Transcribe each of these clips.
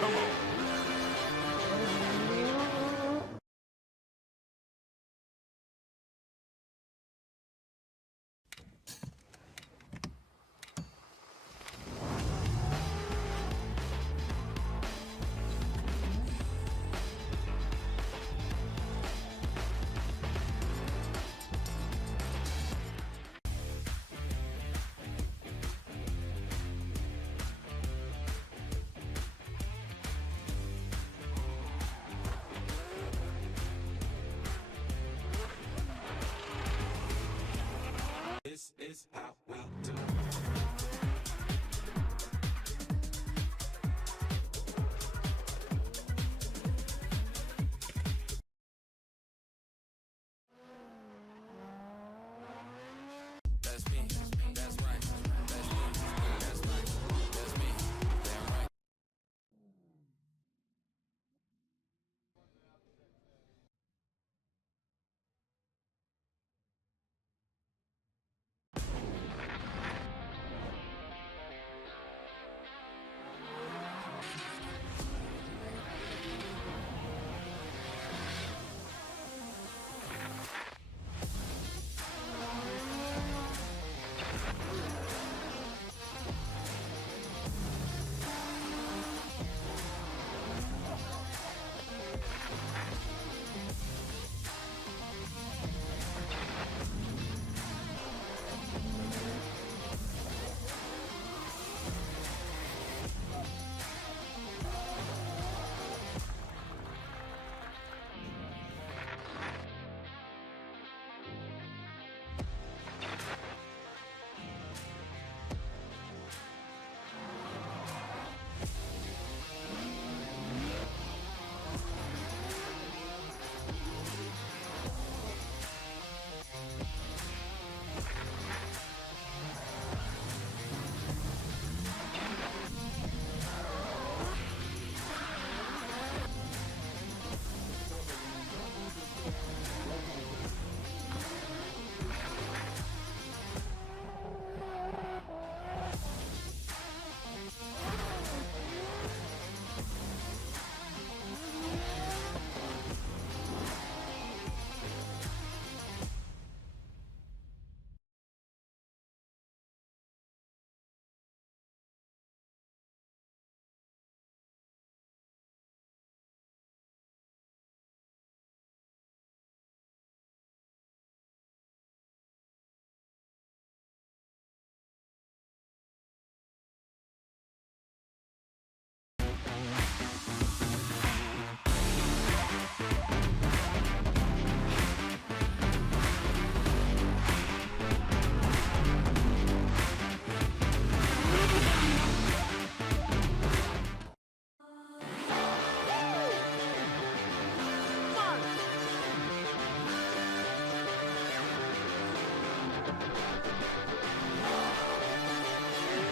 Come on. This is how we do. That's me. That's right. That's me. That's right. That's me. Damn right.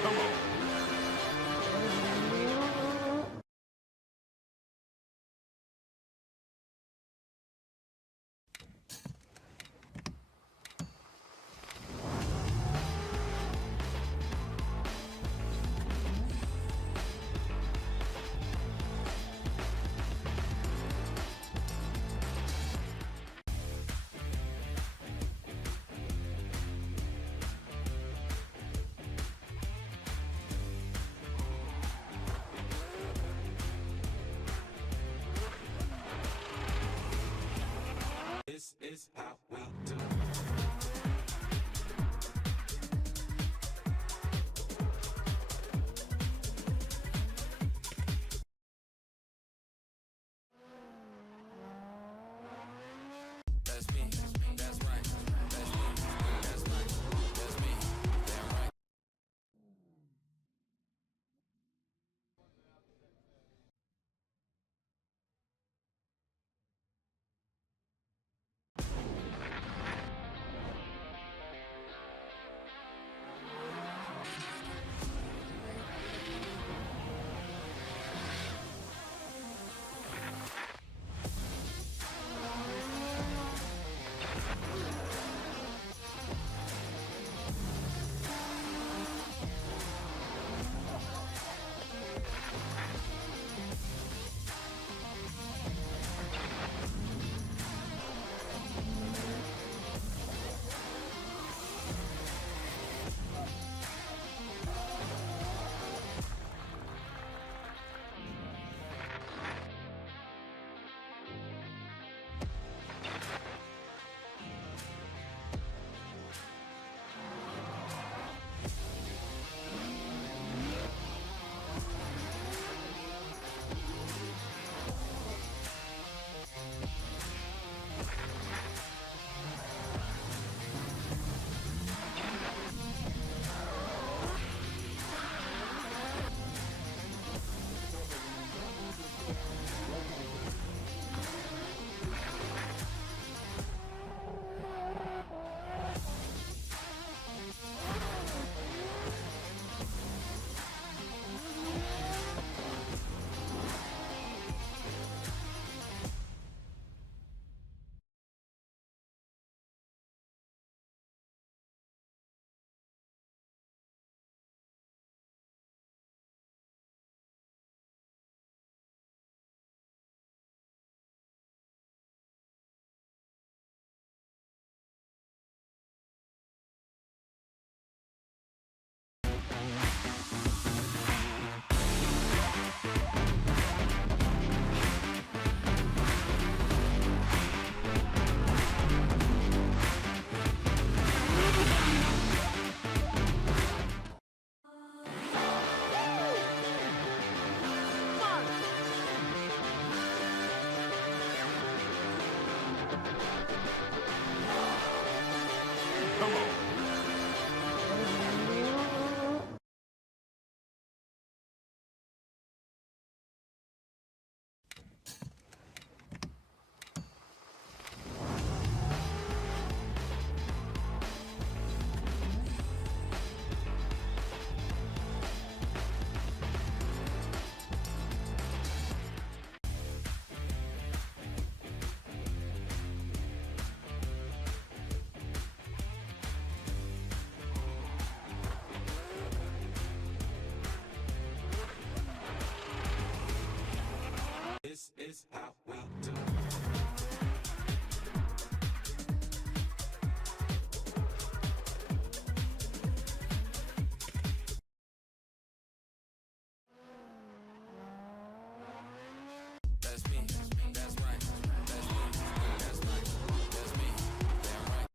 Come on. This is how we do. That's me. That's right. That's me. That's right. That's me. Damn right. is how we do. That's me. That's right. That's me. That's right. That's me. Damn right.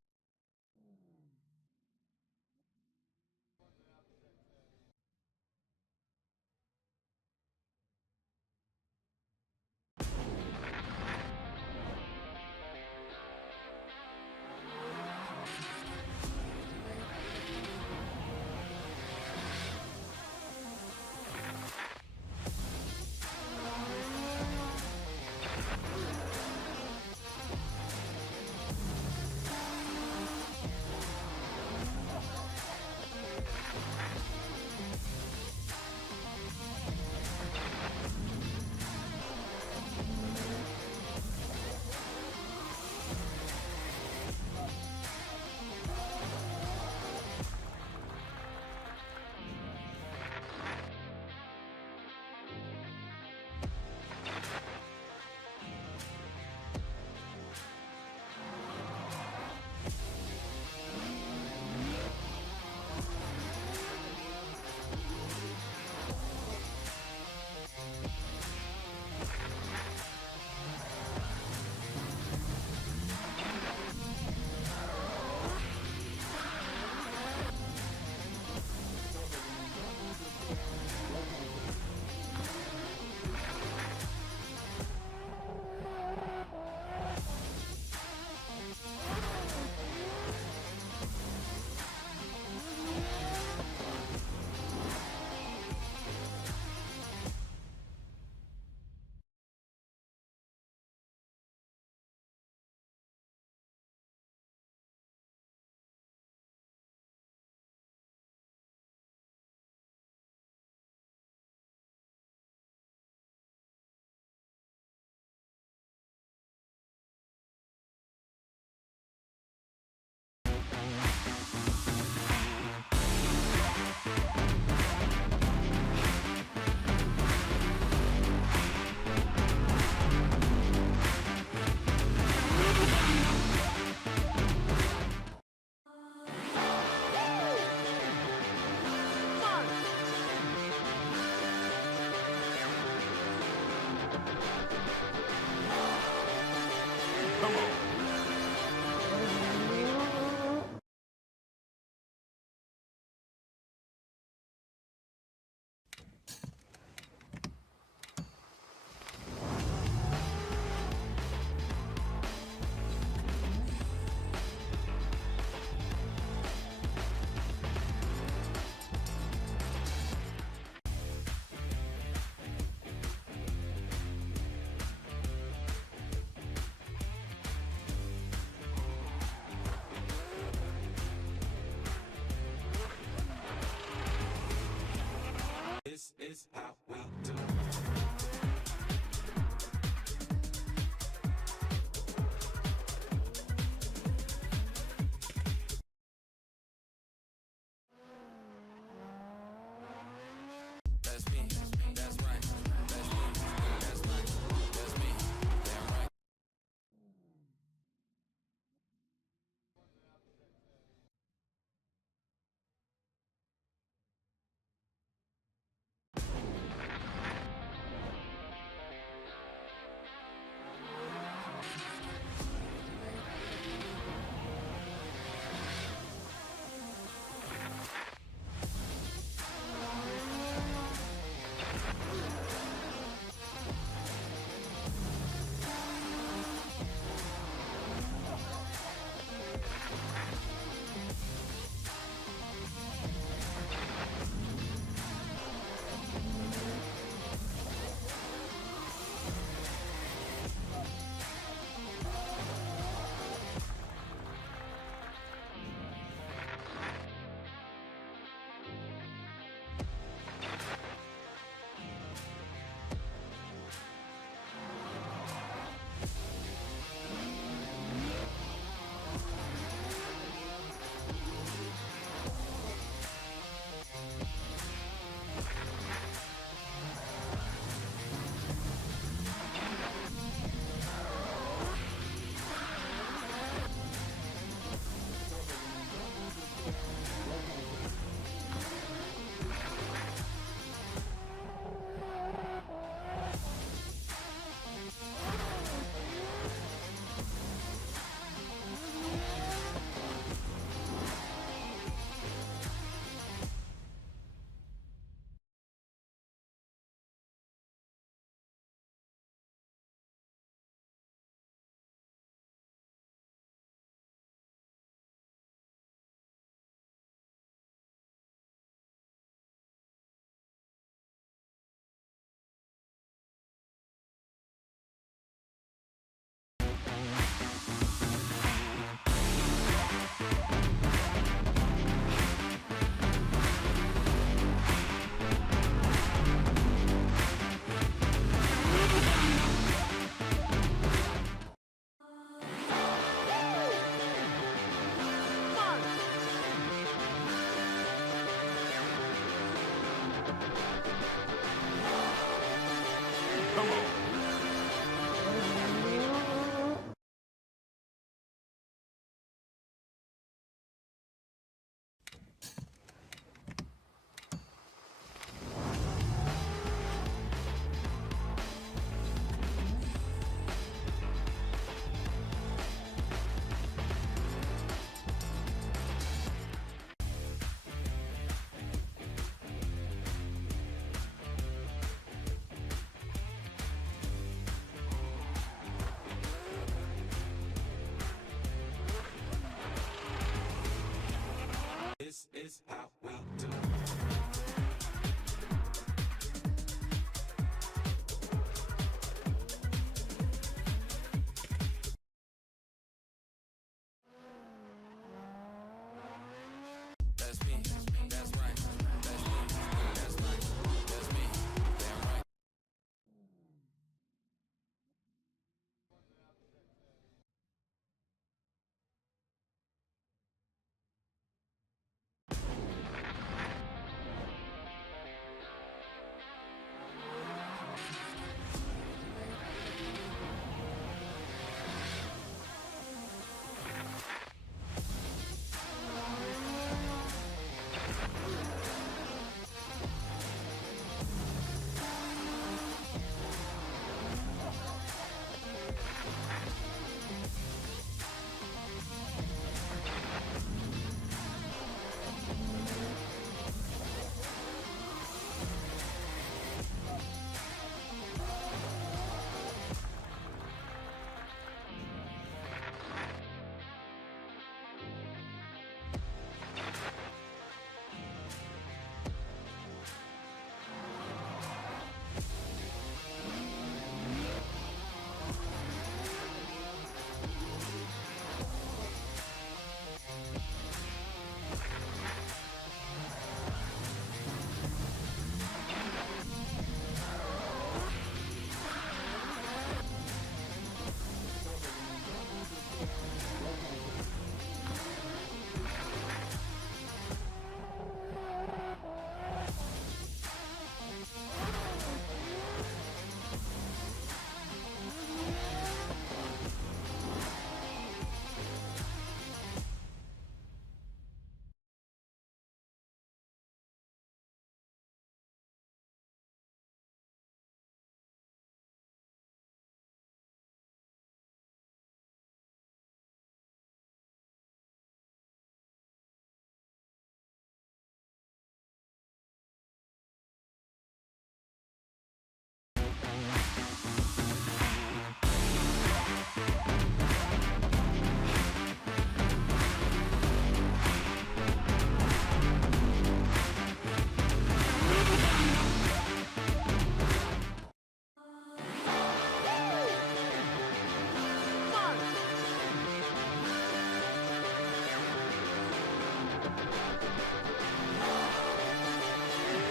This is how we do. That's me. That's right. That's me. That's right. That's me. Damn right. Come on. This is how we do. That's me. That's right. That's me. That's right. That's me. Damn right.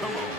Come on.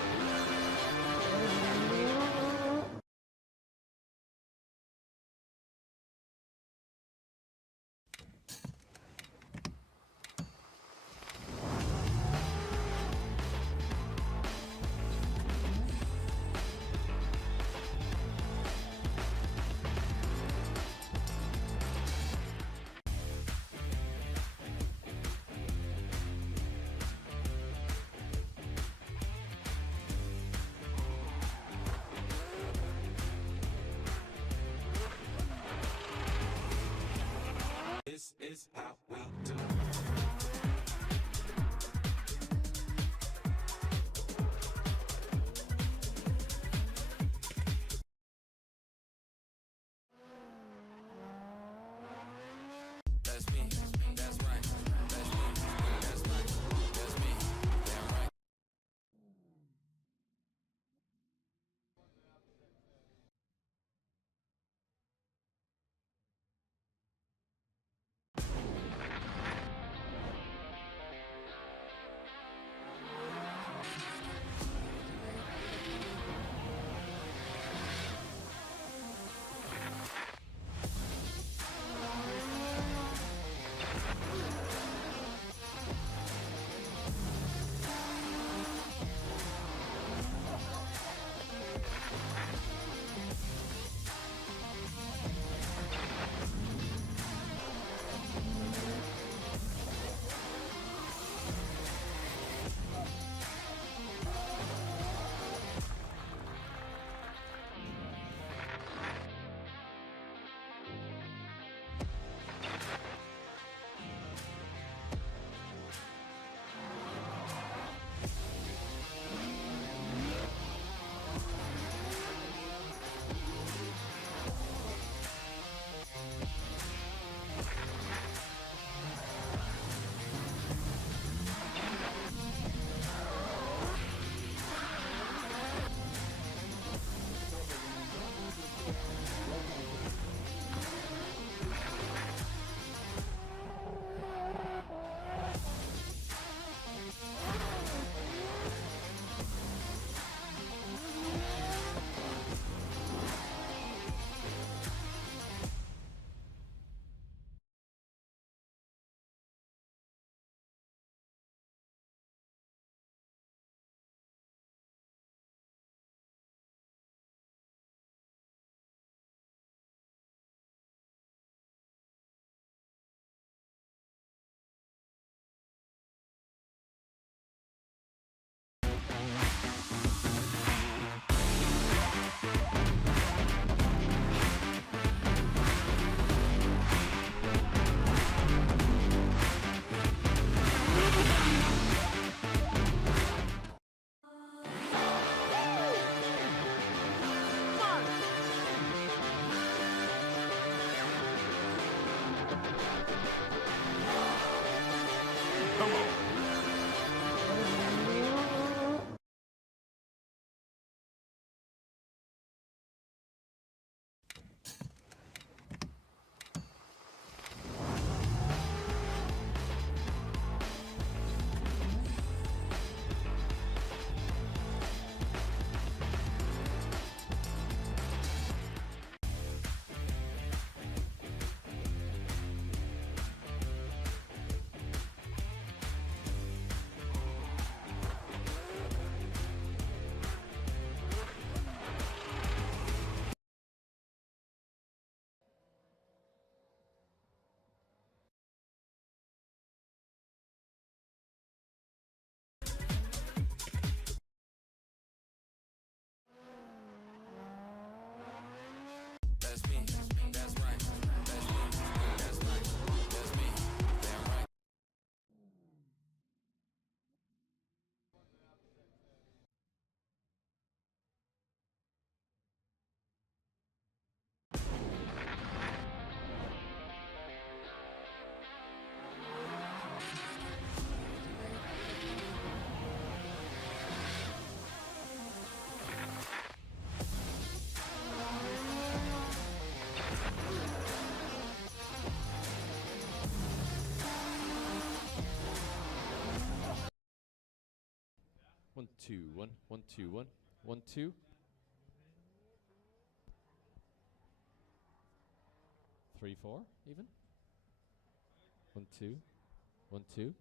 1, 2, 1, 1, 2, 1, 1, 2. 3, 4, even. 1, 2, 1, 2.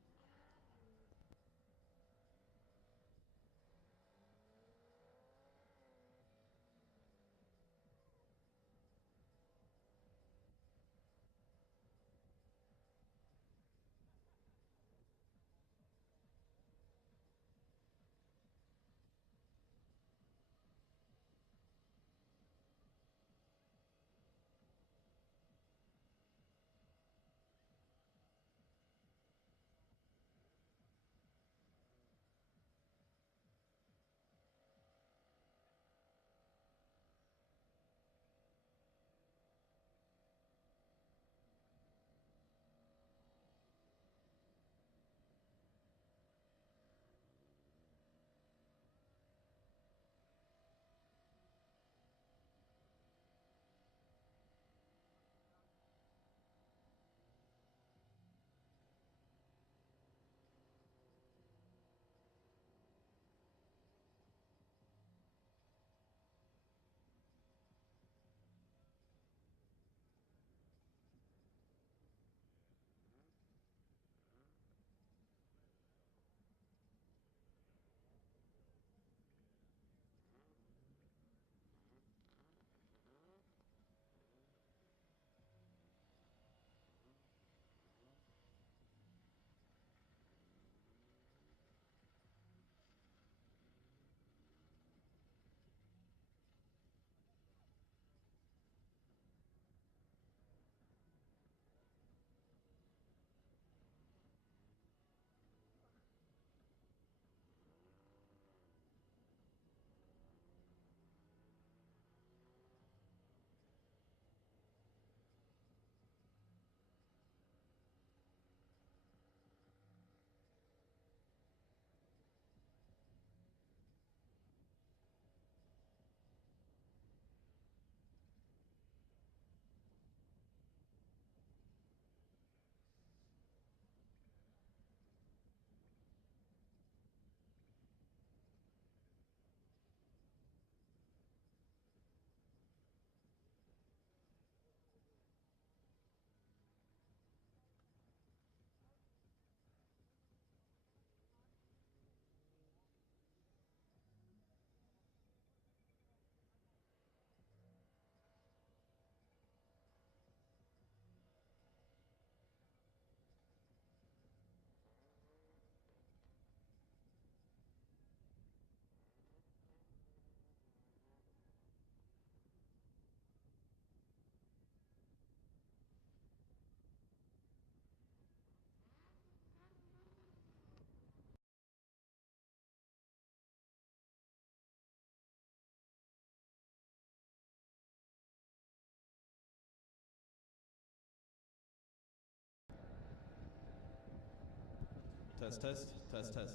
Test, test, test, test.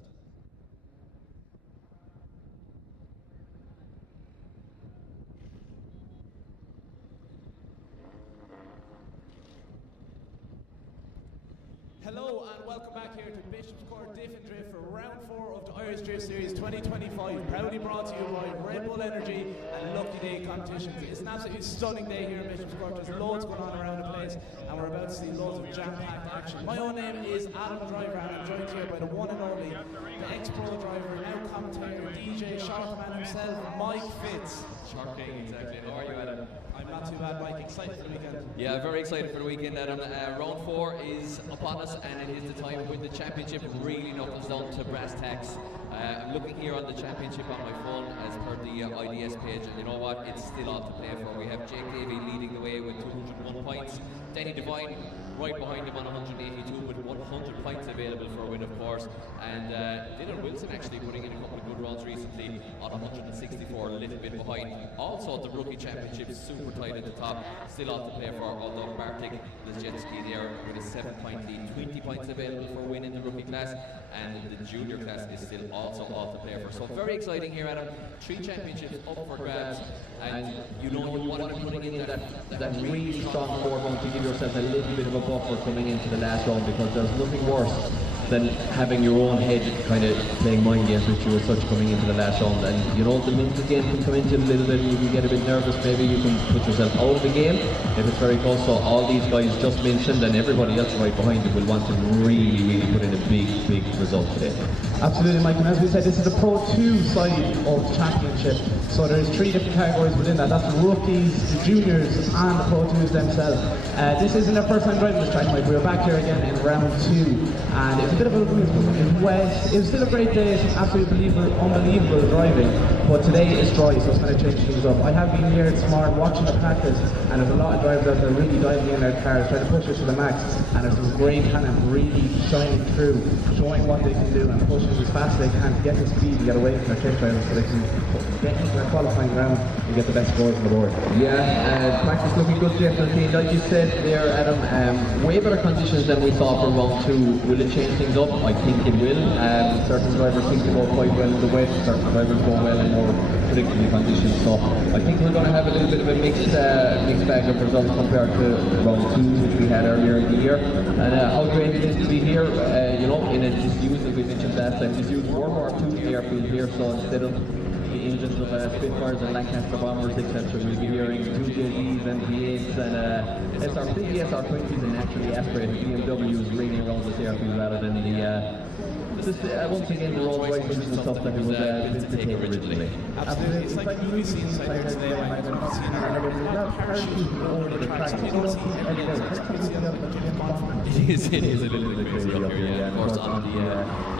Hello and welcome back here to Bishopscourt Diff and Drift for round 4 of the Irish Drift Series 2025, proudly brought to you by Red Bull Energy and Lucky Day Competitions. It's an absolutely stunning day here in Bishopscourt. There's loads going on around the place and we're about to see loads of jam-packed action. My own name is Adam Driver and I'm joined here by the one and only, the ex-pro driver, now commentator, DJ, Sharkman himself, Mike Fitz. Shark King, exactly. How are you, Adam? I'm not too bad, Mike. Excited for the weekend? Yeah, very excited for the weekend, Adam. Round 4 is upon us, and it is the time when the championship really knuckles down to brass tacks. I'm looking here on the championship on my phone as per the IDS page, and you know what? It's still all to play for. We have Jake Davey leading the way with 201 points. Danny Devine right behind him on 182 with 100 points available for a win, of course. And Dylan Wilson actually putting in a couple of good rounds recently on 164, a little bit behind. Also, the rookie championship is super tight at the top, still all to play for, although Bartik, the jet ski there, with a 7-point lead, 20 points available for a win in the rookie class, and the junior class is still also all to play for. So very exciting here, Adam. 3 championships up for grabs, and you know you want to be putting in that really strong form to give yourself a little bit of a buffer coming into the last round, because there's nothing worse than having your own head kind of playing mind games with you as such coming into the last round. And you know, the minute the game can come into a little bit, you can get a bit nervous, maybe you can put yourself out of the game if it's very close. So all these guys just mentioned and everybody else right behind them will want to really put in a big result today. Absolutely, Mike, and as we said, this is the Pro 2 side of the championship, so there's 3 different categories within that. That's the rookies, the juniors and the Pro 2s themselves. This isn't their first time driving this track, Mike. We're back here again in round 2 and it's a bit of a wet. It was still a great day, it's absolutely unbelievable driving, but today is dry, so it's going to change things up. I have been here this morning watching the practice and there's a lot of drivers out there really diving in their cars, trying to push it to the max, and there's some great talent really shining through, showing what they can do and pushing as fast as they can to get the speed and get away from their tech drivers so they can get into their qualifying round and get the best scores on the board. Yeah, practice looking good definitely. Like you said there, Adam, way better conditions than we saw for round 2. Will it change things up? I think it will. Certain drivers seem to go quite well in the wet, certain drivers go well in more predictable conditions. So I think we're going to have a little bit of a mixed bag of results compared to round 2, which we had earlier in the year. And how great it is to be here, you know, in a disused, as we mentioned last time, disused World War II airfield here. So instead of the engines of Spitfires and Lancaster bombers, etc., we'll be hearing 2 JDs and V8s and SR20s and naturally aspirated BMWs ringing around this airfield rather than the once again the Rolls Royces and stuff that we would take originally. Absolutely, it's like you see inside here today, like I've seen parachuting over the track. You don't see every day. It is a little bit crazy up here, yeah. Of course, on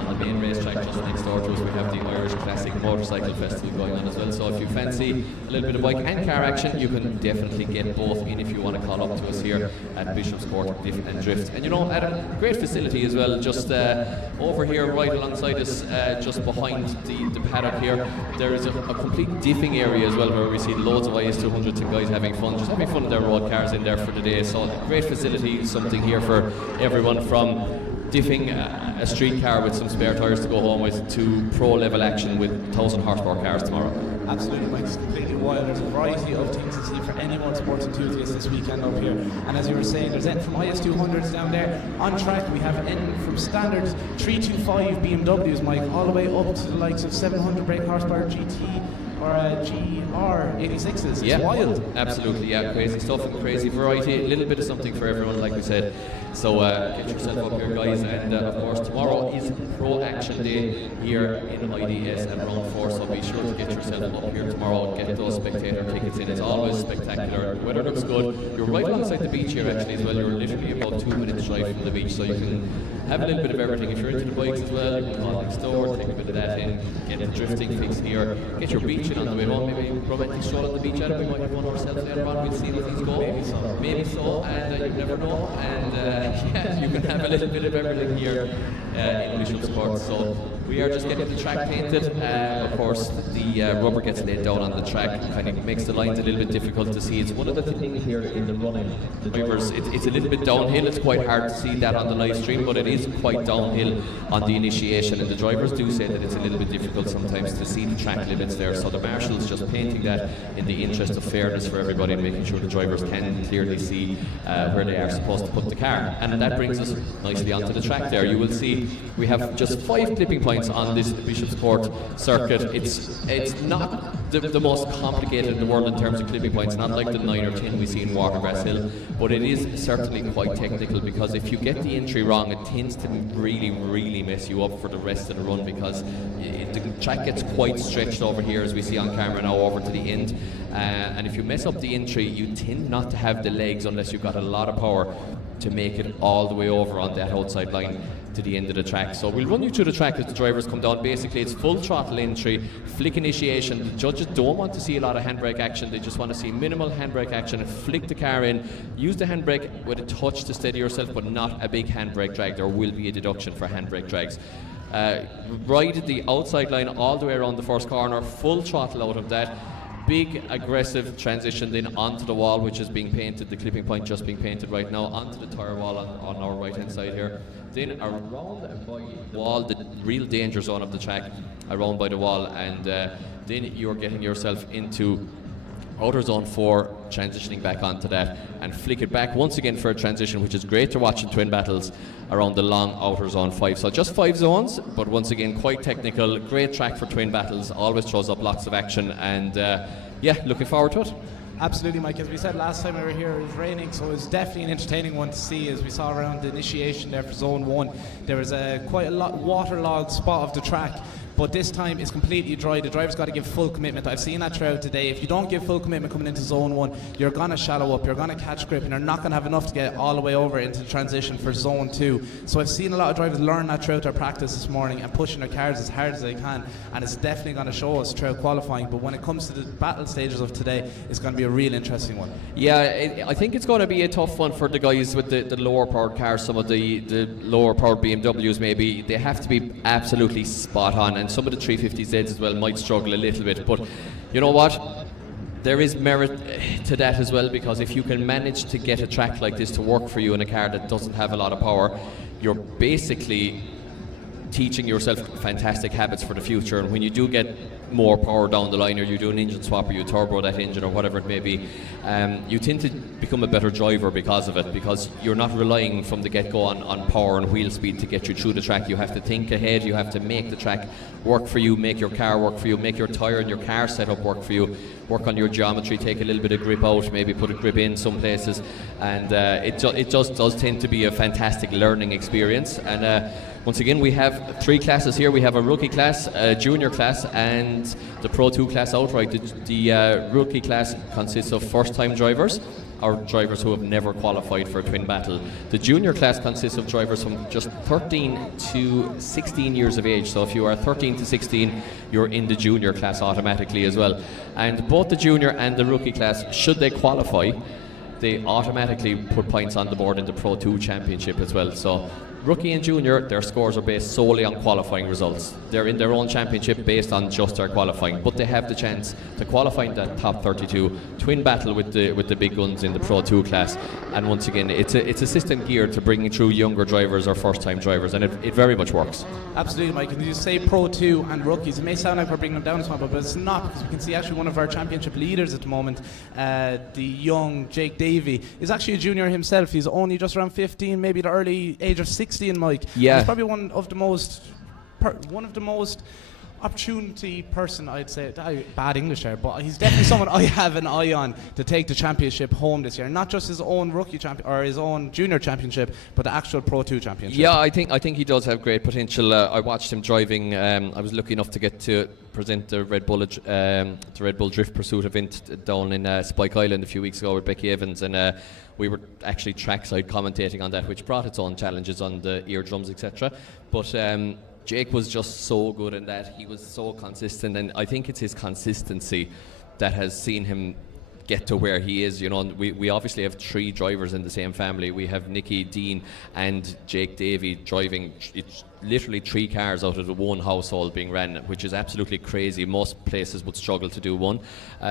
the main racetrack just next door to us, we have the Irish Classic Motorcycle Festival going on as well. So if you fancy a little bit of bike and car action, you can definitely get both in if you want to call up to us here at Bishopscourt, Diff and Drift. And you know, Adam, great facility as well, just over here right alongside us, just behind the paddock here, there is a complete diffing area as well, where we see loads of IS200s and guys having fun in their road cars in there for the day. So great facility, something here for everyone from diffing a street car with some spare tyres to go home with to pro level action with 1,000 horsepower cars tomorrow. Absolutely, Mike, it's completely wild. There's a variety of things to see for anyone sports enthusiast this weekend up here. And as you were saying, there's anything from IS200s down there on track. We have anything from standard 325 BMWs, Mike, all the way up to the likes of 700 brake horsepower GT or GR86s. It's wild. Absolutely, yeah, crazy stuff, crazy variety, a little bit of something for everyone, like we said. So get yourself up here, guys, and of course tomorrow is Pro Action Day here in IDS and round 4, so be sure to get yourself up here tomorrow, get those spectator tickets in. It's always spectacular, the weather looks good. You're right alongside the beach here actually as well. You're literally about 2 minutes drive from the beach, so you can have a little bit of everything. If you're into the bikes as well, you can call next door, take a bit of that in, get the drifting fix here, get your beach in on the way home, maybe a romantic stroll on the beach. We might have one ourselves later on, we'll see how things go. Maybe so, and you never know. And yeah, you can have a little bit of everything here in Bishopscourt. So we are just getting the track painted. Of course, the rubber gets laid down on the track, kind of makes the lines a little bit difficult to see. It's one of the things here in the running. The drivers, it's a little bit downhill. It's quite hard to see that on the live stream, but it is quite downhill on the initiation. And the drivers do say that it's a little bit difficult sometimes to see the track limits there. So the marshal's just painting that in the interest of fairness for everybody, and making sure the drivers can clearly see where they are supposed to put the car. And that brings us nicely onto the track there. You will see we have just 5 clipping points on this Bishopscourt circuit. It's not the most complicated in the world in terms of clipping points, not like the 9 or 10 we see in Watergrass Hill, but it is certainly quite technical, because if you get the entry wrong, it tends to really mess you up for the rest of the run, because the track gets quite stretched over here, as we see on camera now, over to the end. And if you mess up the entry, you tend not to have the legs, unless you've got a lot of power, to make it all the way over on that outside line to the end of the track. So we'll run you through the track as the drivers come down. Basically, it's full throttle entry, flick initiation. The judges don't want to see a lot of handbrake action. They just want to see minimal handbrake action, and flick the car in. Use the handbrake with a touch to steady yourself, but not a big handbrake drag. There will be a deduction for handbrake drags. Ride the outside line all the way around the first corner, full throttle out of that. Big aggressive transition then onto the wall, which is being painted, the clipping point just being painted right now, onto the tyre wall on our right hand side here. Then around by the wall, the real danger zone of the track, around by the wall, and then you're getting yourself into outer zone 4, transitioning back onto that, and flick it back once again for a transition, which is great to watch in twin battles around the long outer zone 5. So just 5 zones, but once again quite technical, great track for twin battles, always throws up lots of action, and yeah, looking forward to it. Absolutely, Mike. As we said last time we were here, it was raining, so it was definitely an entertaining one to see. As we saw around the initiation there for Zone 1, there was quite a lot waterlogged spot of the track, but this time it's completely dry. The driver's got to give full commitment. I've seen that throughout today. If you don't give full commitment coming into Zone 1, you're going to shallow up, you're going to catch grip, and you're not going to have enough to get all the way over into the transition for Zone 2. So I've seen a lot of drivers learn that throughout their practice this morning and pushing their cars as hard as they can, and it's definitely going to show us throughout qualifying. But when it comes to the battle stages of today, it's going to be a real interesting one. Yeah, I think it's going to be a tough one for the guys with the lower powered cars. Some of the lower powered BMWs, maybe they have to be absolutely spot on, and some of the 350Zs as well might struggle a little bit. But you know what? There is merit to that as well, because if you can manage to get a track like this to work for you in a car that doesn't have a lot of power, you're basically teaching yourself fantastic habits for the future. And when you do get more power down the line, or you do an engine swap, or you turbo that engine, or whatever it may be, you tend to become a better driver because of it, because you're not relying from the get-go on power and wheel speed to get you through the track. You have to think ahead, you have to make the track work for you, make your car work for you, make your tyre and your car setup work for you, work on your geometry, take a little bit of grip out, maybe put a grip in some places, and it just does tend to be a fantastic learning experience. And once again, we have 3 classes here. We have a rookie class, a junior class, and the Pro 2 class outright. The rookie class consists of first-time drivers, or drivers who have never qualified for a twin battle. The junior class consists of drivers from just 13 to 16 years of age. So if you are 13 to 16, you're in the junior class automatically as well. And both the junior and the rookie class, should they qualify, they automatically put points on the board in the Pro 2 championship as well. So rookie and junior, their scores are based solely on qualifying results. They're in their own championship based on just their qualifying, but they have the chance to qualify in that top 32, twin battle with the big guns in the Pro 2 class. And once again, it's a system geared to bringing through younger drivers or first-time drivers, and it very much works. Absolutely, Mike. And you say Pro 2 and rookies, it may sound like we're bringing them down a small bit, but it's not, because we can see actually one of our championship leaders at the moment, the young Jake Davey, is actually a junior himself. He's only just around 15, maybe the early age of 16, Mike. Yeah. He's probably one of the most opportunity person, I'd say. Bad English there, but he's definitely someone I have an eye on to take the championship home this year. Not just his own rookie champion or his own junior championship, but the actual Pro 2 championship. Yeah, I think he does have great potential. I watched him driving. I was lucky enough to get to present the Red Bull Drift Pursuit event down in Spike Island a few weeks ago with Becky Evans, and we were actually trackside commentating on that, which brought its own challenges on the eardrums, etc. But Jake was just so good in that. He was so consistent, and I think it's his consistency that has seen him get to where he is. You know, we obviously have 3 drivers in the same family. We have Nicky, Dean and Jake Davey driving. It's literally 3 cars out of the one household being ran, which is absolutely crazy. Most places would struggle to do one.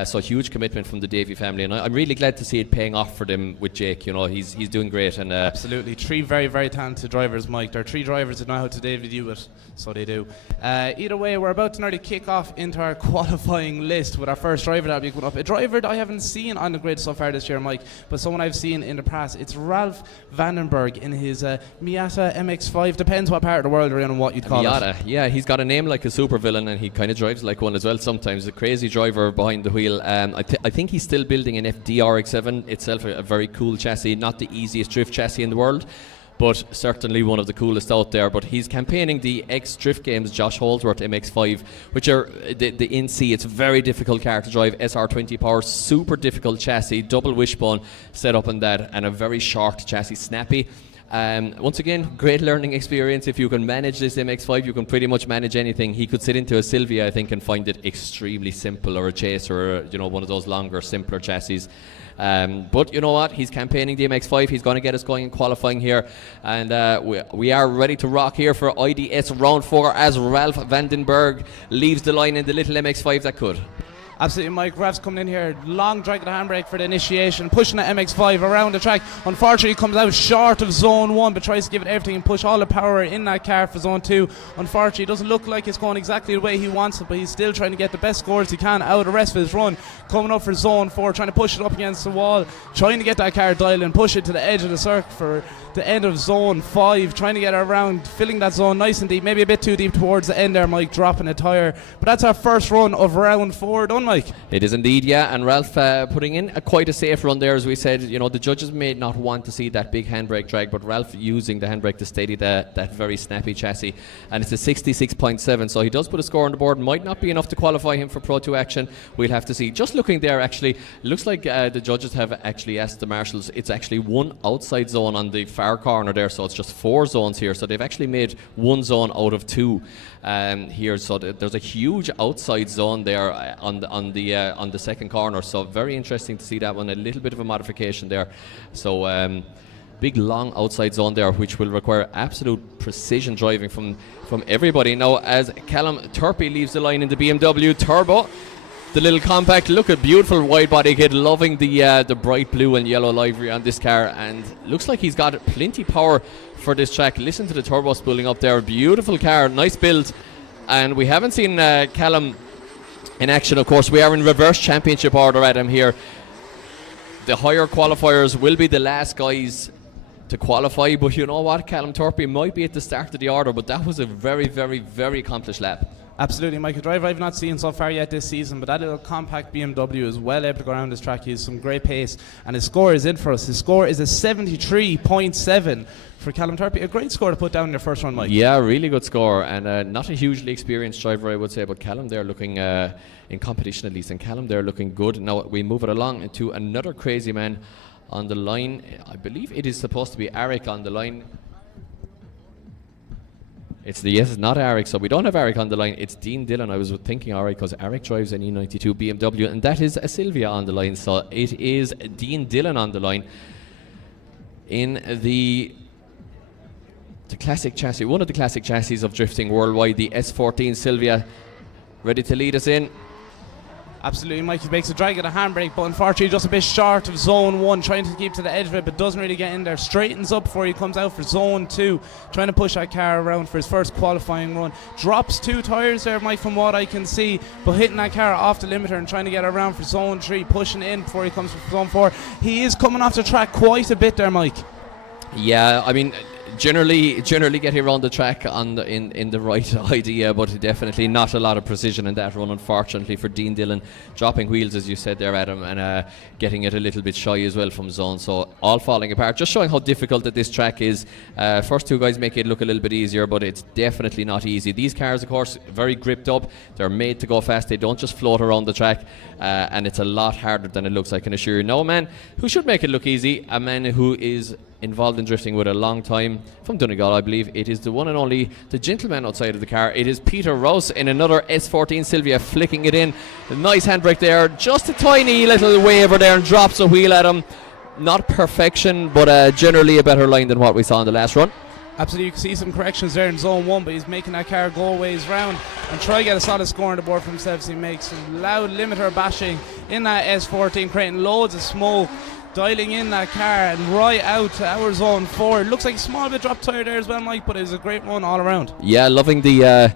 So huge commitment from the Davey family, and I'm really glad to see it paying off for them with Jake. You know, he's doing great. And absolutely, 3 very, very talented drivers, Mike. There are 3 drivers that know how to do it, so they do. Either way, we're about to nearly kick off into our qualifying list with our first driver that'll be coming up. A driver that I haven't seen on the grid so far this year, Mike, but someone I've seen in the past. It's Ralph Vandenberg in his Miata MX-5. Depends what part of the world you're in and what you'd call Miata. it. Yeah, he's got a name like a supervillain, and he kind of drives like one as well sometimes. A crazy driver behind the wheel. I think he's still building an FDRX7 itself, a very cool chassis, not the easiest drift chassis in the world, but certainly one of the coolest out there. But he's campaigning the ex-Drift Games Josh Holdsworth MX-5, which are the NC. It's a very difficult car to drive, SR20 power, super difficult chassis, double wishbone set up in that, and a very short chassis, snappy. Once again, great learning experience. If you can manage this MX-5, you can pretty much manage anything. He could sit into a Sylvia, I think, and find it extremely simple, or a Chaser, or one of those longer, simpler chassis. But you know what? He's campaigning the MX-5. He's going to get us going in qualifying here, and we are ready to rock here for IDS round 4 as Ralph Vandenberg leaves the line in the little MX-5 that could. Absolutely, Mike. Ref's coming in here. Long drag of the handbrake for the initiation. Pushing the MX-5 around the track. Unfortunately, comes out short of zone 1, but tries to give it everything and push all the power in that car for zone 2. Unfortunately, it doesn't look like it's going exactly the way he wants it, but he's still trying to get the best scores he can out of the rest of his run. Coming up for zone 4, trying to push it up against the wall. Trying to get that car dialed and push it to the edge of the circuit for the end of zone 5. Trying to get it around, filling that zone nice and deep. Maybe a bit too deep towards the end there, Mike, dropping a tyre. But that's our first run of round 4 done, Mike. It is indeed, yeah, and Ralph putting in quite a safe run there, as we said. You know, the judges may not want to see that big handbrake drag, but Ralph using the handbrake to steady that very snappy chassis, and it's a 66.7, so he does put a score on the board. Might not be enough to qualify him for Pro 2 action. We'll have to see. Just looking there, actually, looks like the judges have actually asked the marshals. It's actually one outside zone on the far corner there, so it's just 4 zones here. So they've actually made one zone out of 2 here. So there's a huge outside zone there on the second corner. So very interesting to see that one. A little bit of a modification there. So big long outside zone there, which will require absolute precision driving from everybody. Now, as Callum Turpey leaves the line in the BMW Turbo, the little compact, look at beautiful wide body kit, loving the bright blue and yellow livery on this car, and looks like he's got plenty power for this track. Listen to the turbo spooling up there. Beautiful car, nice build, and we haven't seen Callum in action. Of course, we are in reverse championship order, Adam, here. The higher qualifiers will be the last guys to qualify, but you know what, Callum Turpey might be at the start of the order, but that was a very, very, very accomplished lap. Absolutely, Mike. A driver I've not seen so far yet this season, but that little compact BMW is well able to go around this track. He has some great pace, and his score is in for us. His score is a 73.7 for Callum Turpey. A great score to put down in your first run, Mike. Yeah, really good score, and not a hugely experienced driver, I would say, but Callum there looking, in competition at least, and Callum there looking good. Now we move it along to another crazy man on the line. I believe it is supposed to be Eric on the line. It's not Eric, so we don't have Eric on the line. It's Dean Dillon. I was thinking Eric because Eric drives an E92 BMW, and that is Sylvia on the line. So it is Dean Dillon on the line in the classic chassis, one of the classic chassis of drifting worldwide, the S14 Sylvia, ready to lead us in. Absolutely, Mike. He makes a drag of the handbrake, but unfortunately just a bit short of zone 1, trying to keep to the edge of it, but doesn't really get in there. Straightens up before he comes out for zone 2, trying to push that car around for his first qualifying run. Drops 2 tyres there, Mike, from what I can see, but hitting that car off the limiter and trying to get around for zone 3, pushing in before he comes for zone 4. He is coming off the track quite a bit there, Mike. Yeah, I mean, generally getting around the track in the right idea, but definitely not a lot of precision in that run, unfortunately, for Dean Dillon. Dropping wheels, as you said there, Adam, and getting it a little bit shy as well from zone, so all falling apart. Just showing how difficult that this track is. First 2 guys make it look a little bit easier, but it's definitely not easy. These cars, of course, very gripped up. They're made to go fast. They don't just float around the track, and it's a lot harder than it looks, I can assure you. Now, a man who should make it look easy, a man who is involved in drifting with a long time, from Donegal, I believe. It is the one and only, the gentleman outside of the car. It is Peter Rouse in another S14 Sylvia, flicking it in. A nice handbrake there, just a tiny little waver there, and drops a wheel at him. Not perfection, but generally a better line than what we saw in the last run. Absolutely, you can see some corrections there in zone 1, but he's making that car go ways round and try to get a solid score on the board for himself. So he makes some loud limiter bashing in that S14, creating loads of smoke, dialing in that car and right out to our zone 4. It looks like a small bit drop tyre there as well, Mike, but it was a great run all around. Yeah, loving the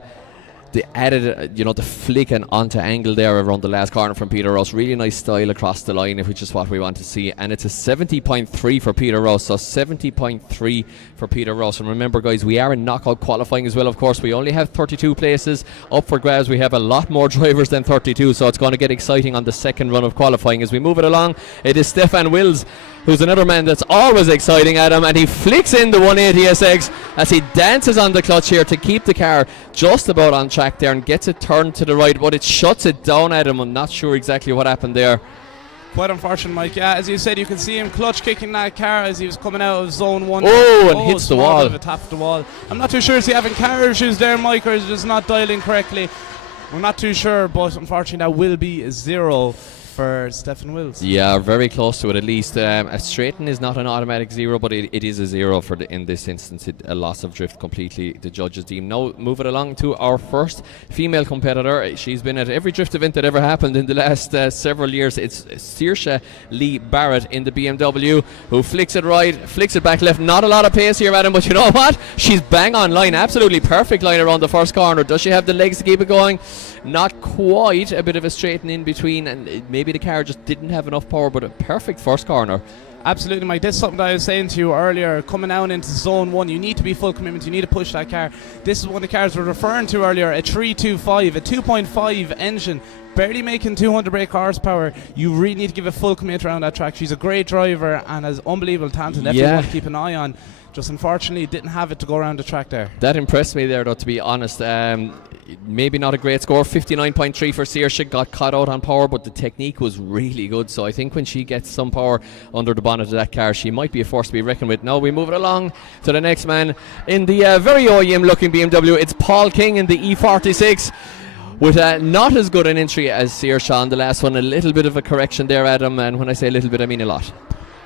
added, the flick and onto angle there around the last corner from Peter Rouse. Really nice style across the line, which is what we want to see. And it's a 70.3 for Peter Rouse. So 70.3 for Peter Rouse. And remember, guys, we are in knockout qualifying as well, of course. We only have 32 places up for grabs. We have a lot more drivers than 32, so it's going to get exciting on the second run of qualifying. As we move it along, it is Stefan Wills, who's another man that's always exciting, Adam, and he flicks in the 180SX as he dances on the clutch here to keep the car just about on track there and gets it turned to the right, but it shuts it down, Adam. I'm not sure exactly what happened there. Quite unfortunate, Mike. Yeah, as you said, you can see him clutch kicking that car as he was coming out of zone 1. And hits the wall. Bit of a tap the wall. I'm not too sure, is he having car issues there, Mike, or is he just not dialing correctly? We're not too sure, but unfortunately that will be a 0 for Stephen Wills. Yeah, very close to it at least. A straighten is not an automatic 0, but it is a 0 for in this instance. A loss of drift completely, the judges deem. Now move it along to our first female competitor. She's been at every drift event that ever happened in the last several years. It's Saoirse Lee Barrett in the BMW, who flicks it right, flicks it back left. Not a lot of pace here, Adam, but you know what? She's bang on line. Absolutely perfect line around the first corner. Does she have the legs to keep it going? Not quite. A bit of a straighten in between, and maybe the car just didn't have enough power, but a perfect first corner. Absolutely, Mike. This is something that I was saying to you earlier. Coming out into zone 1, you need to be full commitment. You need to push that car. This is one of the cars we're referring to earlier, a 325, a 2.5 engine, barely making 200 brake horsepower. You really need to give a full commit around that track. She's a great driver and has unbelievable talent, and definitely want to keep an eye on. Just unfortunately didn't have it to go around the track there. That impressed me there, though, to be honest. Maybe not a great score. 59.3 for Saoirse. Got caught out on power, but the technique was really good. So I think when she gets some power under the bonnet of that car, she might be a force to be reckoned with. Now we move it along to the next man in the very OEM looking BMW. It's Paul King in the E46. With not as good an entry as Saoirse on the last one. A little bit of a correction there, Adam, and when I say a little bit, I mean a lot.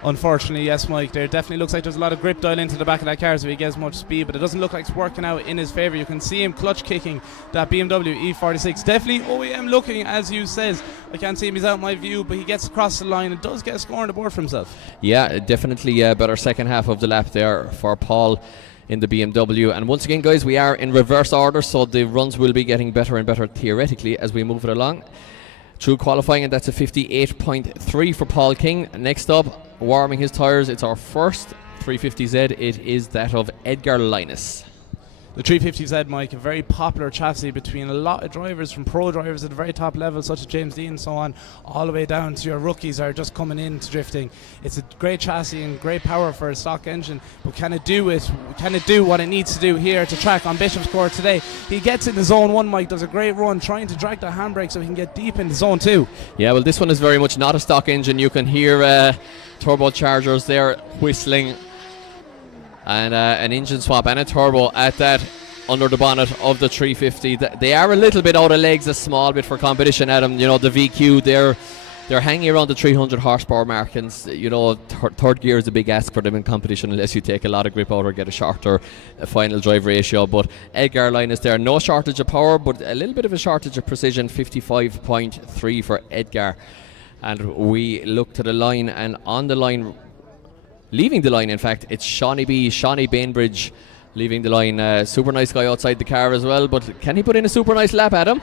Unfortunately, yes, Mike. There definitely looks like there's a lot of grip dialed into the back of that car so he gets much speed, but it doesn't look like it's working out in his favour. You can see him clutch kicking that BMW E46. Definitely OEM looking, as you says. I can't see him, he's out of my view, but he gets across the line and does get a score on the board for himself. Yeah, definitely a better second half of the lap there for Paul in the BMW. And once again, guys, we are in reverse order, so the runs will be getting better and better theoretically as we move it along through qualifying, and that's a 58.3 for Paul King. Next up, warming his tyres, it's our first 350Z. It is that of Edgar Linus. The 350Z, Mike, a very popular chassis between a lot of drivers, from pro drivers at the very top level, such as James Dean and so on, all the way down to your rookies are just coming into drifting. It's a great chassis and great power for a stock engine, but can it do it? Can it do what it needs to do here at the track on Bishopscourt today? He gets into zone 1, Mike, does a great run, trying to drag the handbrake so he can get deep into zone 2. Yeah, well, this one is very much not a stock engine. You can hear turbochargers there whistling, and an engine swap and a turbo at that under the bonnet of the 350. They are a little bit out of legs, a small bit for competition, Adam. You know, the VQ, they're hanging around the 300 horsepower mark, and you know, third gear is a big ask for them in competition unless you take a lot of grip out or get a shorter final drive ratio. But Edgar Linus there, no shortage of power, but a little bit of a shortage of precision. 55.3 for Edgar. And we look to the line, and on the line, leaving the line in fact, it's Shawnee Bainbridge leaving the line. Super nice guy outside the car as well, but can he put in a super nice lap, Adam?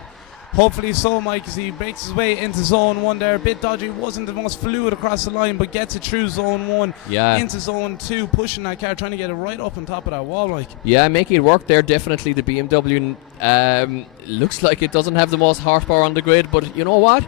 Hopefully so, Mike, as he makes his way into zone 1 there. A bit dodgy, wasn't the most fluid across the line, but gets it through zone 1 into zone 2, pushing that car, trying to get it right up on top of that wall, Mike. Yeah, making it work there, definitely. The BMW looks like it doesn't have the most horsepower on the grid, but you know what?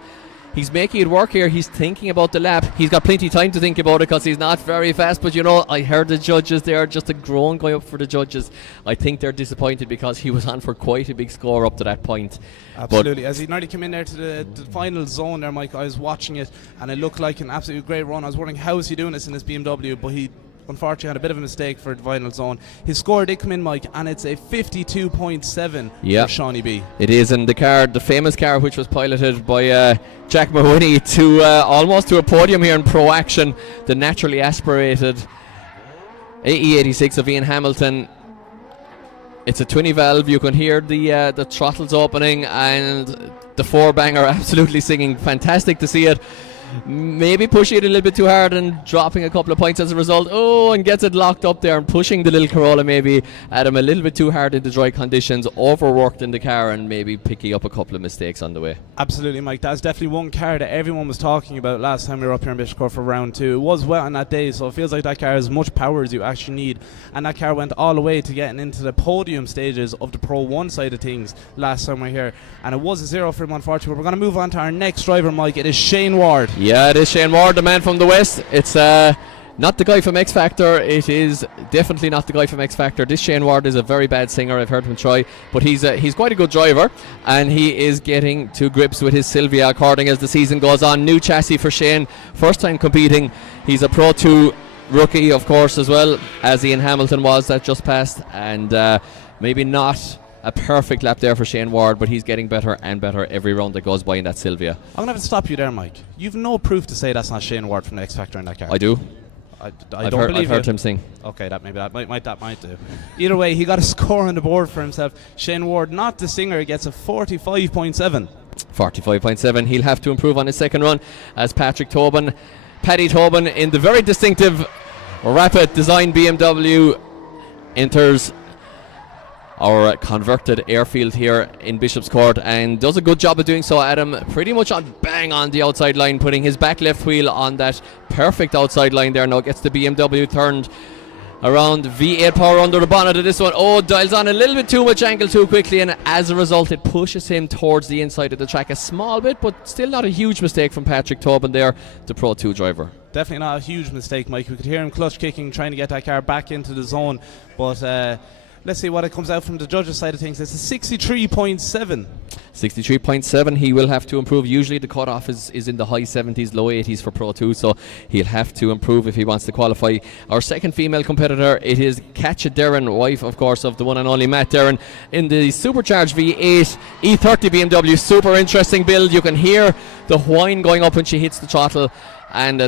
He's making it work here. He's thinking about the lap. He's got plenty of time to think about it because he's not very fast. But you know, I heard the judges there, just a groan going up for the judges. I think they're disappointed because he was on for quite a big score up to that point. Absolutely. As he nearly came in there to the final zone there, Mike, I was watching it and it looked like an absolutely great run. I was wondering how is he doing this in this BMW, but he unfortunately had a bit of a mistake for the final zone. His score did come in, Mike, and it's a 52.7 for Shawnee B. It is, and the car, the famous car which was piloted by Jack Mahoney to almost to a podium here in Pro Action, the naturally aspirated AE86 of Ian Hamilton. It's a 20 valve. You can hear the throttles opening and the four banger absolutely singing. Fantastic to see it. Maybe pushing it a little bit too hard and dropping a couple of points as a result. Oh, and gets it locked up there and pushing the little Corolla maybe at him a little bit too hard in the dry conditions, overworked in the car and maybe picking up a couple of mistakes on the way. Absolutely, Mike. That's definitely one car that everyone was talking about last time we were up here in Bishopscourt for round 2. It was wet on that day, so it feels like that car has as much power as you actually need. And that car went all the way to getting into the podium stages of the Pro 1 side of things last time we were here. And it was a 0 for him, unfortunately. But we're going to move on to our next driver, Mike. It is Shane Ward. Yeah, it is Shane Ward, the man from the West. It's not the guy from X Factor. It is definitely not the guy from X Factor. This Shane Ward is a very bad singer. I've heard him try, but he's quite a good driver, and he is getting to grips with his Sylvia according as the season goes on. New chassis for Shane, first time competing. He's a Pro 2 rookie, of course, as well as Ian Hamilton was that just passed, and maybe not A perfect lap there for Shane Ward, but he's getting better and better every round that goes by in that Sylvia. I'm going to have to stop you there, Mike. You've no proof to say that's not Shane Ward from the X Factor in that car. I do. I I've don't believe I've heard him sing. Okay, that might do. Either way, he got a score on the board for himself. Shane Ward, not the singer, gets a 45.7. 45.7. He'll have to improve on his second run as Paddy Tobin in the very distinctive Rapid Design BMW enters our converted airfield here in Bishopscourt and does a good job of doing so. Adam pretty much bang on the outside line, putting his back left wheel on that perfect outside line there. Now gets the BMW turned around. V8 power under the bonnet of this one. Oh, dials on a little bit too much angle too quickly, and as a result it pushes him towards the inside of the track a small bit, but still not a huge mistake from Patrick Tobin there, the Pro 2 driver. Definitely not a huge mistake, Mike. We could hear him clutch kicking, trying to get that car back into the zone, but let's see what it comes out from the judges' side of things. It's a 63.7. 63.7. He will have to improve. Usually the cutoff is in the high 70s, low 80s for Pro 2, so he'll have to improve if he wants to qualify. Our second female competitor, it is Katja Derren, wife, of course, of the one and only Matt Derren, in the supercharged V8 E30 BMW. Super interesting build. You can hear the whine going up when she hits the throttle. And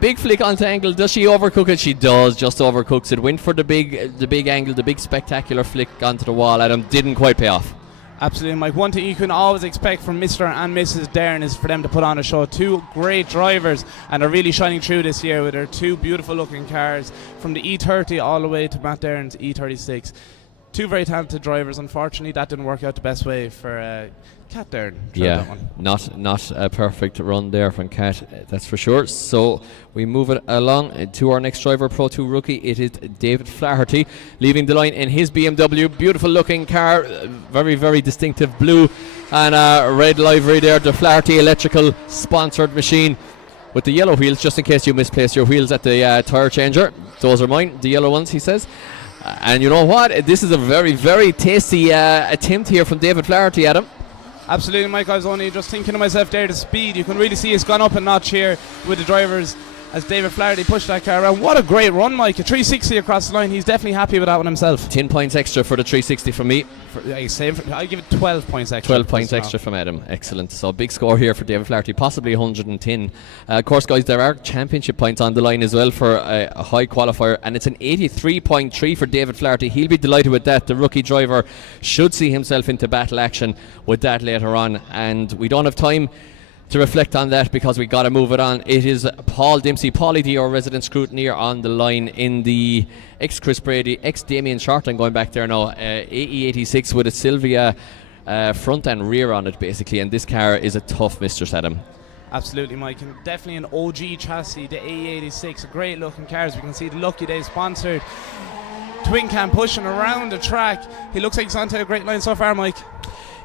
big flick onto angle. Does she overcook it? She does, just overcooks it. Went for the big angle, the big spectacular flick onto the wall. Adam didn't quite pay off. Absolutely, Mike. One thing you can always expect from Mr. and Mrs. Darren is for them to put on a show. Two great drivers, and are really shining through this year with their two beautiful looking cars, from the E30 all the way to Matt Darren's E36. Two very talented drivers. Unfortunately, that didn't work out the best way for Kat Darren. Yeah, not a perfect run there from Kat, that's for sure. So we move it along to our next driver, Pro 2 rookie. It is David Flaherty, leaving the line in his BMW. Beautiful looking car, very, very distinctive blue and red livery there. The Flaherty electrical sponsored machine with the yellow wheels, just in case you misplaced your wheels at the tire changer. Those are mine, the yellow ones, he says. And you know what? This is a very, very tasty attempt here from David Flaherty, Adam. Absolutely, Mike. I was only just thinking to myself there, the speed. You can really see it's gone up a notch here with the drivers as David Flaherty pushed that car around. What a great run, Mike. A 360 across the line. He's definitely happy with that one himself. 10 points extra for the 360 from me. I'll give it 12 points extra. 12 points extra from Adam. Excellent. So big score here for David Flaherty, possibly 110. Of course, guys, there are championship points on the line as well for a high qualifier, and it's an 83.3 for David Flaherty. He'll be delighted with that. The rookie driver should see himself into battle action with that later on, and we don't have time to reflect on that because we got to move it on. It is Paul Dempsey, Paulie D, our resident scrutineer, on the line in the ex-Chris Brady, ex-Damien Shortland, going back there now, AE86 with a Sylvia front and rear on it basically, and this car is a tough mistress, Adam. Absolutely, Mike, and definitely an OG chassis, the AE86, a great looking car. As we can see, the Lucky Day sponsored twin cam pushing around the track. He looks like he's onto a great line so far, Mike.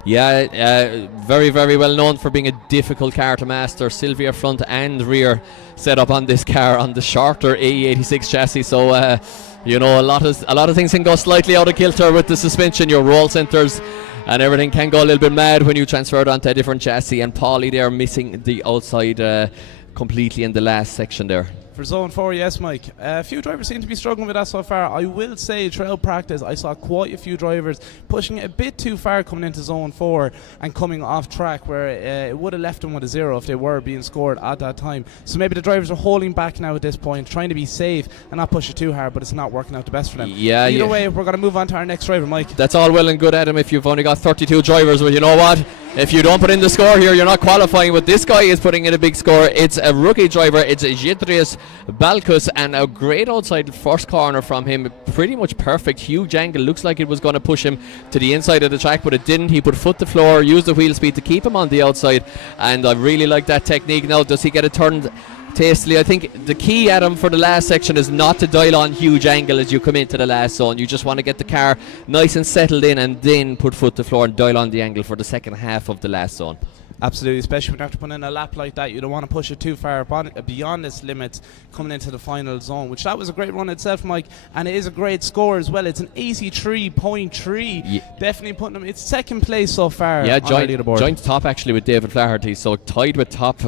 Yeah, very, very well known for being a difficult car to master. Sylvia front and rear set up on this car on the shorter AE86 chassis. So, you know, a lot of things can go slightly out of kilter with the suspension, your roll centers, and everything can go a little bit mad when you transfer it onto a different chassis. And Paulie there missing the outside completely in the last section there. For Zone 4, yes, Mike. A few drivers seem to be struggling with that so far. I will say, throughout practice, I saw quite a few drivers pushing it a bit too far coming into Zone 4 and coming off track, where it would have left them with a 0 if they were being scored at that time. So maybe the drivers are holding back now at this point, trying to be safe and not push it too hard, but it's not working out the best for them. Either way, we're going to move on to our next driver, Mike. That's all well and good, Adam, if you've only got 32 drivers. Well, you know what? If you don't put in the score here, you're not qualifying. But this guy is putting in a big score. It's a rookie driver. It's Jidrius Balkus, and a great outside first corner from him. Pretty much perfect, huge angle. Looks like it was going to push him to the inside of the track, but it didn't. He put foot to floor, used the wheel speed to keep him on the outside, and I really like that technique. Now, does he get it turned tastily? I think the key, Adam, for the last section is not to dial on huge angle as you come into the last zone. You just want to get the car nice and settled in and then put foot to floor and dial on the angle for the second half of the last zone. Absolutely, especially when you have to put in a lap like that. You don't want to push it too far beyond its limits coming into the final zone, which that was a great run itself, Mike, and it is a great score as well. It's an 83.3. Definitely putting him, it's second place so far. Yeah, on our leaderboard. joint top actually with David Flaherty, so tied with top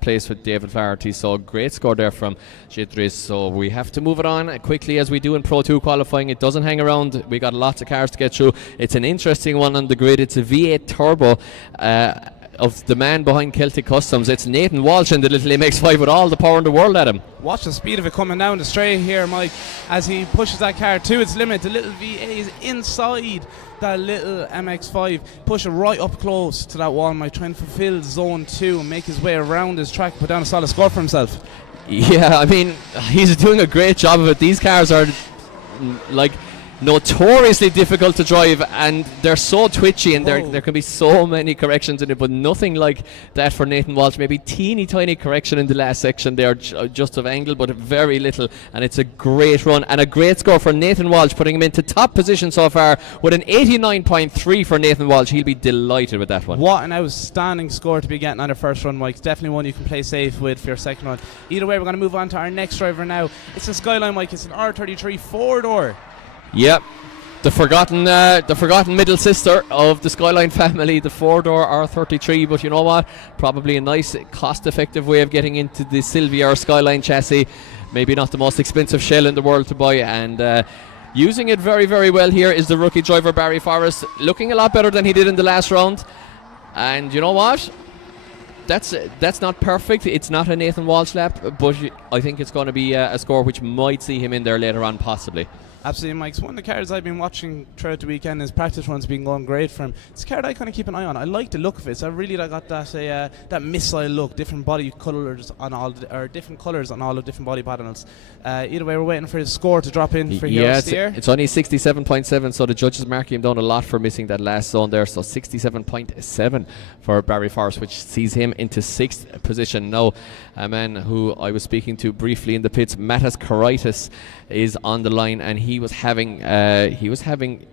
place with David Flaherty, so great score there from Jidris. So we have to move it on quickly as we do in Pro 2 qualifying. It doesn't hang around, we got lots of cars to get through. It's an interesting one on the grid. It's a V8 turbo of the man behind Celtic Customs. It's Nathan Walsh in the little MX-5 with all the power in the world at him. Watch the speed of it coming down the straight here, Mike, as he pushes that car to its limit. The little V8 is inside that little MX-5, push it right up close to that wall, Mike, trying to fulfill zone 2 and make his way around his track, put down a solid score for himself. Yeah, I mean, he's doing a great job of it. These cars are like notoriously difficult to drive, and they're so twitchy, and there can be so many corrections in it, but nothing like that for Nathan Walsh. Maybe teeny tiny correction in the last section there, just of angle, but very little, and it's a great run and a great score for Nathan Walsh, putting him into top position so far with an 89.3 for Nathan Walsh. He'll be delighted with that one. What an outstanding score to be getting on your first run, Mike. Definitely one you can play safe with for your second run. Either way, we're going to move on to our next driver now. It's a Skyline, Mike. It's an R33 4-door. Yep, the forgotten middle sister of the Skyline family, the 4-door R33. But you know what? Probably a nice, cost-effective way of getting into the Silvia or Skyline chassis. Maybe not the most expensive shell in the world to buy, and using it very, very well here is the rookie driver Barry Forrest, looking a lot better than he did in the last round. And you know what? That's not perfect. It's not a Nathan Walsh lap, but I think it's going to be a score which might see him in there later on, possibly. Absolutely, Mike. It's one of the cars I've been watching throughout the weekend. His practice run's been going great for him. It's a car that I kind of keep an eye on. I like the look of it. So I really got that missile look, different body colours on all, or different colours on all the different body panels. Either way, we're waiting for his score to drop in for Hero Steer. It's only 67.7, so the judges marking him down a lot for missing that last zone there. So 67.7 for Barry Forrest, which sees him into 6th position. Now, a man who I was speaking to briefly in the pits, Matas Karaitis, is on the line, and he was having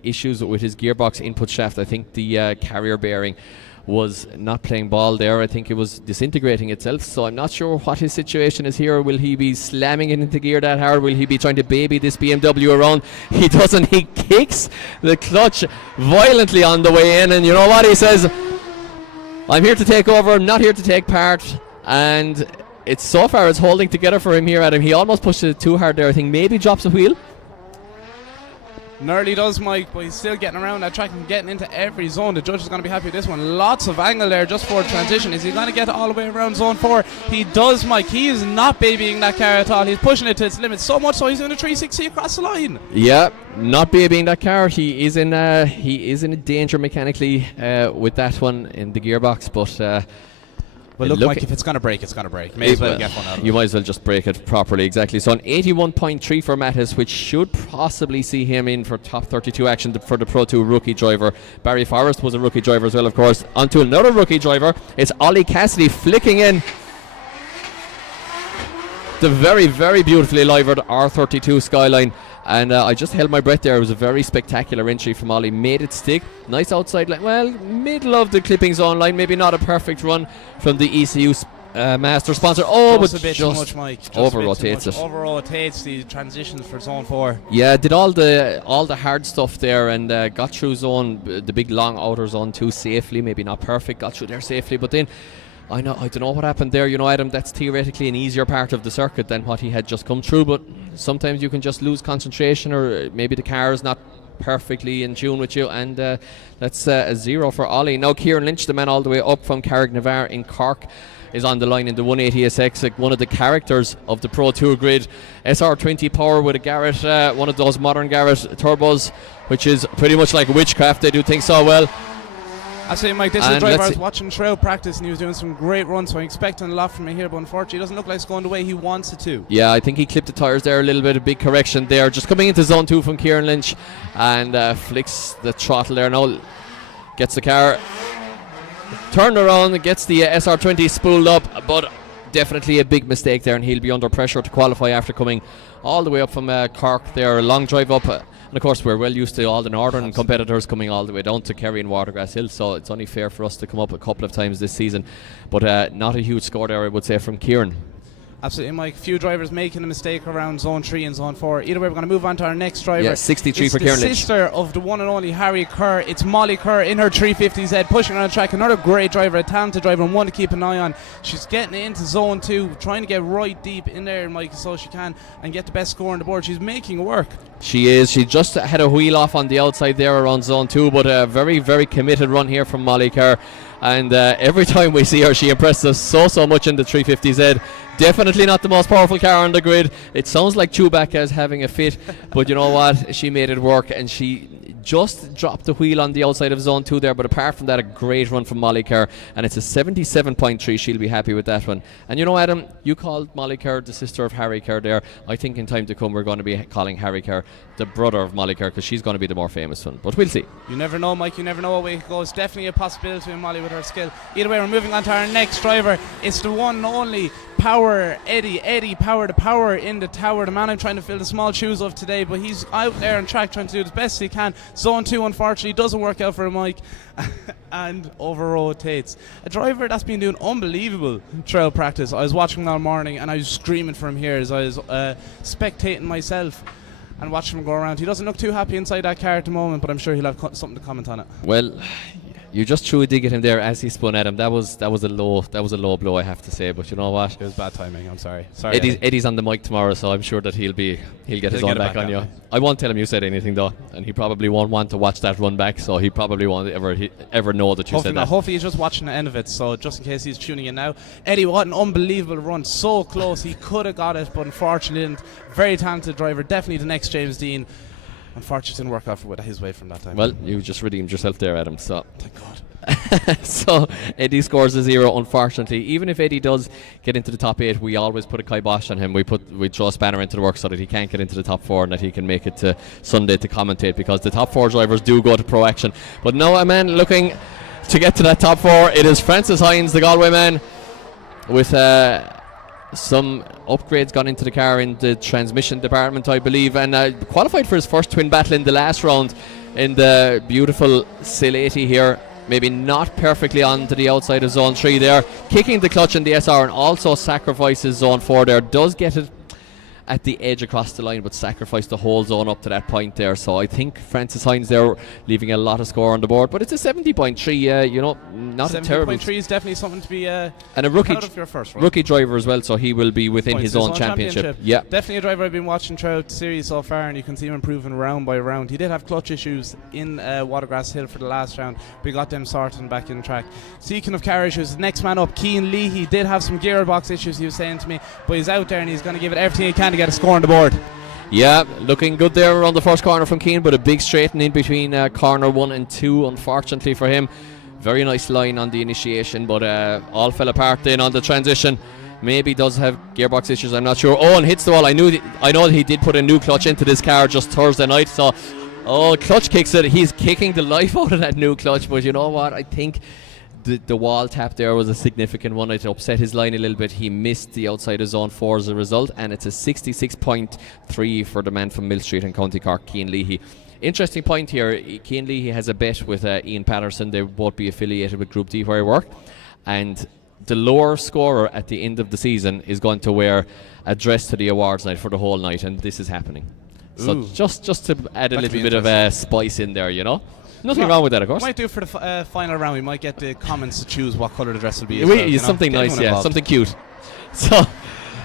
issues with his gearbox input shaft. I think the carrier bearing was not playing ball there. I think it was disintegrating itself, so I'm not sure what his situation is here. Will he be slamming it into gear that hard? Will he be trying to baby this BMW around? He doesn't. He kicks the clutch violently on the way in, and you know what he says? I'm here to take over, I'm not here to take part. And it's so far it's holding together for him here, Adam. He almost pushed it too hard there. I think maybe drops a wheel. Nearly does, Mike, but he's still getting around that track and getting into every zone. The judge is going to be happy with this one. Lots of angle there just for transition. Is he going to get all the way around zone 4? He does, Mike. He is not babying that car at all. He's pushing it to its limits so much so he's doing a 360 across the line. Yeah, not babying that car. He is in a danger mechanically with that one in the gearbox, but well, look, Mike, if it's going to break, it's going to break. May as well get one out of it. You might as well just break it properly, exactly. So an 81.3 for Mattis, which should possibly see him in for top 32 action for the Pro 2 rookie driver. Barry Forrest was a rookie driver as well, of course. On to another rookie driver. It's Ollie Cassidy flicking in the very, very beautifully livered R32 Skyline. And I just held my breath there. It was a very spectacular entry from Ollie. Made it stick. Nice outside line. Well, middle of the clipping zone line. Maybe not a perfect run from the ECU master sponsor. Oh, just but a bit just too much, Mike. Just over-rotates it. Over-rotates the transitions for zone 4. Yeah, did all the hard stuff there and got through zone, the big long outer zone 2 safely. Maybe not perfect. Got through there safely. But then I don't know what happened there. You know, Adam, that's theoretically an easier part of the circuit than what he had just come through, but sometimes you can just lose concentration, or maybe the car is not perfectly in tune with you, and that's a 0 for Ollie. Now Kieran Lynch, the man all the way up from Carricknavar in Cork, is on the line in the 180SX, like one of the characters of the Pro 2 grid. SR20 power with a Garrett, one of those modern Garrett turbos, which is pretty much like witchcraft. They do things so well. I say, Mike, this is a driver I was watching Shroud practice, and he was doing some great runs, so I'm expecting a lot from him here, but unfortunately it doesn't look like it's going the way he wants it to. Yeah, I think he clipped the tyres there a little bit, a big correction there. Just coming into zone 2 from Kieran Lynch, and flicks the throttle there now. Gets the car turned around, gets the SR20 spooled up, but definitely a big mistake there, and he'll be under pressure to qualify after coming all the way up from Cork there. A long drive up And of course, we're well used to all the northern competitors coming all the way down to Kerry and Watergrass Hill, so it's only fair for us to come up a couple of times this season. But not a huge score there, I would say, from Kieran. Absolutely, Mike. Few drivers making a mistake around zone 3 and zone 4. Either way, we're going to move on to our next driver. Yeah, 63 it's for Kieran Lynch. It's the sister of the one and only Harry Kerr. It's Molly Kerr in her 350Z, pushing around the track. Another great driver, a talented driver, and one to keep an eye on. She's getting into zone 2, trying to get right deep in there, Mike, so she can, and get the best score on the board. She's making it work. She is. She just had a wheel off on the outside there around zone 2, but a very, very committed run here from Molly Kerr. And every time we see her, she impresses us so much in the 350Z. Definitely not the most powerful car on the grid. It sounds like Chewbacca is having a fit, but you know what? She made it work, and she just dropped the wheel on the outside of zone 2 there. But apart from that, a great run from Molly Kerr, and it's a 77.3. She'll be happy with that one. And you know, Adam, you called Molly Kerr the sister of Harry Kerr there. I think in time to come we're going to be calling Harry Kerr the brother of Molly Kerr, because she's going to be the more famous one. But we'll see. You never know, Mike. You never know what way it goes. Definitely a possibility with Molly with her skill. Either way, we're moving on to our next driver. It's the one and only Power Eddie. Eddie Power, the power in the tower. The man I'm trying to fill the small shoes of today, but he's out there on track trying to do the best he can. Zone 2 unfortunately doesn't work out for him, Mike, and over rotates. A driver that's been doing unbelievable trail practice. I was watching him all morning and I was screaming for him here as I was spectating myself and watching him go around. He doesn't look too happy inside that car at the moment, but I'm sure he'll have something to comment on it. Well, you just threw a dig at him there as he spun at him. That was a low blow, I have to say. But you know what? It was bad timing. I'm sorry. Eddie's on the mic tomorrow, so I'm sure that he'll get his own back on you. I won't tell him you said anything though, and he probably won't want to watch that run back. So he probably won't ever know that you said that. Hopefully he's just watching the end of it. So just in case he's tuning in now, Eddie, what an unbelievable run! So close. He could have got it, but unfortunately didn't. Very talented driver. Definitely the next James Dean. Unfortunately didn't work out with his way from that time. Well, you just redeemed yourself there, Adam. So thank God. So Eddie scores a 0, unfortunately. Even if Eddie does get into the top 8, we always put a kibosh on him. We throw a spanner into the works so that he can't get into the top 4 and that he can make it to Sunday to commentate, because the top 4 drivers do go to Pro Action. But now a man looking to get to that top 4, it is Francis Hines, the Galway man, with some upgrades gone into the car in the transmission department, I believe, and qualified for his first twin battle in the last round in the beautiful Sil 80 here. Maybe not perfectly onto the outside of zone 3 there, kicking the clutch in the SR, and also sacrifices zone 4 there. Does get it at the edge across the line, but sacrificed the whole zone up to that point there. So I think Francis Hines there leaving a lot of score on the board, but it's a 70.3, you know, not a terrible. 70.3 is definitely something to be and a rookie driver as well, so he will be within his own championship. Yeah, definitely a driver I've been watching throughout the series so far, and you can see him improving round by round. He did have clutch issues in Watergrass Hill for the last round, but he got them sorted back in the track. Speaking of car issues, next man up, Cian Leahy, did have some gearbox issues, he was saying to me, but he's out there and he's going to give it everything he can to get a score on the board. Yeah, looking good there around the first corner from Cian, but a big straightening between corner 1 and 2, unfortunately for him. Very nice line on the initiation, but all fell apart then on the transition. Maybe does have gearbox issues, I'm not sure. Oh, and hits the wall. I know that he did put a new clutch into this car just Thursday night, so clutch kicks it. He's kicking the life out of that new clutch, but you know what, I think the wall tap there was a significant one. It upset his line a little bit. He missed the outside of zone 4 as a result, and it's a 66.3 for the man from Mill Street in County Cork, Cian Leahy. Interesting point here, Cian Leahy has a bet with Ian Patterson. They both be affiliated with Group D where he worked, and the lower scorer at the end of the season is going to wear a dress to the awards night for the whole night, and this is happening. So just to add a little bit of spice in there, you know. Nothing wrong with that, of course. We might do it for the final round. We might get the comments to choose what colour the dress will be. Something nice, yeah, something cute. So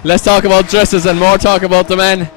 let's talk about dresses and more talk about the man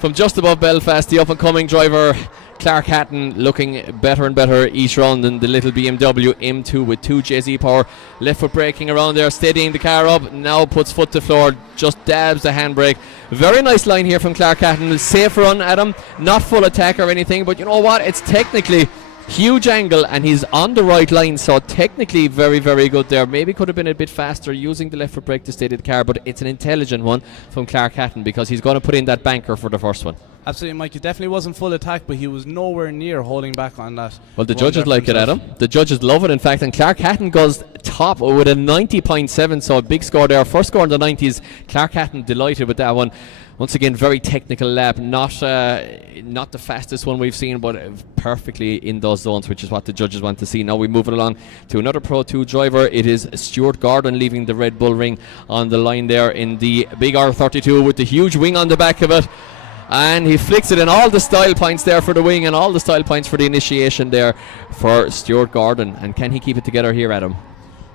from just above Belfast, the up-and-coming driver Clark Hatton, looking better and better each round in the little BMW M2 with 2 JZ power. Left foot braking around there, steadying the car up. Now puts foot to floor, just dabs the handbrake. Very nice line here from Clark Hatton. Safe run, Adam. Not full attack or anything, but you know what? It's technically huge angle and he's on the right line, so technically very, very good there. Maybe could have been a bit faster using the left foot brake to steady the car, but it's an intelligent one from Clark Hatton because he's going to put in that banker for the first one. Absolutely, Mike. It definitely wasn't full attack, but he was nowhere near holding back on that. Well, the judges like it, Adam. The judges love it, in fact. And Clark Hatton goes top with a 90.7, so a big score there. First score in the 90s. Clark Hatton delighted with that one. Once again, very technical lap. Not the fastest one we've seen, but perfectly in those zones, which is what the judges want to see. Now we move it along to another Pro 2 driver. It is Stuart Gordon leaving the Red Bull ring on the line there in the big R32 with the huge wing on the back of it. And he flicks it in, all the style points there for the wing and all the style points for the initiation there for Stuart Gordon. And can he keep it together here, Adam?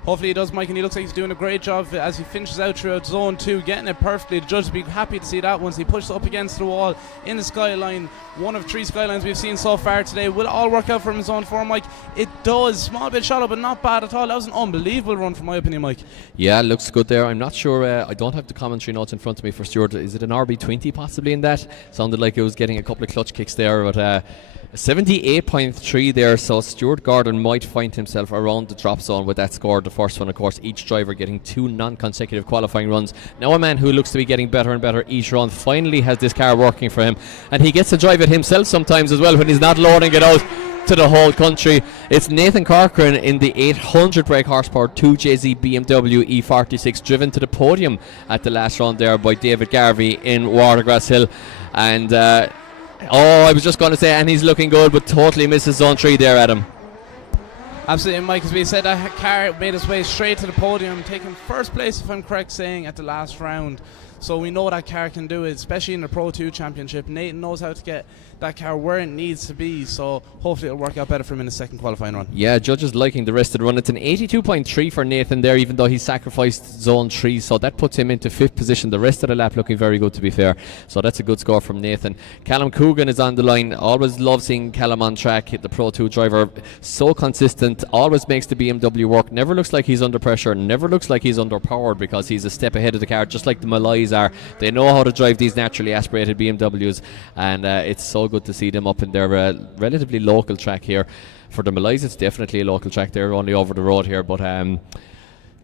Hopefully he does, Mike, and he looks like he's doing a great job as he finishes out throughout zone 2, getting it perfectly. The judges will be happy to see that once he pushes up against the wall in the skyline. One of 3 skylines we've seen so far today. Will it all work out for him in zone 4, Mike? It does. Small bit shallow, but not bad at all. That was an unbelievable run, from my opinion, Mike. Yeah, looks good there. I'm not sure. I don't have the commentary notes in front of me for Stuart. Is it an RB20 possibly in that? Sounded like it was getting a couple of clutch kicks there, but 78.3 there, so Stuart Gordon might find himself around the drop zone with that score. The first one, of course, each driver getting 2 non-consecutive qualifying runs. Now a man who looks to be getting better and better each run finally has this car working for him, and he gets to drive it himself sometimes as well when he's not loading it out to the whole country. It's Nathan Corcoran in the 800 brake horsepower 2JZ BMW E46, driven to the podium at the last round there by David Garvey in Watergrass Hill. And I was just going to say, and he's looking good, but totally misses zone 3 there, Adam. Absolutely, Mike. As we said, that car made its way straight to the podium, taking first place, if I'm correct saying, at the last round. So we know that car can do it, especially in the Pro 2 Championship. Nathan knows how to get that car where it needs to be, so hopefully it'll work out better for him in the second qualifying run. Yeah, judges liking the rest of the run. It's an 82.3 for Nathan there, even though he sacrificed zone 3, so that puts him into 5th position. The rest of the lap looking very good, to be fair, so that's a good score from Nathan. Callum Coogan is on the line. Always love seeing Callum on track. The Pro 2 driver, so consistent, always makes the BMW work, never looks like he's under pressure, never looks like he's underpowered, because he's a step ahead of the car, just like the Malays are. They know how to drive these naturally aspirated BMWs, and it's so good to see them up in their relatively local track here. For the Malays, it's definitely a local track. They're only over the road here, but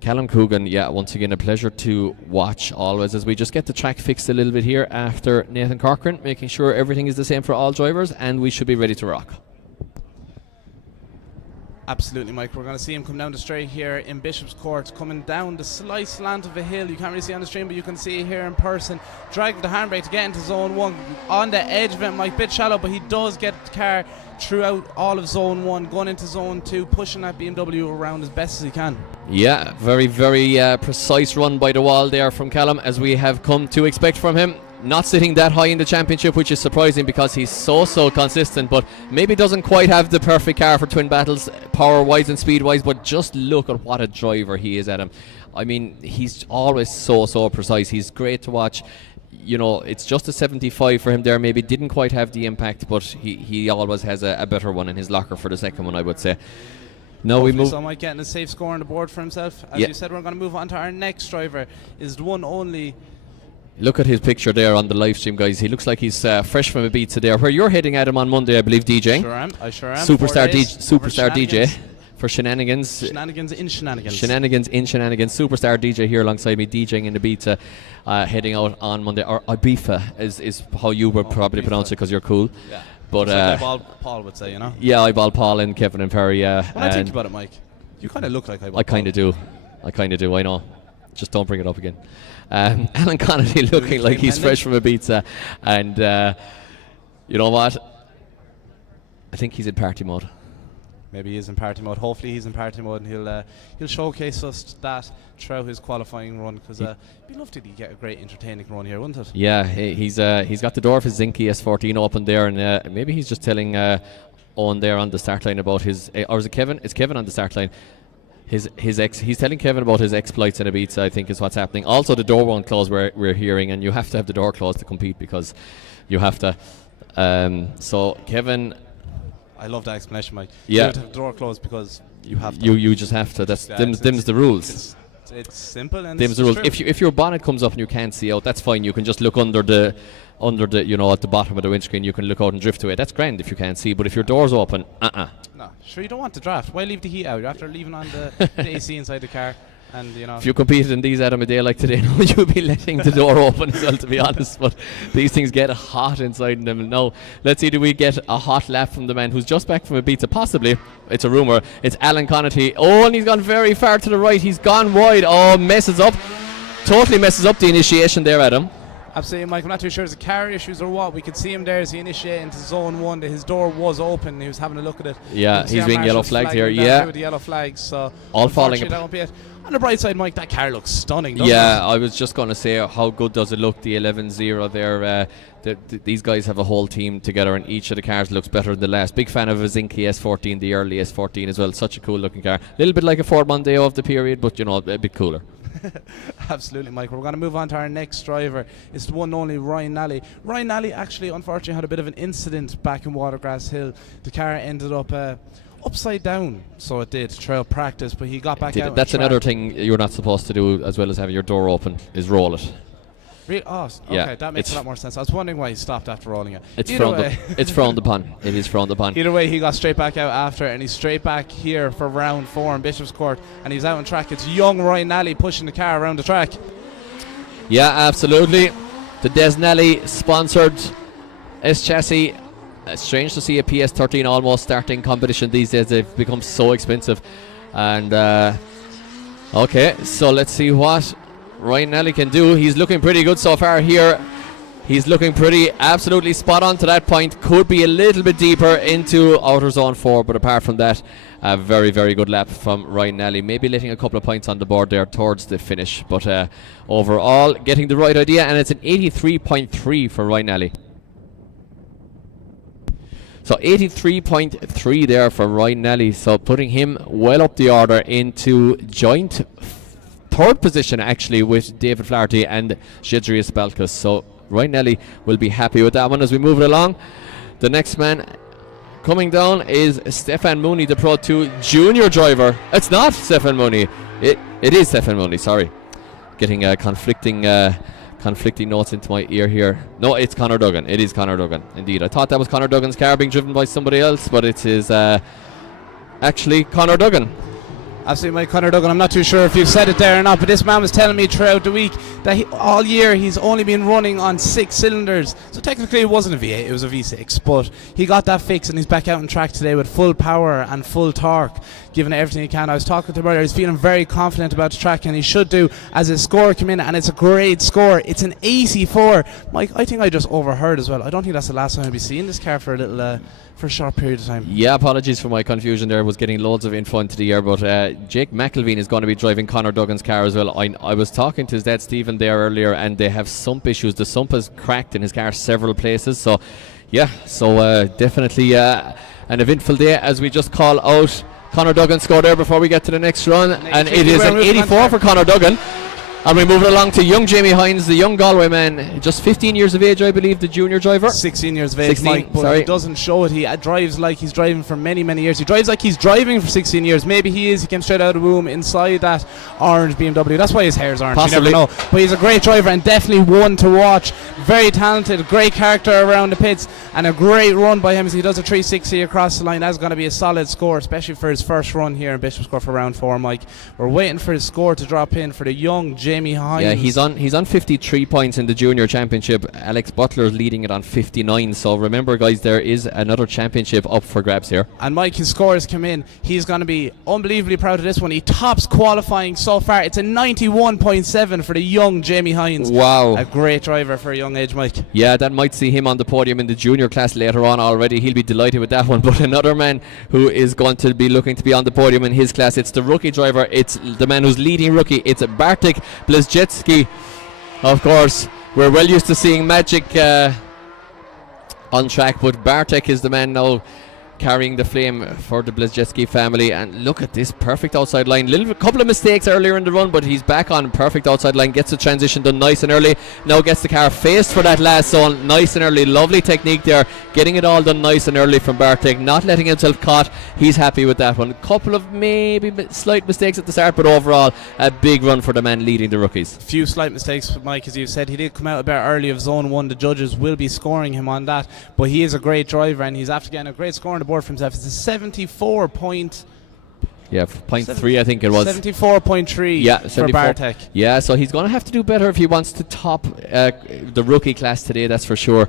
Callum Coogan, yeah, once again a pleasure to watch always, as we just get the track fixed a little bit here after Nathan Corcoran, making sure everything is the same for all drivers, and we should be ready to rock. Absolutely, Mike. We're going to see him come down the straight here in Bishopscourt, coming down the slight slant of a hill. You can't really see on the stream, but you can see it here in person. Dragging the handbrake to get into zone 1. On the edge of it, Mike, bit shallow, but he does get the car throughout all of zone 1, going into zone 2, pushing that BMW around as best as he can. Yeah, very, very precise run by the wall there from Callum, as we have come to expect from him. Not sitting that high in the championship, which is surprising because he's so consistent, but maybe doesn't quite have the perfect car for twin battles, power wise and speed wise, but just look at what a driver he is, Adam. I mean, he's always so precise. He's great to watch. You know, it's just a 75 for him there. Maybe didn't quite have the impact, but he always has a better one in his locker for the second one, I would say. Now we move. So Mike getting a safe score on the board for himself. As you said, we're going to move on to our next driver. Is the one only. Look at his picture there on the live stream, guys. He looks like he's fresh from Ibiza there. Where you're heading at him on Monday, I believe, DJing. I sure am. Superstar DJ for Shenanigans. Shenanigans in Shenanigans. Shenanigans in Shenanigans. Superstar DJ here alongside me, DJing in Ibiza, heading out on Monday. Or Ibiza is how you would probably pronounce it, because you're cool. Yeah. But like Eyeball Paul would say, you know? Yeah, Eyeball Paul and Kevin and Perry, yeah. When I think about it, Mike, you kind of look like Eyeball Paul. I kind of do, I know. Just don't bring it up again. Alan Connolly looking like he's fresh from Ibiza, and you know what? I think he's in party mode. Maybe he is in party mode. Hopefully he's in party mode, and he'll showcase us that throughout his qualifying run, because it'd be lovely to get a great entertaining run here, wouldn't it? Yeah, he's got the door of his Zinky S14 open there, and maybe he's just telling Owen there on the start line about his, or is it Kevin? It's Kevin on the start line. He's telling Kevin about his exploits in Ibiza, I think, is what's happening. Also, the door won't close, we're hearing, and you have to have the door closed to compete, because you have to. So Kevin, I love that explanation, Mike. Yeah, you have to have the door closed because you have to. You just have to. That's them's the rules. It's simple and them's the rules. If your bonnet comes up and you can't see out, that's fine. You can just look under the you know, at the bottom of the windscreen. You can look out and drift away. That's grand if you can't see. But if your door's open, No, sure, you don't want to draft. Why leave the heat out? You're after leaving on the AC inside the car. And you know, If you competed in these, Adam, a day like today, no, you'd be letting the door open as well, to be honest. But these things get hot inside them. Now, let's see, do we get a hot lap from the man who's just back from Ibiza? Possibly. It's a rumour. It's Alan Connaughty. Oh, and he's gone very far to the right. He's gone wide. Oh, messes up. Totally messes up the initiation there, Adam. absolutely, Mike. I'm not too sure if it's car issues or what. We could see him there as he initiated into zone 1. His door was open. He was having a look at it. Yeah, he's being yellow flagged here. Yeah. With the yellow flags. So all falling that won't be it. On the bright side, Mike, that car looks stunning. Yeah, I was just going to say, how good does it look, the 11-0 there. These guys have a whole team together, and each of the cars looks better than the last. Big fan of a Zinky S14, the early S14 as well. Such a cool looking car. A little bit like a Ford Mondeo of the period, but you know, a bit cooler. Absolutely, Mike. We're going to move on to our next driver. It's the one and only Ryan Nally. Ryan Nally actually, unfortunately, had a bit of an incident back in Watergrass Hill. The car ended up upside down, so it did, throughout practice, but he got back out. That's another thing you're not supposed to do, as well as having your door open, is roll it. Really? Oh, okay, Yeah, that makes a lot more sense. I was wondering why he stopped after rolling it. It's Either frowned upon. It is frowned upon. Either way, he got straight back out after, and he's straight back here for round 4 in Bishopscourt, and he's out on track. It's young Ryan Nally pushing the car around the track. Yeah, absolutely. The Des Nally sponsored S-Chassis. Strange to see a PS13 almost starting competition these days. They've become so expensive. And okay, so let's see what Ryan Nally can do. He's looking pretty good so far here. He's looking pretty absolutely spot on to that point. Could be a little bit deeper into outer zone 4, but apart from that, a very, very good lap from Ryan Nally. Maybe letting a couple of points on the board there towards the finish, but overall getting the right idea, and it's an 83.3 for Ryan Nally. So 83.3 there for Ryan Nally, so putting him well up the order into joint third position actually with David Flaherty and Jedrius Balkas. So Ryan Nally will be happy with that one as we move it along. The next man coming down is Stefan Mooney, the Pro2 junior driver. It's not Stefan Mooney. It is Stefan Mooney, sorry. Getting conflicting notes into my ear here. No, it's Conor Duggan. It is Conor Duggan, indeed. I thought that was Conor Duggan's car being driven by somebody else, but it is actually Conor Duggan. Absolutely, Mike. Conor Duggan. I'm not too sure if you've said it there or not, but this man was telling me throughout the week that all year he's only been running on 6 cylinders. So technically it wasn't a V8, it was a V6. But he got that fixed and he's back out on track today with full power and full torque, giving it everything he can. I was talking to him earlier. He's feeling very confident about the track, and he should do, as his score came in, and it's a great score. It's an 84. Mike, I think I just overheard as well. I don't think that's the last time I'll be seeing this car for a little... for a short period of time. Yeah, apologies for my confusion there. I was getting loads of info into the air, but Jake McElveen is going to be driving Conor Duggan's car as well. I was talking to his dad Stephen there earlier, and they have sump issues. The sump has cracked in his car several places, so yeah, so definitely an eventful day as we just call out Conor Duggan's score there before we get to the next run, and it is an 84 for Conor Duggan. And we move it along to young Jamie Hines, the young Galway man, just 15 years of age, I believe, the junior driver. 16 years of age, Mike, but he doesn't show it. He drives like he's driving for many, many years. He drives like he's driving for 16 years. Maybe he is. He came straight out of the womb inside that orange BMW. That's why his hair's orange. Possibly. You never know. But he's a great driver and definitely one to watch. Very talented, great character around the pits, and a great run by him as he does a 360 across the line. That's going to be a solid score, especially for his first run here in Bishopscourt for round 4, Mike. We're waiting for his score to drop in for the young Jamie Hines. Yeah, he's on 53 points in the junior championship. Alex Butler's leading it on 59. So remember, guys, there is another championship up for grabs here. And Mike, his scores come in. He's going to be unbelievably proud of this one. He tops qualifying so far. It's a 91.7 for the young Jamie Hines. Wow, a great driver for a young age, Mike. Yeah, that might see him on the podium in the junior class later on already. He'll be delighted with that one. But another man who is going to be looking to be on the podium in his class, it's the rookie driver. It's the man who's leading rookie. It's Bartek Blazejewski. Of course, we're well used to seeing Magic on track, but Bartek is the man now carrying the flame for the Blazejewski family. And look at this perfect outside line. Couple of mistakes earlier in the run, but he's back on perfect outside line. Gets the transition done nice and early. Now gets the car faced for that last zone nice and early. Lovely technique there, getting it all done nice and early from Bartek, not letting himself caught. He's happy with that one. Couple of maybe slight mistakes at the start, but overall a big run for the man leading the rookies. Few slight mistakes, Mike, as you said. He did come out a bit early of zone 1. The judges will be scoring him on that, but he is a great driver, and he's after getting a great score on the board for himself. It's a 74 point Yeah, 0.3 I think it was. 74.3 Yeah, for 74. Bartek. Yeah, so he's going to have to do better if he wants to top the rookie class today, that's for sure.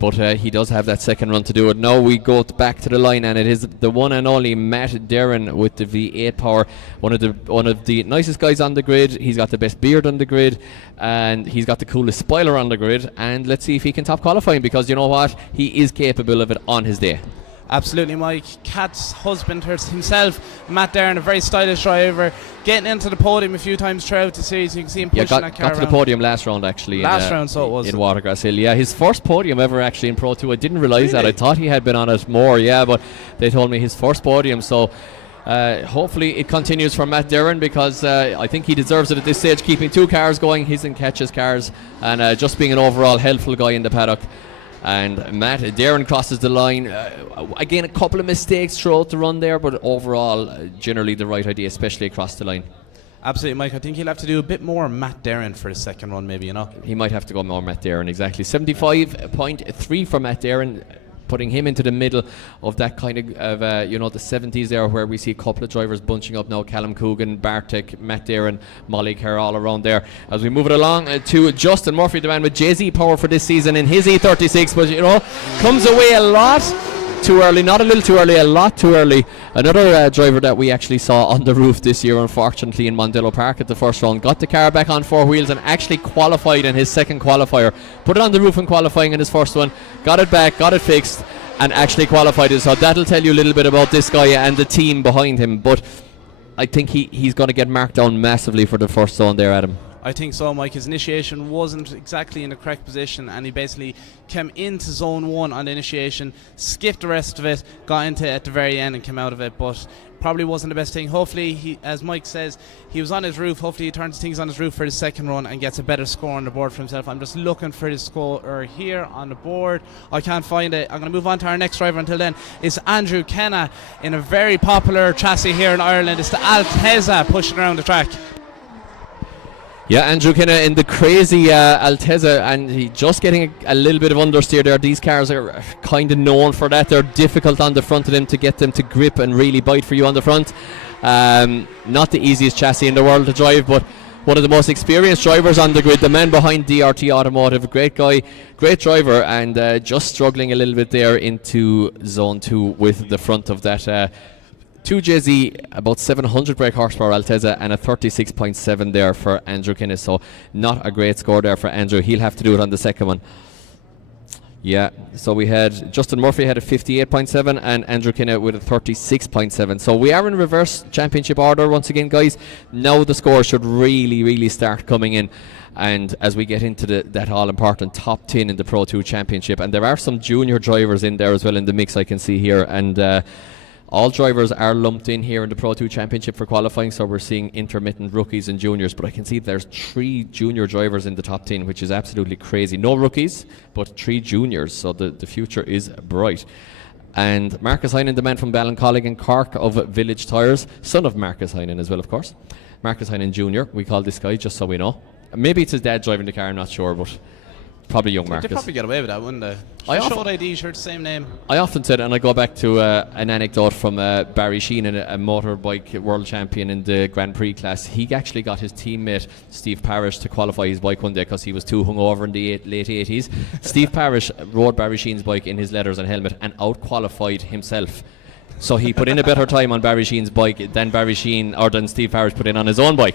But he does have that second run to do it. Now we go back to the line, and it is the one and only Matt Derren with the V8 power. One of the nicest guys on the grid. He's got the best beard on the grid, and he's got the coolest spoiler on the grid. And let's see if he can top qualifying, because you know what? He is capable of it on his day. Absolutely, Mike. Kat's husband himself, Matt Derren, a very stylish driver, getting into the podium a few times throughout the series. You can see him pushing that car got to the podium last round, actually. Last round, so it was. In Watergrass Hill. Yeah, his first podium ever, actually, in Pro 2. I didn't realise that. I thought he had been on it more, yeah, but they told me his first podium, so hopefully it continues for Matt Derren, because I think he deserves it at this stage, keeping two cars going, his and Ketch's cars, and just being an overall helpful guy in the paddock. And Matt Derren crosses the line. Again, a couple of mistakes throughout the run there, but overall, generally the right idea, especially across the line. Absolutely, Mike. I think he'll have to do a bit more Matt Derren for his second run, maybe, you know. He might have to go more Matt Derren, exactly. 75.3 for Matt Derren, putting him into the middle of that kind of the 70s there, where we see a couple of drivers bunching up now. Callum Coogan, Bartek, Matt Derren, Molly Kerr, all around there. As we move it along to Justin Murphy, the man with Jay-Z power for this season in his E36, but you know, comes away a lot too early, not a little too early, a lot too early. Another driver that we actually saw on the roof this year, unfortunately, in Mondello Park at the first round, got the car back on four wheels and actually qualified in his second qualifier. Put it on the roof in qualifying in his first one, got it back, got it fixed, and actually qualified it. So that'll tell you a little bit about this guy and the team behind him. But I think he's going to get marked down massively for the first zone there, Adam. I think so, Mike. His initiation wasn't exactly in the correct position, and he basically came into zone 1 on the initiation, skipped the rest of it, got into it at the very end and came out of it, but probably wasn't the best thing. Hopefully, he, as Mike says, he was on his roof. Hopefully he turns things on his roof for his second run and gets a better score on the board for himself. I'm just looking for his score here on the board. I can't find it. I'm going to move on to our next driver. Until then, it's Andrew Kenna in a very popular chassis here in Ireland. It's the Altezza pushing around the track. Yeah, Andrew Kenna in the crazy Altezza, and he just getting a little bit of understeer there. These cars are kind of known for that. They're difficult on the front of them to get them to grip and really bite for you on the front. Not the easiest chassis in the world to drive, but one of the most experienced drivers on the grid, the man behind DRT Automotive. Great guy, great driver, and just struggling a little bit there into zone 2 with the front of that 2JZ, about 700 brake horsepower Altezza, and a 36.7 there for Andrew Kenna. So not a great score there for Andrew. He'll have to do it on the second one. Yeah, so we had Justin Murphy had a 58.7 and Andrew Kenna with a 36.7. So we are in reverse championship order once again, guys. Now the score should really start coming in, and as we get into that all-important top 10 in the Pro 2 championship, and there are some junior drivers in there as well in the mix, I can see here, and all drivers are lumped in here in the Pro 2 Championship for qualifying, so we're seeing intermittent rookies and juniors, but I can see there's 3 junior drivers in the top 10, which is absolutely crazy. No rookies, but 3 juniors, so the future is bright. And Marcus Heinen, the man from Ballincollig and Cork of Village Tyres, son of Marcus Heinen as well, of course. Marcus Heinen Jr., we call this guy, just so we know. Maybe it's his dad driving the car, I'm not sure, but probably young Marcus. They'd probably get away with that, wouldn't they? Showed ID, shirt, same name. I often said, and I go back to an anecdote from Barry Sheehan, a motorbike world champion in the Grand Prix class. He actually got his teammate Steve Parrish to qualify his bike one day because he was too hungover in the late 80s. Steve Parrish rode Barry Sheehan's bike in his leathers and helmet and out-qualified himself. So he put in a better time on Barry Sheehan's bike than Barry Sheehan or than Steve Parrish put in on his own bike.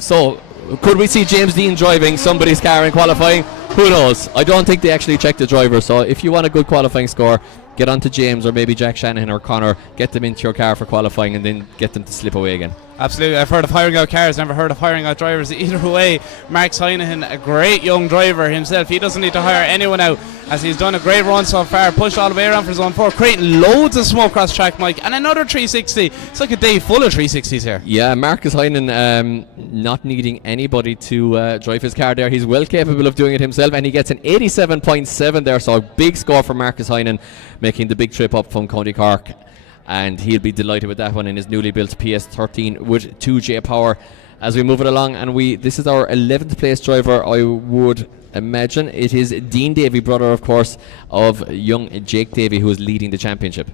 So could we see James Dean driving somebody's car in qualifying? Who knows? I don't think they actually check the driver, so if you want a good qualifying score, get on to James or maybe Jack Shanahan or Connor, get them into your car for qualifying and then get them to slip away again. Absolutely. I've heard of hiring out cars, never heard of hiring out drivers. Either way, Mark Heinen, a great young driver himself. He doesn't need to hire anyone out, as he's done a great run so far, pushed all the way around for zone 4, creating loads of smoke across track, Mike, and another 360. It's like a day full of 360s here. Yeah, Marcus Heinen not needing anybody to drive his car there. He's well capable of doing it himself, and he gets an 87.7 there, so a big score for Marcus Heinen, making the big trip up from County Cork. And he'll be delighted with that one in his newly built PS13 with 2J power. As we move it along, and this is our 11th place driver, I would imagine. It is Dean Davey, brother, of course, of young Jake Davey, who is leading the championship.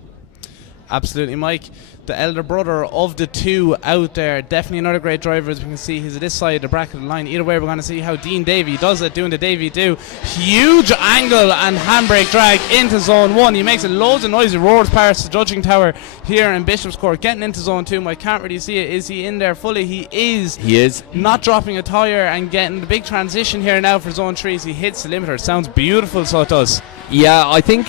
Absolutely, Mike. The elder brother of the two out there. Definitely another great driver, as we can see. He's at this side of the bracket of the line. Either way, we're going to see how Dean Davey does it, doing the Davey do. Huge angle and handbrake drag into zone 1. He makes it loads of noisy roars past the judging tower here in Bishopscourt. Getting into zone 2, Mike can't really see it. Is he in there fully? He is. He is. Not dropping a tyre and getting the big transition here now for zone 3 as he hits the limiter. It sounds beautiful, so it does. Yeah, I think,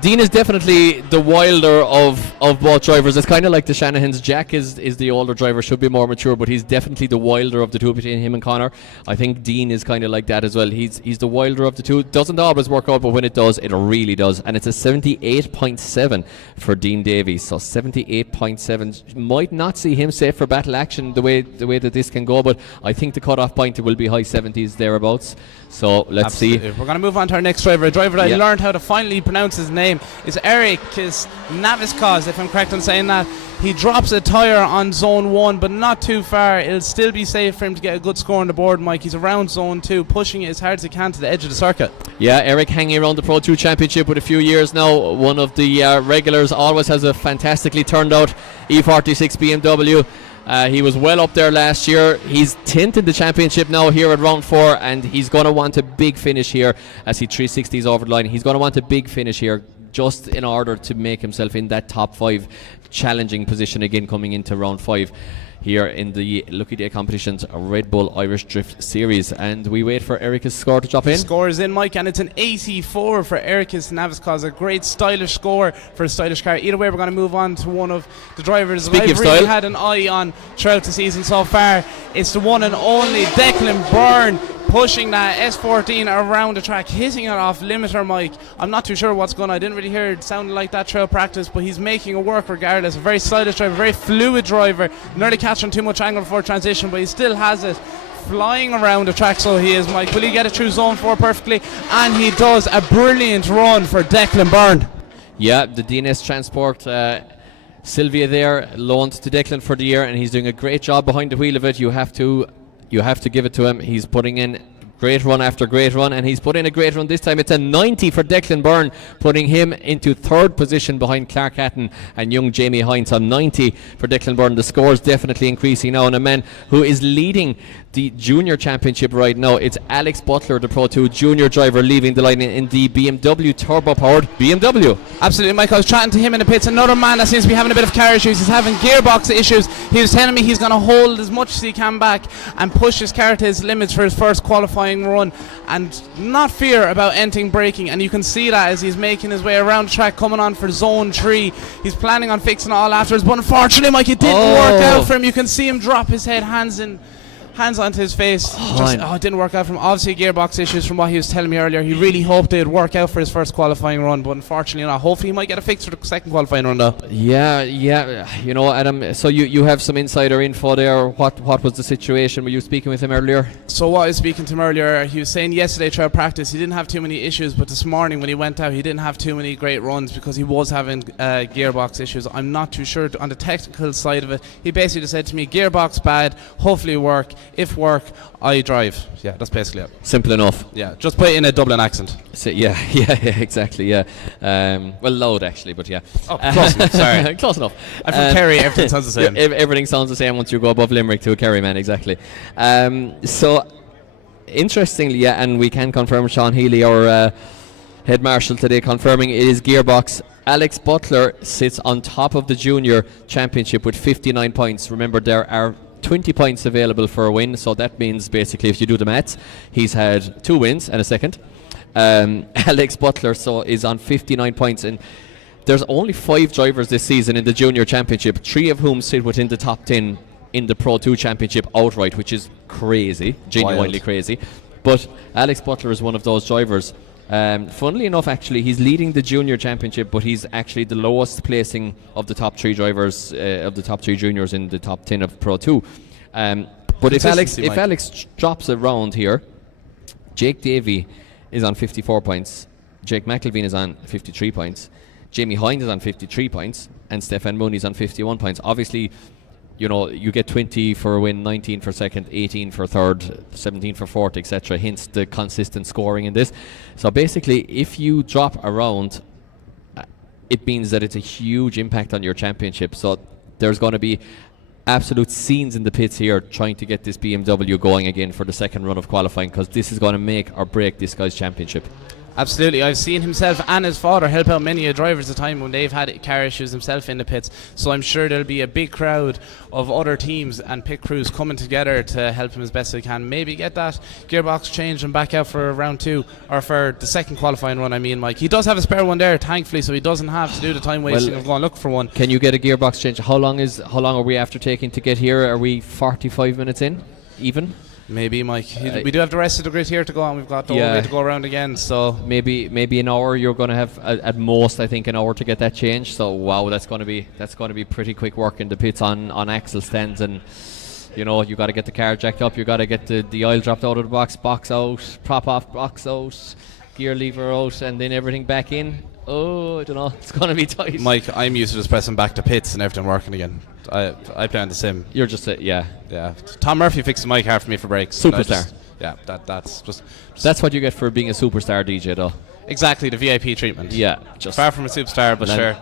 Dean is definitely the wilder of both drivers. It's kind of like the Shanahan's. Jack is the older driver, should be more mature, but he's definitely the wilder of the two between him and Connor. I think Dean is kind of like that as well. He's the wilder of the two. Doesn't always work out, but when it does, it really does. And it's a 78.7 for Dean Davies. So 78.7 might not see him safe for battle action the way that this can go, but I think the cut-off point will be high 70s thereabouts. So let's see. We're going to move on to our next driver. A driver that I learned how to finally pronounce his name is Eric Naviskos, if I'm correct in saying that. He drops a tyre on zone 1, but not too far. It'll still be safe for him to get a good score on the board, Mike. He's around zone 2, pushing it as hard as he can to the edge of the circuit. Yeah, Eric hanging around the Pro2 Championship with a few years now. One of the regulars, always has a fantastically turned out E46 BMW. He was well up there last year. He's 10th in the championship now here at round 4, and he's going to want a big finish here as he 360s over the line. He's going to want a big finish here just in order to make himself in that top 5 challenging position again coming into round 5 here in the Lucky Day Competitions Red Bull Irish Drift Series. And we wait for Eric's score to drop in. Score is in, Mike, and it's an 84 for Ericus Naviskos. A great stylish score for a stylish car. Either way, we're going to move on to one of the drivers that I've really had an eye on throughout the season so far. It's the one and only Declan Byrne, pushing that S14 around the track, hitting it off limiter, Mike. I'm not too sure what's going on. I didn't really hear it sounding like that trail practice, but he's making it work regardless. A very stylish driver, very fluid driver. Nearly catching too much angle before transition, but he still has it flying around the track, so he is, Mike. Will he get it through zone 4 perfectly? And he does. A brilliant run for Declan Byrne. Yeah, the DNS Transport Sylvia there loaned to Declan for the year, and he's doing a great job behind the wheel of it. You have to give it to him. He's putting in great run after great run, and he's put in a great run this time. It's a 90 for Declan Byrne, putting him into 3rd position behind Clark Hatton and young Jamie Hines. So 90 for Declan Byrne. The score is definitely increasing now, and a man who is leading the junior championship right now, it's Alex Butler, the Pro2 junior driver, leaving the line in the BMW turbo-powered BMW. Absolutely, Mike. I was chatting to him in the pits. Another man that seems to be having a bit of car issues. He's having gearbox issues. He was telling me he's going to hold as much as he can back and push his car to his limits for his first qualifying run, and not fear about anything braking. And you can see that as he's making his way around the track, coming on for zone 3. He's planning on fixing it all afterwards, but unfortunately, Mike, it didn't work out for him. You can see him drop his head, hands onto his face. It didn't work out for him. Obviously gearbox issues from what he was telling me earlier. He really hoped it would work out for his first qualifying run, but unfortunately not. Hopefully he might get a fix for the second qualifying run though. Yeah, you know, Adam, so you have some insider info there. What was the situation? Were you speaking with him earlier? So what I was speaking to him earlier, he was saying yesterday throughout practice he didn't have too many issues, but this morning when he went out he didn't have too many great runs because he was having gearbox issues. I'm not too sure on the technical side of it. He basically just said to me, gearbox bad, hopefully work. If work, I drive. Yeah, that's basically it. Simple enough. Yeah, just put it in a Dublin accent. So, yeah, exactly, yeah. Well, loud actually, but yeah. Oh, close enough, sorry. Close enough. I'm from Kerry, everything sounds the same. Everything sounds the same once you go above Limerick to a Kerry man, exactly. So, interestingly, yeah, and we can confirm Sean Healy, our head marshal today, confirming it is gearbox. Alex Butler sits on top of the junior championship with 59 points. Remember, there are 20 points available for a win, so that means basically, if you do the maths, he's had 2 wins and a second. Alex Butler is on 59 points, and there's only 5 drivers this season in the junior championship, 3 of whom sit within the top 10 in the Pro2 championship outright, which is crazy, genuinely crazy. But Alex Butler is one of those drivers. Funnily enough, actually, he's leading the junior championship, but he's actually the lowest placing of the top 3 drivers, of the top 3 juniors in the top 10 of Pro2. But if Alex drops a round here, Jake Davey is on 54 points, Jake McElveen is on 53 points, Jamie Hines is on 53 points, and Stefan Mooney's on 51 points. Obviously, you know, you get 20 for a win, 19 for second, 18 for third, 17 for fourth, etc. Hence the consistent scoring in this. So basically, if you drop a round, it means that it's a huge impact on your championship. So there's going to be absolute scenes in the pits here trying to get this BMW going again for the second run of qualifying, because this is going to make or break this guy's championship. Absolutely. I've seen himself and his father help out many drivers at the time when they've had car issues themselves in the pits. So I'm sure there'll be a big crowd of other teams and pit crews coming together to help him as best they can. Maybe get that gearbox changed and back out for round 2, or for the second qualifying run, I mean, Mike. He does have a spare one there, thankfully, so he doesn't have to do the time wasting of going look for one. Can you get a gearbox change? How long are we after taking to get here? Are we 45 minutes in? Even? Maybe, Mike. We do have the rest of the grid here to go on. We've got the whole way to go around again. So maybe an hour. You're going to have at most, I think, an hour to get that changed. So wow, that's going to be pretty quick work in the pits on axle stands, and you got to get the car jacked up. You got to get the oil dropped out of the box out, prop off box out, gear lever out, and then everything back in. Oh, I don't know. It's going to be tight. Mike, I'm used to just pressing back to pits and everything working again. I play on the sim. You're just yeah. Tom Murphy fixed my car for me for brakes. Superstar. That's what you get for being a superstar DJ, though. Exactly, the VIP treatment. Yeah, just far from a superstar, but sure.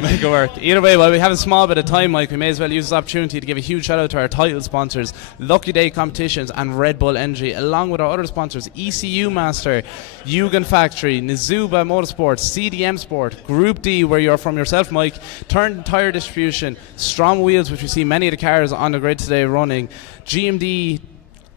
Make it work. Either way, while we have a small bit of time, Mike, we may as well use this opportunity to give a huge shout out to our title sponsors, Lucky Day Competitions and Red Bull Energy, along with our other sponsors, ECU Master, Yugen Factory, Nizuba Motorsports, CDM Sport, Group D, where you're from yourself, Mike, Turn Tire Distribution, Strom Wheels, which we see many of the cars on the grid today running, GMD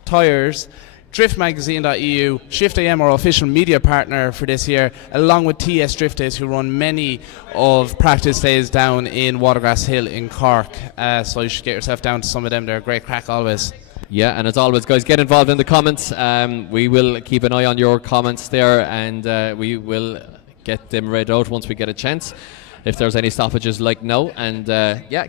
Tires, driftmagazine.eu, Shift AM, our official media partner for this year, along with TS Drift Days, who run many of practice days down in Watergrass Hill in Cork. So you should get yourself down to some of them. They're a great crack always. Yeah, and as always, guys, get involved in the comments. We will keep an eye on your comments there, and we will get them read out once we get a chance, if there's any stoppages like now. And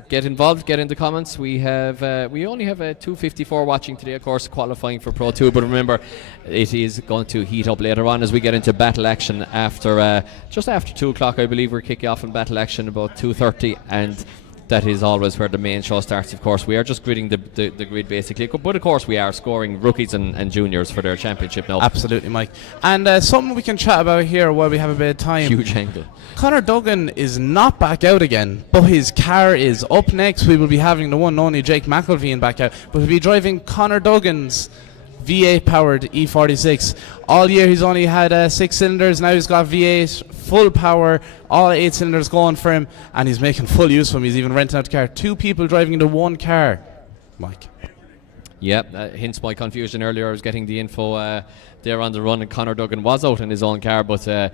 get involved, get in the comments. We only have a 254 watching today, of course, qualifying for Pro 2, but remember, it is going to heat up later on as we get into battle action after just after 2 o'clock, I believe. We're kicking off in battle action about 2:30, and that is always where the main show starts. Of course, we are just gridding the grid basically, but of course we are scoring rookies and juniors for their championship now. Absolutely, Mike. And something we can chat about here while we have a bit of time. Huge angle. Conor Duggan is not back out again, but his car is. Up next, we will be having the one and only Jake McElveen back out, but we'll be driving Conor Duggan's V8 powered E46. All year he's only had 6 cylinders. Now he's got V8 full power, all 8 cylinders going for him, and he's making full use of them. He's even renting out the car. 2 people driving into one car. Mike. Yeah, hence my confusion earlier. I was getting the info there on the run, and Conor Duggan was out in his own car, but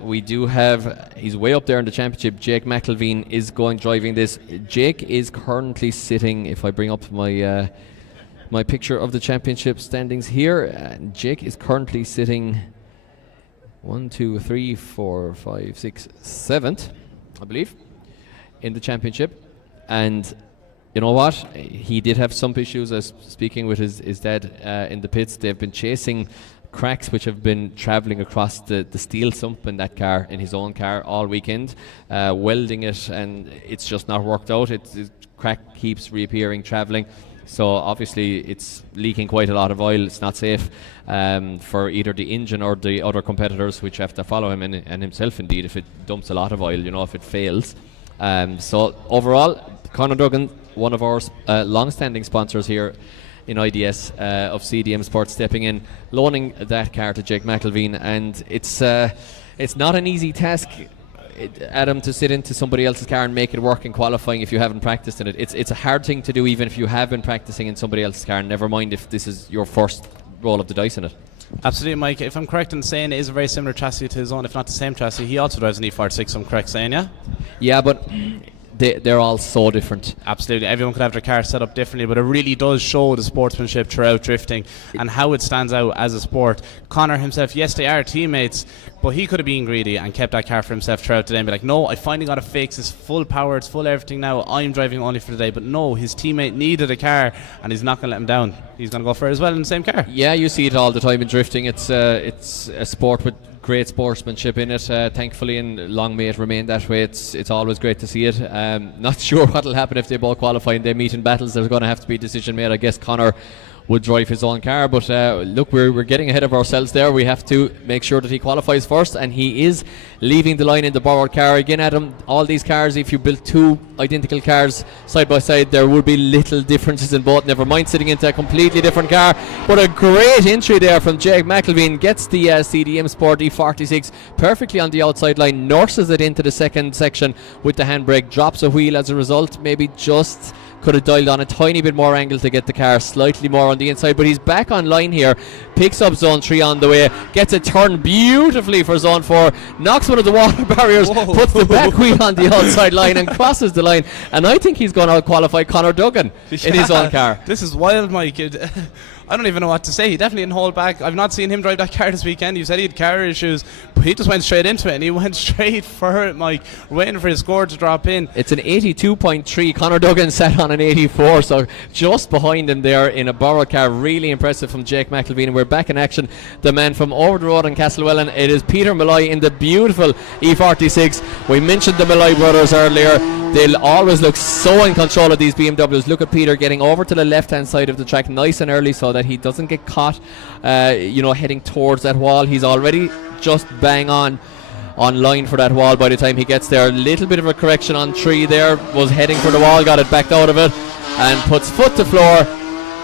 we do have, he's way up there in the championship. Jake McElveen is driving this. Jake is currently sitting, if I bring up my my picture of the championship standings here, Jake is currently sitting 7th, I believe, in the championship. And you know what? He did have some issues, as speaking with his dad in the pits. They've been chasing cracks which have been travelling across the steel sump in that car, in his own car, all weekend, welding it, and it's just not worked out. The crack keeps reappearing, travelling. So obviously it's leaking quite a lot of oil. It's not safe for either the engine or the other competitors, which have to follow him, and himself indeed, if it dumps a lot of oil, if it fails. So overall, Conor Duggan, one of our long-standing sponsors here in IDS of CDM Sports, stepping in, loaning that car to Jake McElveen, and it's not an easy task, Adam, to sit into somebody else's car and make it work in qualifying if you haven't practiced in it. It's a hard thing to do, even if you have been practicing in somebody else's car, never mind if this is your first roll of the dice in it. Absolutely, Mike. If I'm correct in saying it is a very similar chassis to his own, if not the same chassis, he also drives an E46, I'm correct saying, yeah? Yeah, but they're all so different. Absolutely. Everyone could have their car set up differently, but it really does show the sportsmanship throughout drifting and how it stands out as a sport. Conor himself, yes, they are teammates, but he could have been greedy and kept that car for himself throughout the day and be like, no, I finally got to fix this full power, it's full everything now, I'm driving only for the day. But no, his teammate needed a car and he's not going to let him down. He's going to go for it as well in the same car. Yeah, you see it all the time in drifting. It's a sport with great sportsmanship in it, thankfully, and long may it remain that way. It's always great to see it. Not sure what will happen if they both qualify and they meet in battles. There's going to have to be a decision made. I guess Conor would drive his own car. But look, we're getting ahead of ourselves there. We have to make sure that he qualifies first, and he is leaving the line in the borrowed car. Again, Adam, all these cars, if you built two identical cars side by side, there would be little differences in both. Never mind sitting into a completely different car. But a great entry there from Jake McElveen. Gets the CDM Sport E46 perfectly on the outside line, nurses it into the second section with the handbrake, drops a wheel as a result. Maybe just could have dialed on a tiny bit more angle to get the car slightly more on the inside, but he's back on line here, picks up zone 3 on the way, gets a turn beautifully for zone 4, knocks one of the water barriers, puts the back wheel on the outside line and crosses the line, and I think he's going to qualify Conor Duggan in his own car. This is wild, Mike. I don't even know what to say. He definitely didn't hold back. I've not seen him drive that car this weekend. You said he had car issues, but he just went straight into it, and he went straight for it, Mike. We're waiting for his score to drop in. It's an 82.3. Conor Duggan sat on an 84, so just behind him there in a borrowed car. Really impressive from Jake McElveen. And we're back in action. The man from over the road in Castlewellan. It is Peter Malloy in the beautiful E46. We mentioned the Malloy brothers earlier. They'll always look so in control of these BMWs. Look at Peter getting over to the left-hand side of the track nice and early so that he doesn't get caught, heading towards that wall. He's already just bang on line for that wall by the time he gets there. A little bit of a correction on 3 there. Was heading for the wall, got it backed out of it, and puts foot to floor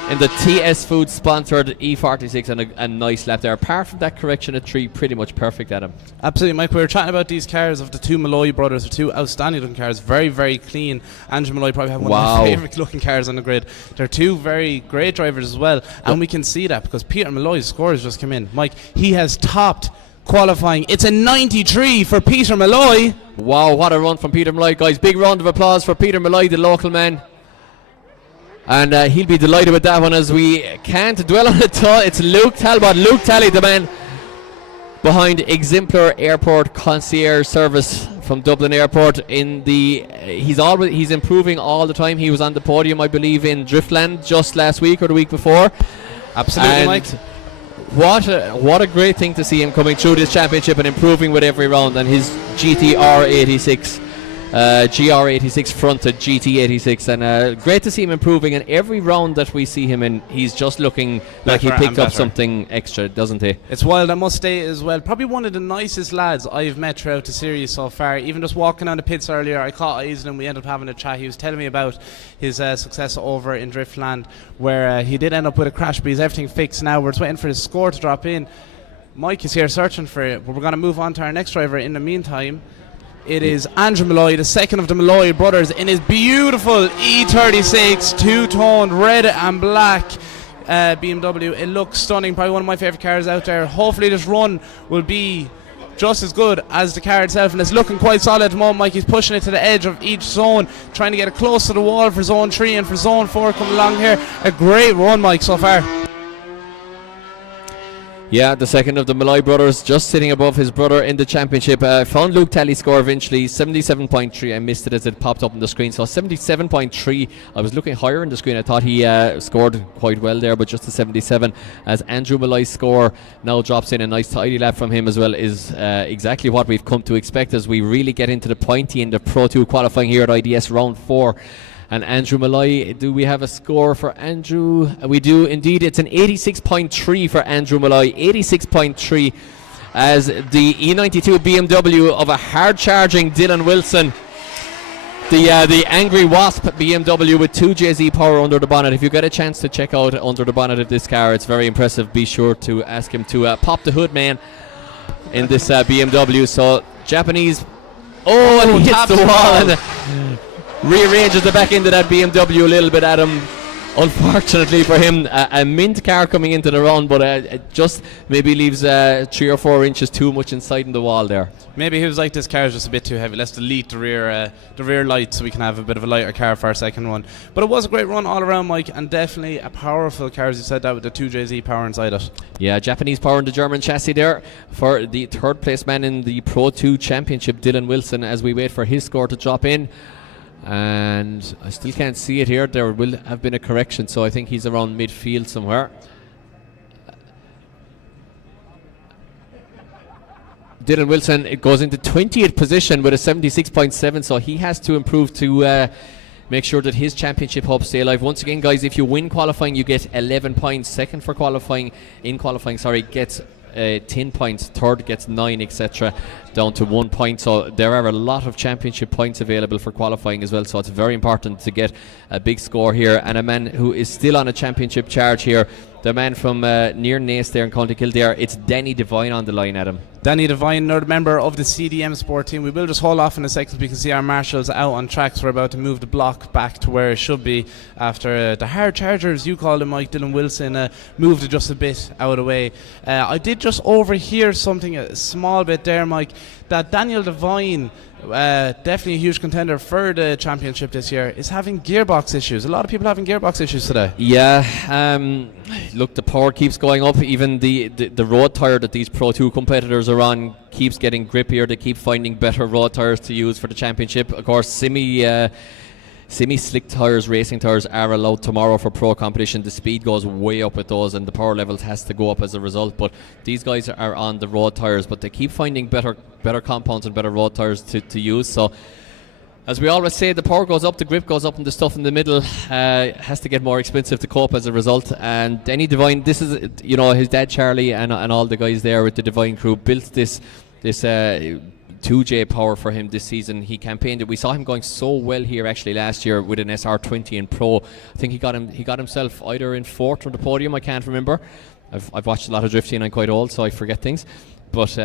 in the TS Foods sponsored E46, and a nice lap there. Apart from that correction at 3, pretty much perfect, Adam. Absolutely, Mike. We were chatting about these cars of the two Malloy brothers. They're two outstanding looking cars, very, very clean. Andrew Malloy probably have one of my favourite looking cars on the grid. They're two very great drivers as well, and we can see that because Peter Malloy's score has just come in. Mike, he has topped qualifying. It's a 93 for Peter Malloy. Wow, what a run from Peter Malloy, guys. Big round of applause for Peter Malloy, the local man. And he'll be delighted with that one, as we can't dwell on it. It's Luke Talbot, Luke Talley, the man behind Exemplar Airport Concierge Service from Dublin Airport. He's improving all the time. He was on the podium, I believe, in Driftland just last week or the week before. Absolutely, and Mike. What a great thing to see him coming through this championship and improving with every round. And his GR86 fronted GT86, and great to see him improving. And every round that we see him in, he's just looking like he picked up something extra, doesn't he? It's wild, I must say as well. Probably one of the nicest lads I've met throughout the series so far. Even just walking on the pits earlier, I caught eyes on him. We ended up having a chat. He was telling me about his success over in Driftland, where he did end up with a crash, but he's everything fixed now. We're just waiting for his score to drop in. Mike is here searching for it, but we're going to move on to our next driver in the meantime. It is Andrew Malloy, the second of the Malloy brothers, in his beautiful E36 two-toned red and black BMW. It looks stunning, probably one of my favourite cars out there. Hopefully this run will be just as good as the car itself, and it's looking quite solid at the moment. Mike, he's pushing it to the edge of each zone, trying to get it close to the wall for zone 3 and for zone 4 coming along here. A great run, Mike, so far. Yeah, the second of the Malloy brothers, just sitting above his brother in the championship. Found Luke Talley's score eventually, 77.3. I missed it as it popped up on the screen, so 77.3. I was looking higher on the screen. I thought he scored quite well there, but just a 77. As Andrew Malloy's score now drops in, a nice tidy lap from him as well, is exactly what we've come to expect as we really get into the pointy end of Pro 2 qualifying here at IDS round 4. And Andrew Malloy, do we have a score for Andrew? We do indeed. It's an 86.3 for Andrew Malloy. 86.3 as the E92 BMW of a hard-charging Dylan Wilson. The Angry Wasp BMW with 2JZ power under the bonnet. If you get a chance to check out under the bonnet of this car, it's very impressive. Be sure to ask him to pop the hood, man, in this BMW. So Japanese. Oh, and he hits the wall and rearranges the back end of that BMW a little bit, Adam. Unfortunately for him, a mint car coming into the round, but it just maybe leaves 3 or 4 inches too much inside in the wall there. Maybe he was like, this car is just a bit too heavy. Let's delete the rear light so we can have a bit of a lighter car for our second run. But it was a great run all around, Mike, and definitely a powerful car, as you said, that with the 2JZ power inside it. Yeah, Japanese power in the German chassis there for the third place man in the Pro 2 Championship, Dylan Wilson, as we wait for his score to drop in. And I still can't see it here. There will have been a correction, so I think he's around midfield somewhere. Dylan Wilson, it goes into 20th position with a 76.7, so he has to improve to make sure that his championship hopes stay alive. Once again, guys, if you win qualifying, you get 11 points. Second for qualifying, gets 10 points. Third gets 9, etc., down to 1 point. So there are a lot of championship points available for qualifying as well. So it's very important to get a big score here. And a man who is still on a championship charge here, the man from near Naas there in County Kildare, it's Danny Devine on the line, Adam. Danny Devine, another member of the CDM Sport team. We will just hold off in a second. We can see our marshals out on tracks. We're about to move the block back to where it should be after the hard charger, as you called him, Mike Dylan Wilson, moved it just a bit out of the way. I did just overhear something a small bit there, Mike, that Daniel Devine, definitely a huge contender for the championship this year, is having gearbox issues. A lot of people having gearbox issues today. Yeah, look, the power keeps going up. Even the road tyre that these Pro 2 competitors are on keeps getting grippier. They keep finding better road tyres to use for the championship. Of course, semi-slick tyres, racing tyres, are allowed tomorrow for pro competition. The speed goes way up with those and the power levels has to go up as a result. But these guys are on the road tyres, but they keep finding better compounds and better road tyres to use. So as we always say, the power goes up, the grip goes up, and the stuff in the middle has to get more expensive to cope as a result. And Danny Devine, this is, his dad Charlie and all the guys there with the Devine crew built this 2J power for him this season. He campaigned it. We saw him going so well here actually last year with an SR20 in Pro. I think he got himself either in 4th on the podium, I can't remember. I've watched a lot of drifting and I'm quite old, so I forget things. But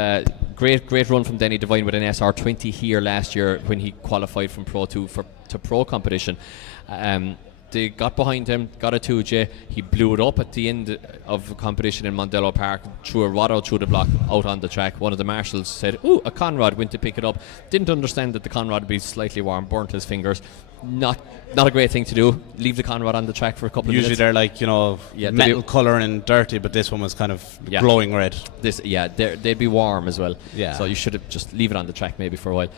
great run from Danny Devine with an SR20 here last year when he qualified from Pro 2 to Pro competition. They got behind him, got a 2J. He blew it up at the end of the competition in Mondello Park, threw a rod out through the block, out on the track. One of the marshals said, "Ooh, a conrod," went to pick it up. Didn't understand that the conrod would be slightly warm, burnt his fingers. Not a great thing to do. Leave the conrod on the track for a couple of minutes. Usually they're like, metal colour and dirty, but this one was kind of glowing red. They'd be warm as well. Yeah. So you should have just leave it on the track maybe for a while.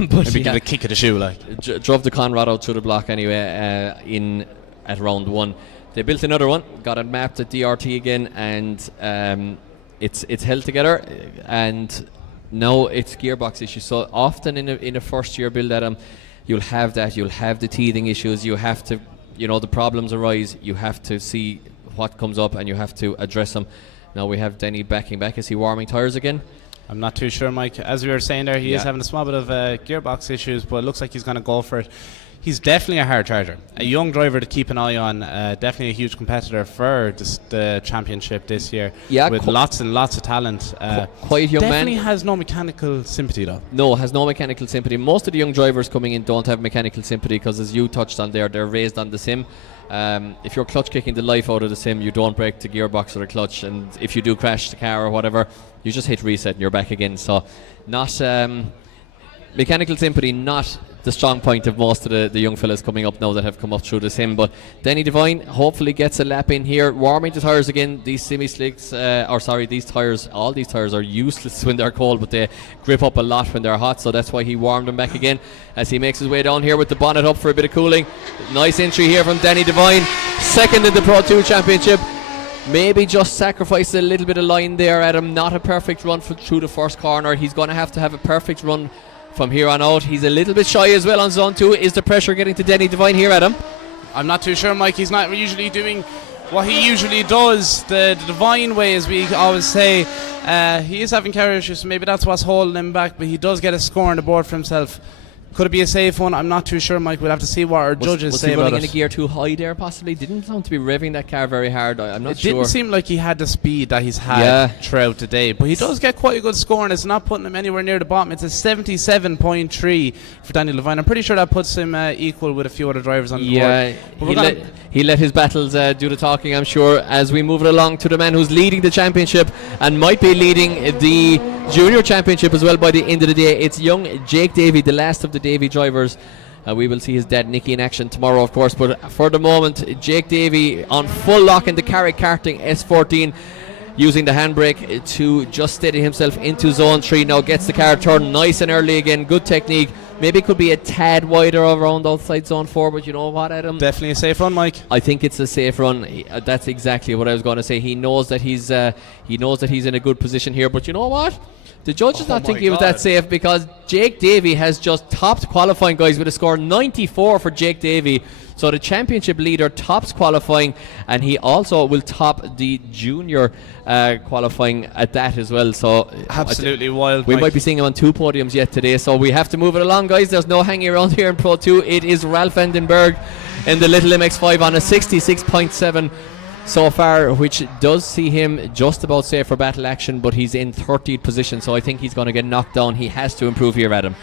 Maybe give it a kick of the shoe, like. Drove the conrod out through the block anyway at round 1. They built another one, got it mapped at DRT again, and it's held together. And now it's gearbox issues. So often in a first year build, Adam, you'll have the teething issues, you have to, the problems arise, you have to see what comes up and you have to address them. Now we have Denny backing back. Is he warming tyres again? I'm not too sure, Mike. As we were saying there, he is having a small bit of gearbox issues, but it looks like he's going to go for it. He's definitely a hard charger, a young driver to keep an eye on, definitely a huge competitor for the championship this year, with lots and lots of talent. Quite young definitely man. has no mechanical sympathy though. No, has no mechanical sympathy. Most of the young drivers coming in don't have mechanical sympathy because, as you touched on there, they're raised on the sim. If you're clutch kicking the life out of the sim, you don't break the gearbox or the clutch, and if you do crash the car or whatever, you just hit reset and you're back again. So not mechanical sympathy, not the strong point of most of the young fellas coming up now that have come up through the sim. But Danny Devine hopefully gets a lap in here, warming the tyres again. These semi-slicks, these tyres, all these tyres are useless when they're cold, but they grip up a lot when they're hot, so that's why he warmed them back again as he makes his way down here with the bonnet up for a bit of cooling. Nice entry here from Danny Devine, second in the Pro 2 Championship. Maybe just sacrifice a little bit of line there, Adam. Not a perfect run through the first corner. He's going to have a perfect run from here on out. He's a little bit shy as well on zone 2. Is the pressure getting to Danny Devine here, Adam? I'm not too sure, Mike. He's not usually doing what he usually does, the Devine way, as we always say. He is having carrier issues, so maybe that's what's holding him back, but he does get a score on the board for himself. Could it be a safe one? I'm not too sure, Mike. We'll have to see what our judges say about it. Was he running in a gear too high there, possibly? Didn't sound to be revving that car very hard. I'm not sure. It didn't seem like he had the speed that he's had throughout the day, but he does get quite a good score, and it's not putting him anywhere near the bottom. It's a 77.3 for Daniel Devine. I'm pretty sure that puts him equal with a few other drivers on the board. He let his battles do the talking, I'm sure, as we move it along to the man who's leading the championship and might be leading the junior championship as well by the end of the day. It's young Jake Davey, the last of the Davey drivers. We will see his dad Nicky in action tomorrow, of course, but for the moment, Jake Davey on full lock in the Carrick Karting S14, using the handbrake to just steady himself into zone 3. Now gets the car turned nice and early again. Good technique. Maybe it could be a tad wider around outside zone 4, but you know what, Adam? Definitely a safe run, Mike. I think it's a safe run. That's exactly what I was going to say. He knows that he's in a good position here, but you know what? The judges not my think he was that God. safe because Jake Davey has just topped qualifying, guys, with a score 94 for Jake Davey. So the championship leader tops qualifying, and he also will top the junior qualifying at that as well. So Absolutely wild. we Mike. might be seeing him on 2 podiums yet today, so we have to move it along, guys. There's no hanging around here in Pro 2. It is Ralph Vandenberg in the little MX-5 on a 66.7 so far, which does see him just about safe for battle action, but he's in 30th position, so I think he's going to get knocked down. He has to improve here, Adam.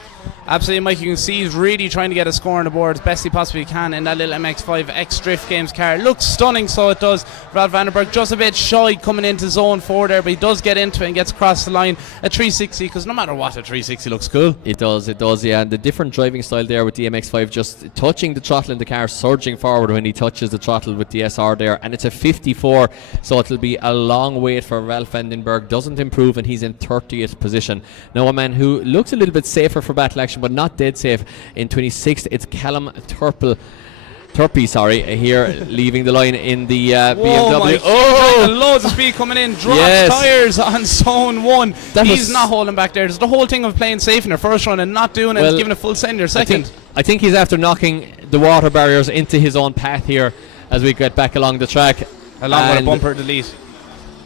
Absolutely, Mike. You can see he's really trying to get a score on the board as best he possibly can in that little MX-5 X Drift Games car. Looks stunning, so it does. Ralph Vandenberg just a bit shy coming into zone 4 there, but he does get into it and gets across the line. A 360, because no matter what, a 360 looks cool. It does, yeah. And the different driving style there with the MX-5, just touching the throttle in the car, surging forward when he touches the throttle with the SR there. And it's a 54, so it'll be a long wait for Ralph Vandenberg. Doesn't improve, and he's in 30th position. Now, a man who looks a little bit safer for battle action, but not dead safe in 26th, it's Callum Turpie, here leaving the line in the BMW. Oh, loads of speed coming in. Drops tyres on zone 1. He's not holding back there. There's the whole thing of playing safe in the first run and not doing it, giving a full send your second. I think he's after knocking the water barriers into his own path here as we get back along the track. Along with a bumper delete.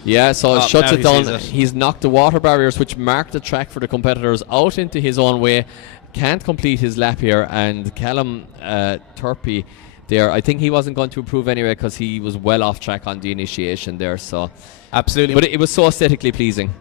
Yeah, so it shuts it down. It. He's knocked the water barriers, which mark the track for the competitors, out into his own way. Can't complete his lap here, and Callum Turpie there, I think he wasn't going to improve anyway because he was well off track on the initiation there. So absolutely, but it was so aesthetically pleasing.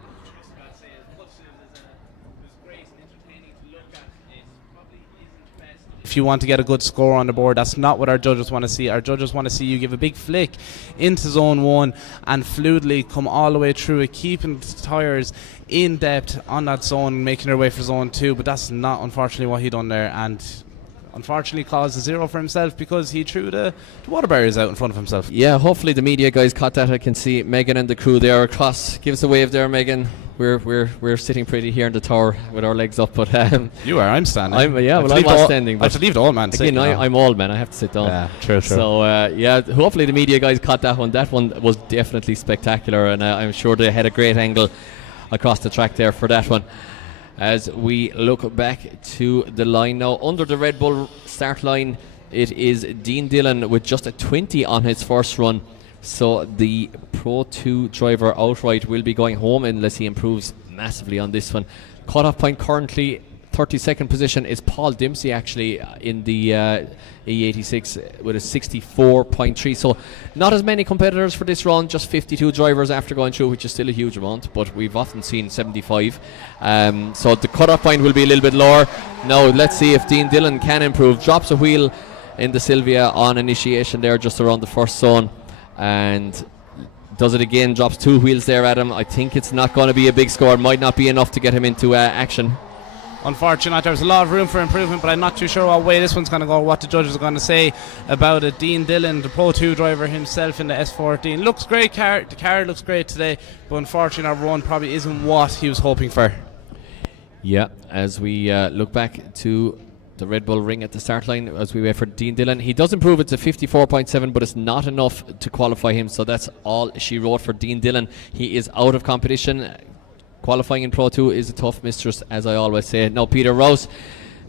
If you want to get a good score on the board, that's not what our judges want to see. Our judges want to see you give a big flick into zone 1 and fluidly come all the way through it, keeping the tyres in depth on that zone, making their way for zone 2. But that's not, unfortunately, what he done there, and unfortunately caused a 0 for himself because he threw the water barriers out in front of himself. Yeah, hopefully the media guys caught that. I can see Megan and the crew there across. Give us a wave there, Megan. We're sitting pretty here in the tower with our legs up, but you are. I'm standing. I was standing. I have to leave the old man. Again, I'm old man. I have to sit down. Yeah, true. So hopefully the media guys caught that one. That one was definitely spectacular, and I'm sure they had a great angle across the track there for that one. As we look back to the line now, under the Red Bull start line, it is Dean Dillon with just a 20 on his first run. So the Pro 2 driver outright will be going home unless he improves massively on this one. Cut-off point currently 32nd position is Paul Dempsey, actually, in the E86 with a 64.3. So not as many competitors for this run, just 52 drivers after going through, which is still a huge amount, but we've often seen 75. So the cut-off point will be a little bit lower. Now let's see if Dean Dillon can improve. Drops a wheel in the Sylvia on initiation there, just around the first zone, and does it again, drops 2 wheels there, Adam. I think it's not going to be a big score. Might not be enough to get him into action. Unfortunately, there's a lot of room for improvement, but I'm not too sure what way this one's going to go, what the judges are going to say about it. Dean Dillon, the Pro 2 driver himself in the S14. Looks great car. The car looks great today, but unfortunately our run probably isn't what he was hoping for. Yeah, as we look back to the Red Bull ring at the start line as we wait for Dean Dillon. He does improve it to 54.7, but it's not enough to qualify him, so that's all she wrote for Dean Dillon. He is out of competition. Qualifying in Pro 2 is a tough mistress, as I always say. Now Peter Rouse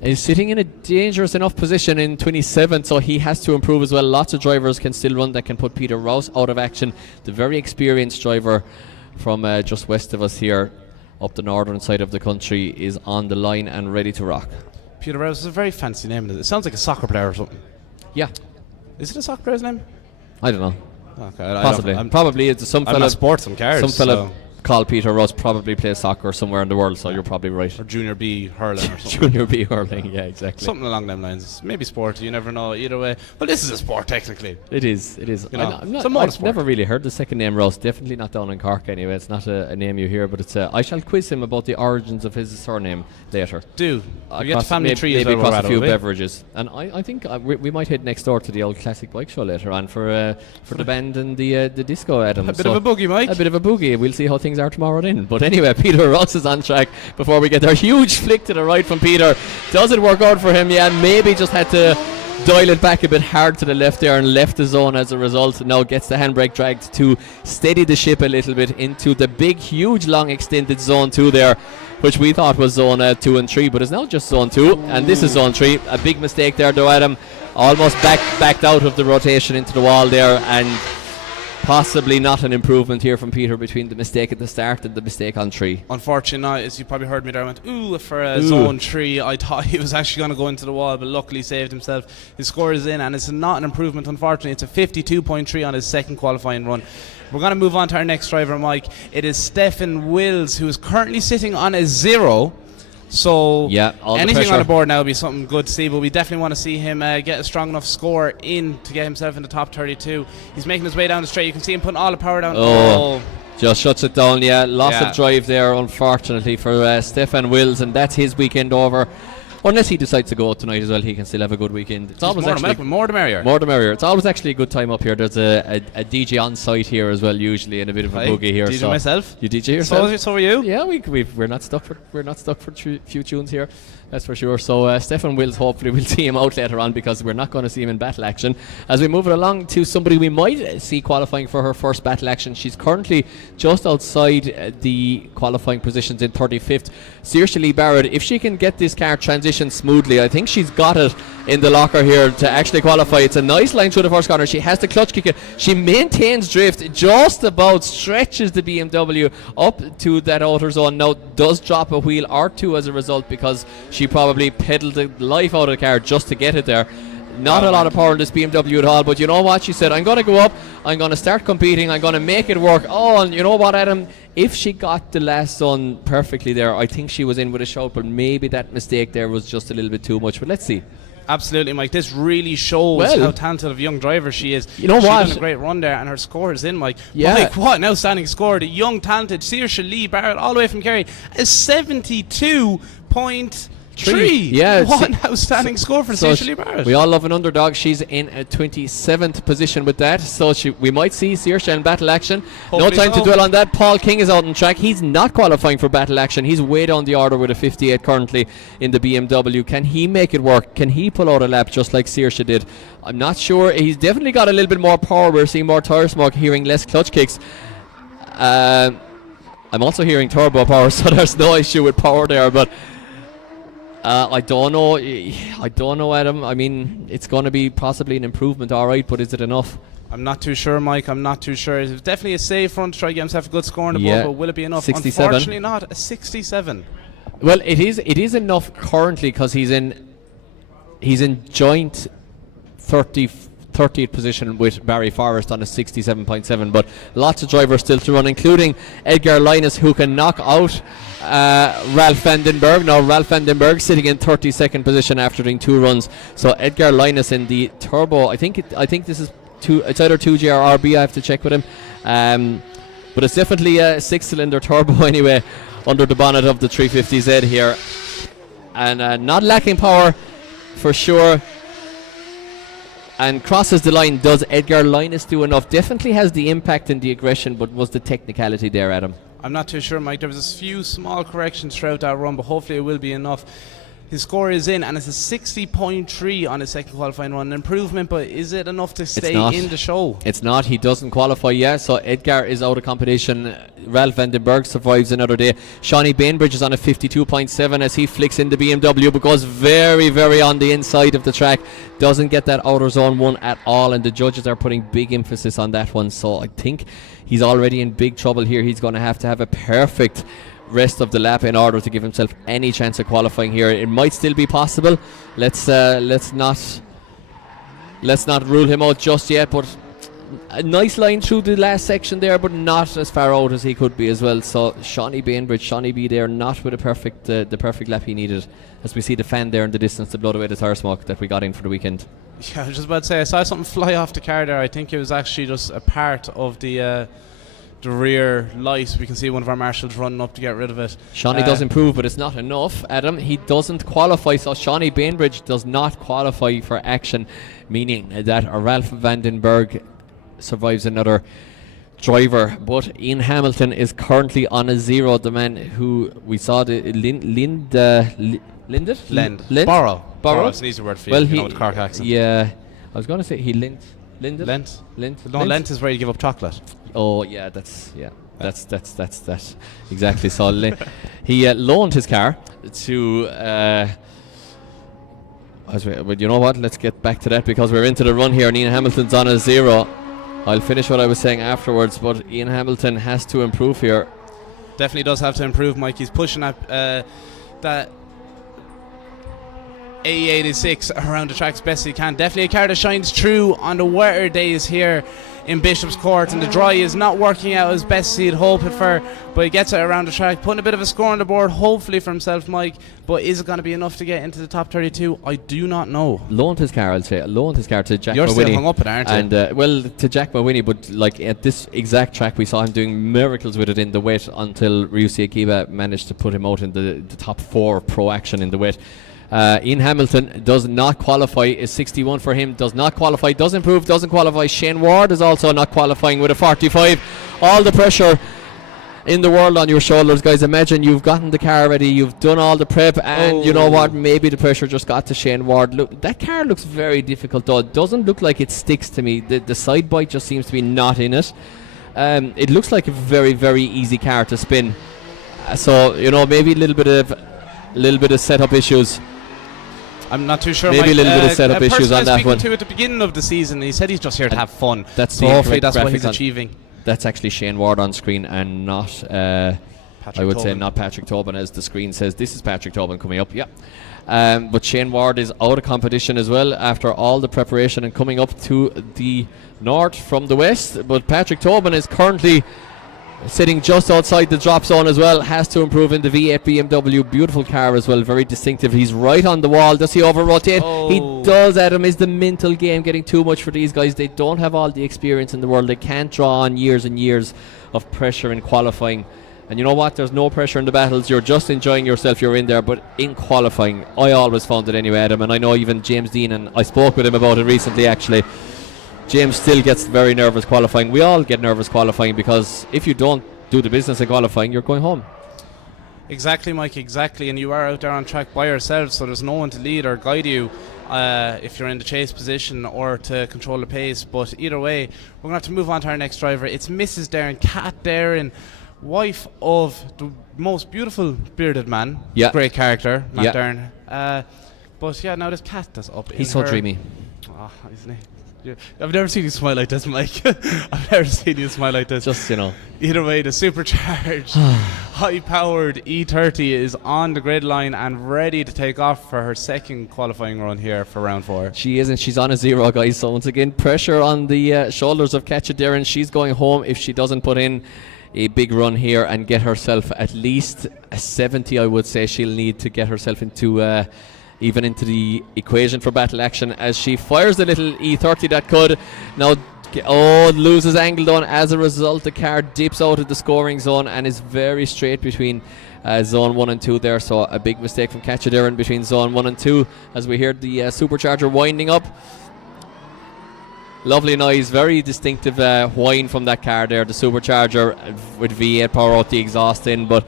is sitting in a dangerous enough position in 27, so he has to improve as well. Lots of drivers can still run that can put Peter Rouse out of action. The very experienced driver from just west of us here, up the northern side of the country, is on the line and ready to rock. Peter Rouse is a very fancy name. It sounds like a soccer player or something. Yeah. Is it a soccer player's name? I don't know. Okay, possibly. Probably it's some fella. I'm not sports, I'm cars. Some fella called Peter Rouse probably plays soccer somewhere in the world, so you're probably right. Or Junior B hurling or something. Junior B hurling, yeah, exactly. Something along them lines. Maybe sport, you never know. Either way. Well, this is a sport, technically. It is. You know, I've never really heard the second name Rouse. Definitely not down in Cork anyway. It's not a name you hear, but it's I shall quiz him about the origins of his surname later. Do. We get the family tree maybe as well. across a few beverages. And I think we might head next door to the old classic bike show later on for the band and the disco, Adam. A bit of a boogie, Mike. A bit of a boogie. We'll see how things are tomorrow then. But anyway, Peter Ross is on track before we get there. Huge flick to the right from Peter. Does it work out for him? Yeah, maybe just had to dial it back a bit hard to the left there and left the zone as a result. Now gets the handbrake dragged to steady the ship a little bit into the big, huge, long extended zone 2 there. which we thought was zone 2 and 3, but it's now just zone 2, and this is zone 3. A big mistake there, though, Adam. Almost backed out of the rotation into the wall there, and possibly not an improvement here from Peter between the mistake at the start and the mistake on 3. Unfortunately not, as you probably heard me there, I went, for zone 3. I thought he was actually going to go into the wall, but luckily saved himself. His score is in, and it's not an improvement, unfortunately. It's a 52.3 on his second qualifying run. We're going to move on to our next driver, Mike. It is Stefan Wills, who is currently sitting on a 0. So yeah, anything on the board now would be something good to see, but we definitely want to see him get a strong enough score in to get himself in the top 32. He's making his way down the straight. You can see him putting all the power down. Just shuts it down. Loss of drive there, unfortunately, for Stefan Wills, and that's his weekend over. Unless he decides to go out tonight as well, he can still have a good weekend. It's always more the merrier. More the merrier. It's always actually a good time up here. There's a DJ on site here as well, usually, and a bit of a boogie here. DJ myself. You DJ yourself. So are you? Yeah, we're not stuck for few tunes here. That's for sure. So Stefan Wills, hopefully we'll see him out later on, because we're not going to see him in battle action. As we move it along to somebody we might see qualifying for her first battle action. She's currently just outside the qualifying positions in 35th. Saoirse Lee Barrett, if she can get this car transition smoothly, I think she's got it in the locker here to actually qualify. It's a nice line through the first corner. She has the clutch kick it. She maintains drift, just about stretches the BMW up to that outer zone. Now does drop a wheel or two as a result, because she probably pedalled the life out of the car just to get it there. Not a lot of power in this BMW at all, but you know what? She said, I'm going to go up, I'm going to start competing, I'm going to make it work. Oh, and you know what, Adam? If she got the last zone perfectly there, I think she was in with a shout, but maybe that mistake there was just a little bit too much. But let's see. Absolutely, Mike. This really shows how talented of a young driver she is. You know what? She's done a great run there, and her score is in, Mike. Yeah. Mike, what an outstanding score. The young, talented Saoirse Lee Barrett, all the way from Kerry, is 72.3. Yeah, what an outstanding score for Saoirse Lee Barrett. We all love an underdog. She's in a 27th position with that, so we might see Saoirse in battle action. Hopefully no time to dwell on that. Paul King is out on track. He's not qualifying for battle action. He's way down the order with a 58 currently in the BMW. Can he make it work? Can he pull out a lap just like Saoirse did? I'm not sure. He's definitely got a little bit more power. We're seeing more tire smoke, hearing less clutch kicks. I'm also hearing turbo power, so there's no issue with power there, but I don't know, Adam. I mean, it's going to be possibly an improvement, all right, but is it enough? I'm not too sure, Mike. I'm not too sure. It's definitely a save front to try to get himself a good score on the board, but will it be enough? 67. Unfortunately not. A 67. Well, it is enough currently, because he's in joint 30th position with Barry Forrest on a 67.7, but lots of drivers still to run, including Edgar Linus, who can knock out Ralph Vandenberg. Now Ralph Vandenberg sitting in 32nd position after doing 2 runs. So Edgar Linus in the turbo. I think this is it's either 2J or RB. I have to check with him, but it's definitely a 6-cylinder turbo anyway under the bonnet of the 350Z here, and not lacking power for sure. And crosses the line. Does Edgar Linus do enough? Definitely has the impact and the aggression, but was the technicality there, Adam? I'm not too sure, Mike. There was a few small corrections throughout that run, but hopefully it will be enough. His score is in, and it's a 60.3 on his second qualifying run. An improvement, but is it enough to stay in the show? It's not. He doesn't qualify yet, so Edgar is out of competition. Ralph Vandenberg survives another day. Shawnee Bainbridge is on a 52.7 as he flicks in the BMW, but goes very, very on the inside of the track. Doesn't get that outer zone one at all, and the judges are putting big emphasis on that one, so I think he's already in big trouble here. He's going to have a perfect rest of the lap in order to give himself any chance of qualifying here. It might still be possible. Let's not rule him out just yet, but a nice line through the last section there, but not as far out as he could be as well. So Shawnee Bainbridge, Shawnee B there, not with the perfect lap he needed, as we see the fan there in the distance to blow away the tire smoke that we got in for the weekend. Yeah, I was just about to say, I saw something fly off the car there. I think it was actually just a part of the rear light. We can see one of our marshals running up to get rid of it. Shawnee does improve, but it's not enough, Adam. He doesn't qualify, so Shawnee Bainbridge does not qualify for action, meaning that Ralph Vandenberg survives another driver. But Ian Hamilton is currently on a 0. The man who we saw, the Lind. Borrow. It's an easy word for you. Well, you know, with Cork accent. Yeah, I was going to say he Lent. No, Lent is where you give up chocolate. Oh yeah, that's yeah. That's exactly. So he loaned his car to. But you know what? Let's get back to that because we're into the run here. And Ian Hamilton's on a 0. I'll finish what I was saying afterwards, but Ian Hamilton has to improve here. Definitely does have to improve, Mike. He's pushing up that AE86 around the track as best he can. Definitely a car that shines through on the wetter days here in Bishopscourt, and the dry is not working out as best he'd hope it for, but he gets it around the track, putting a bit of a score on the board, hopefully for himself, Mike. But is it going to be enough to get into the top 32? I do not know. Loaned his car, I'll say. Loaned his car to Jack You're Mawhinney. still hung up it, aren't you? And well, to Jack Mawhinney, but like at this exact track, we saw him doing miracles with it in the wet until Ryusi Akiba managed to put him out in the top 4 pro action in the wet. Ian Hamilton does not qualify, is 61 for him, does not qualify, does improve, doesn't qualify. Shane Ward is also not qualifying with a 45. All the pressure in the world on your shoulders, guys. Imagine you've gotten the car ready, you've done all the prep, and you know what, maybe the pressure just got to Shane Ward. Look, that car looks very difficult though. It doesn't look like it sticks to me. The side bite just seems to be not in it. It looks like a very, very easy car to spin. So, you know, maybe a little bit of setup issues. I'm not too sure. Maybe Mike. a little bit of setup issues on that one. To at the beginning of the season, he said he's just here to have fun. That's so hopefully that's what he's achieving. That's actually Shane Ward on screen and not, I would say not Patrick Tobin, as the screen says. This is Patrick Tobin coming up, yeah. But Shane Ward is out of competition as well after all the preparation and coming up to the north from the west. But Patrick Tobin is currently sitting just outside the drop zone as well. Has to improve in the V8 BMW. Beautiful car as well, very distinctive. He's right on the wall. Does he over-rotate? He does. Adam, is the mental game getting too much for these guys? They don't have all the experience in the world. They can't draw on years and years of pressure in qualifying. And you know what? There's no pressure in the battles. You're just enjoying yourself. You're in there. But in qualifying, I always found it anyway, Adam. And I know even James Dean, and I spoke with him about it recently actually, James still gets very nervous qualifying. We all get nervous qualifying because if you don't do the business of qualifying, you're going home. Exactly, Mike, exactly. And you are out there on track by yourself, so there's no one to lead or guide you if you're in the chase position or to control the pace. But either way, we're going to have to move on to our next driver. It's Mrs. Darren, Kat Darren, wife of the most beautiful bearded man. Yeah. Great character, Matt Yeah. Darren. But yeah, now there's Kat that's up. He's so dreamy. Oh, isn't he? Yeah. I've never seen you smile like this, Mike. I've never seen you smile like this. Just, you know. Either way, the supercharged, high-powered E30 is on the grid line and ready to take off for her second qualifying run here for round 4. She isn't. She's on a 0, guys. So once again, pressure on the shoulders of Katja Darren. She's going home if she doesn't put in a big run here and get herself at least a 70. I would say she'll need to get herself into even into the equation for battle action as she fires the little E30 that could. Now, loses angle done. As a result, the car dips out of the scoring zone and is very straight between zone 1 and 2 there. So a big mistake from Katja Darren between zone 1 and 2 as we hear the supercharger winding up. Lovely noise, very distinctive whine from that car there, the supercharger with V8 power out the exhaust in, but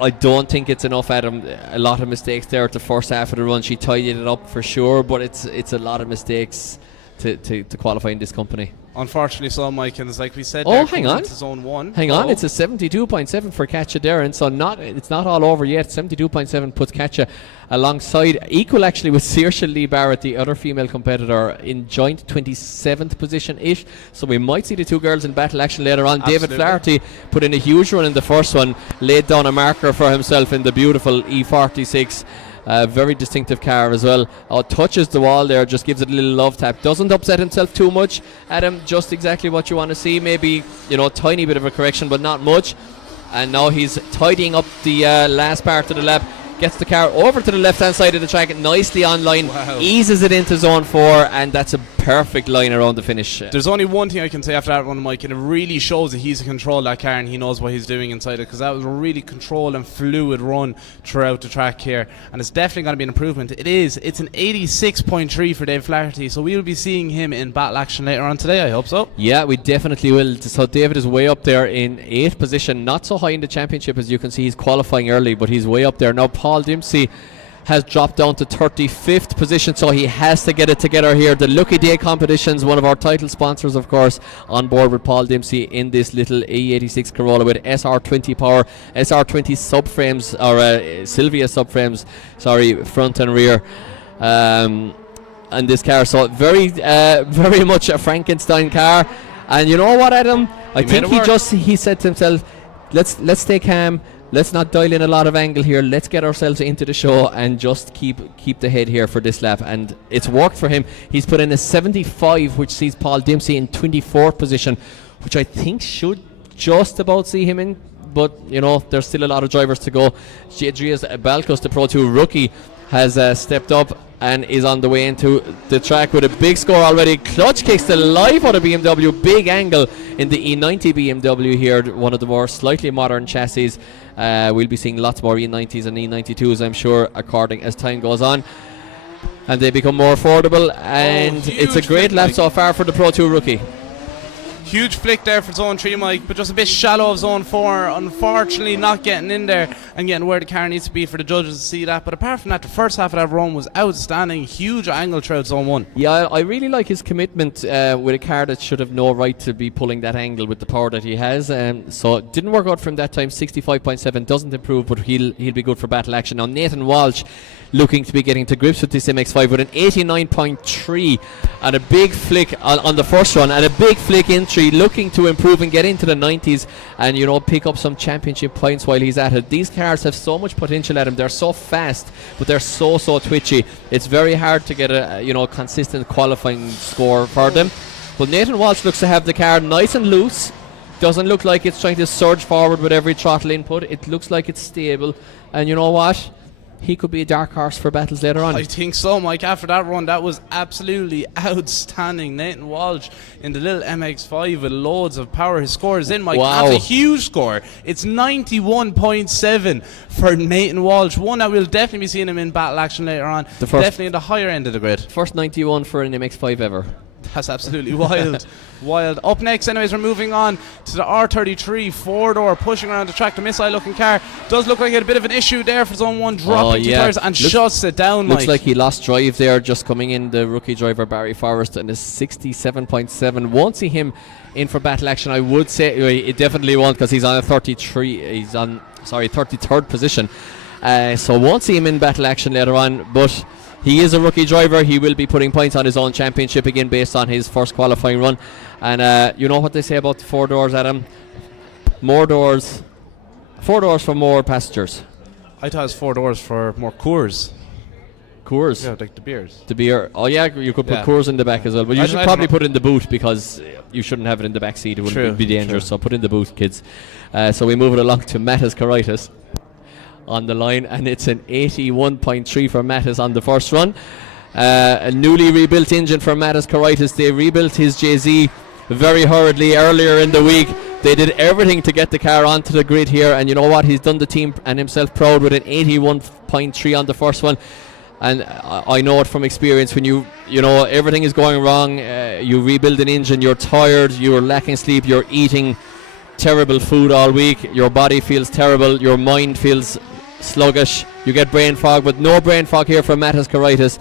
I don't think it's enough, Adam. A lot of mistakes there at the first half of the run. She tidied it up for sure, but it's a lot of mistakes to qualify in this company. Unfortunately so, Mike, and it's like we said, hang on. into zone 1. Hang on, it's a 72.7 for Katja Darren, so it's not all over yet. 72.7 puts Katja alongside, equal actually with Saoirse Lee Barrett, the other female competitor, in joint 27th position-ish. So we might see the two girls in battle action later on. Absolutely. David Flaherty put in a huge run in the first one, laid down a marker for himself in the beautiful E46. Very distinctive car as well. Touches the wall there, just gives it a little love tap. Doesn't upset himself too much. Adam, just exactly what you want to see. Maybe, tiny bit of a correction, but not much. And now he's tidying up the last part of the lap. Gets the car over to the left-hand side of the track, nicely on line, eases it into zone 4, and that's a perfect line around the finish. There's only one thing I can say after that one, Mike, and it really shows that he's in control of that car and he knows what he's doing inside it, because that was a really controlled and fluid run throughout the track here, and it's definitely going to be an improvement. It's an 86.3 for Dave Flaherty, so we'll be seeing him in battle action later on today, I hope so. Yeah, we definitely will. So David is way up there in 8th position, not so high in the championship as you can see. He's qualifying early, but he's way up there now. Paul Dempsey has dropped down to 35th position, so he has to get it together here. The Lucky Day competitions, one of our title sponsors, of course, on board with Paul Dempsey in this little E86 Corolla with SR20 power, SR20 subframes, or Sylvia subframes, sorry, front and rear. And this car, so very much a Frankenstein car. And you know what, Adam? I think he said to himself, let's stay calm. Let's not dial in a lot of angle here. Let's get ourselves into the show and just keep the head here for this lap. And it's worked for him. He's put in a 75, which sees Paul Dempsey in 24th position, which I think should just about see him in. But, you know, there's still a lot of drivers to go. Jadrias Balkos, the Pro2 rookie, has stepped up and is on the way into the track with a big score already. Clutch kicks the life out of BMW. Big angle in the E90 BMW here, one of the more slightly modern chassis. We'll be seeing lots more E90s and E92s, I'm sure, according as time goes on, and they become more affordable. And it's a great lap so far for the Pro2 rookie. Huge flick there for zone 3, Mike, but just a bit shallow of zone 4. Unfortunately, not getting in there and getting where the car needs to be for the judges to see that. But apart from that, the first half of that run was outstanding. Huge angle throughout zone 1. Yeah, I really like his commitment with a car that should have no right to be pulling that angle with the power that he has. So it didn't work out for him that time. 65.7 doesn't improve, but he'll be good for battle action. Now Nathan Walsh looking to be getting to grips with this MX-5 with an 89.3 and a big flick on the first run, and a big flick in 3, looking to improve and get into the 90s and, you know, pick up some championship points while he's at it. These cars have so much potential at them. They're so fast, but they're so twitchy. It's very hard to get a consistent qualifying score for them. But Nathan Walsh looks to have the car nice and loose. Doesn't look like it's trying to surge forward with every throttle input. It looks like it's stable, and you know what? He could be a dark horse for battles later on. I think so, Mike. After that run, that was absolutely outstanding. Nathan Walsh in the little MX-5 with loads of power. His score is in, Mike. Wow. That's a huge score. It's 91.7 for Nathan Walsh. One that we'll definitely be seeing him in battle action later on. Definitely in the higher end of the grid. First 91 for an MX-5 ever. That's absolutely wild. Wild. Up next, anyways, we're moving on to the R33 4-door, pushing around the track. The missile-looking car does look like he had a bit of an issue there for zone 1, dropping 2 tires and shuts it down, Looks Mike. like he lost drive there just coming in, the rookie driver Barry Forrest, and is 67.7. Won't see him in for battle action, I would say. It definitely won't, because he's on a 33rd position. So won't see him in battle action later on, but he is a rookie driver. He will be putting points on his own championship again based on his first qualifying run. And you know what they say about the 4 doors, Adam? More doors. 4 doors for more passengers. I thought it was 4 doors for more Coors. Coors? Yeah, like the beers. The beer. Oh yeah, you could put Coors in the back as well. But you should probably put it in the boot, because you shouldn't have it in the back seat. It wouldn't be dangerous. So put it in the boot, kids. So we move it along to Mattis Caritis on the line, and it's an 81.3 for Mattis on the first run. A newly rebuilt engine for Mattis Caritis. They rebuilt his JZ very hurriedly earlier in the week. They did everything to get the car onto the grid here, and you know what? He's done the team and himself proud with an 81.3 on the first one. And I know it from experience. When you know everything is going wrong, you rebuild an engine, you're tired, you're lacking sleep, you're eating terrible food all week, your body feels terrible, your mind feels sluggish, you get brain fog. But no brain fog here from Mattis Caritis.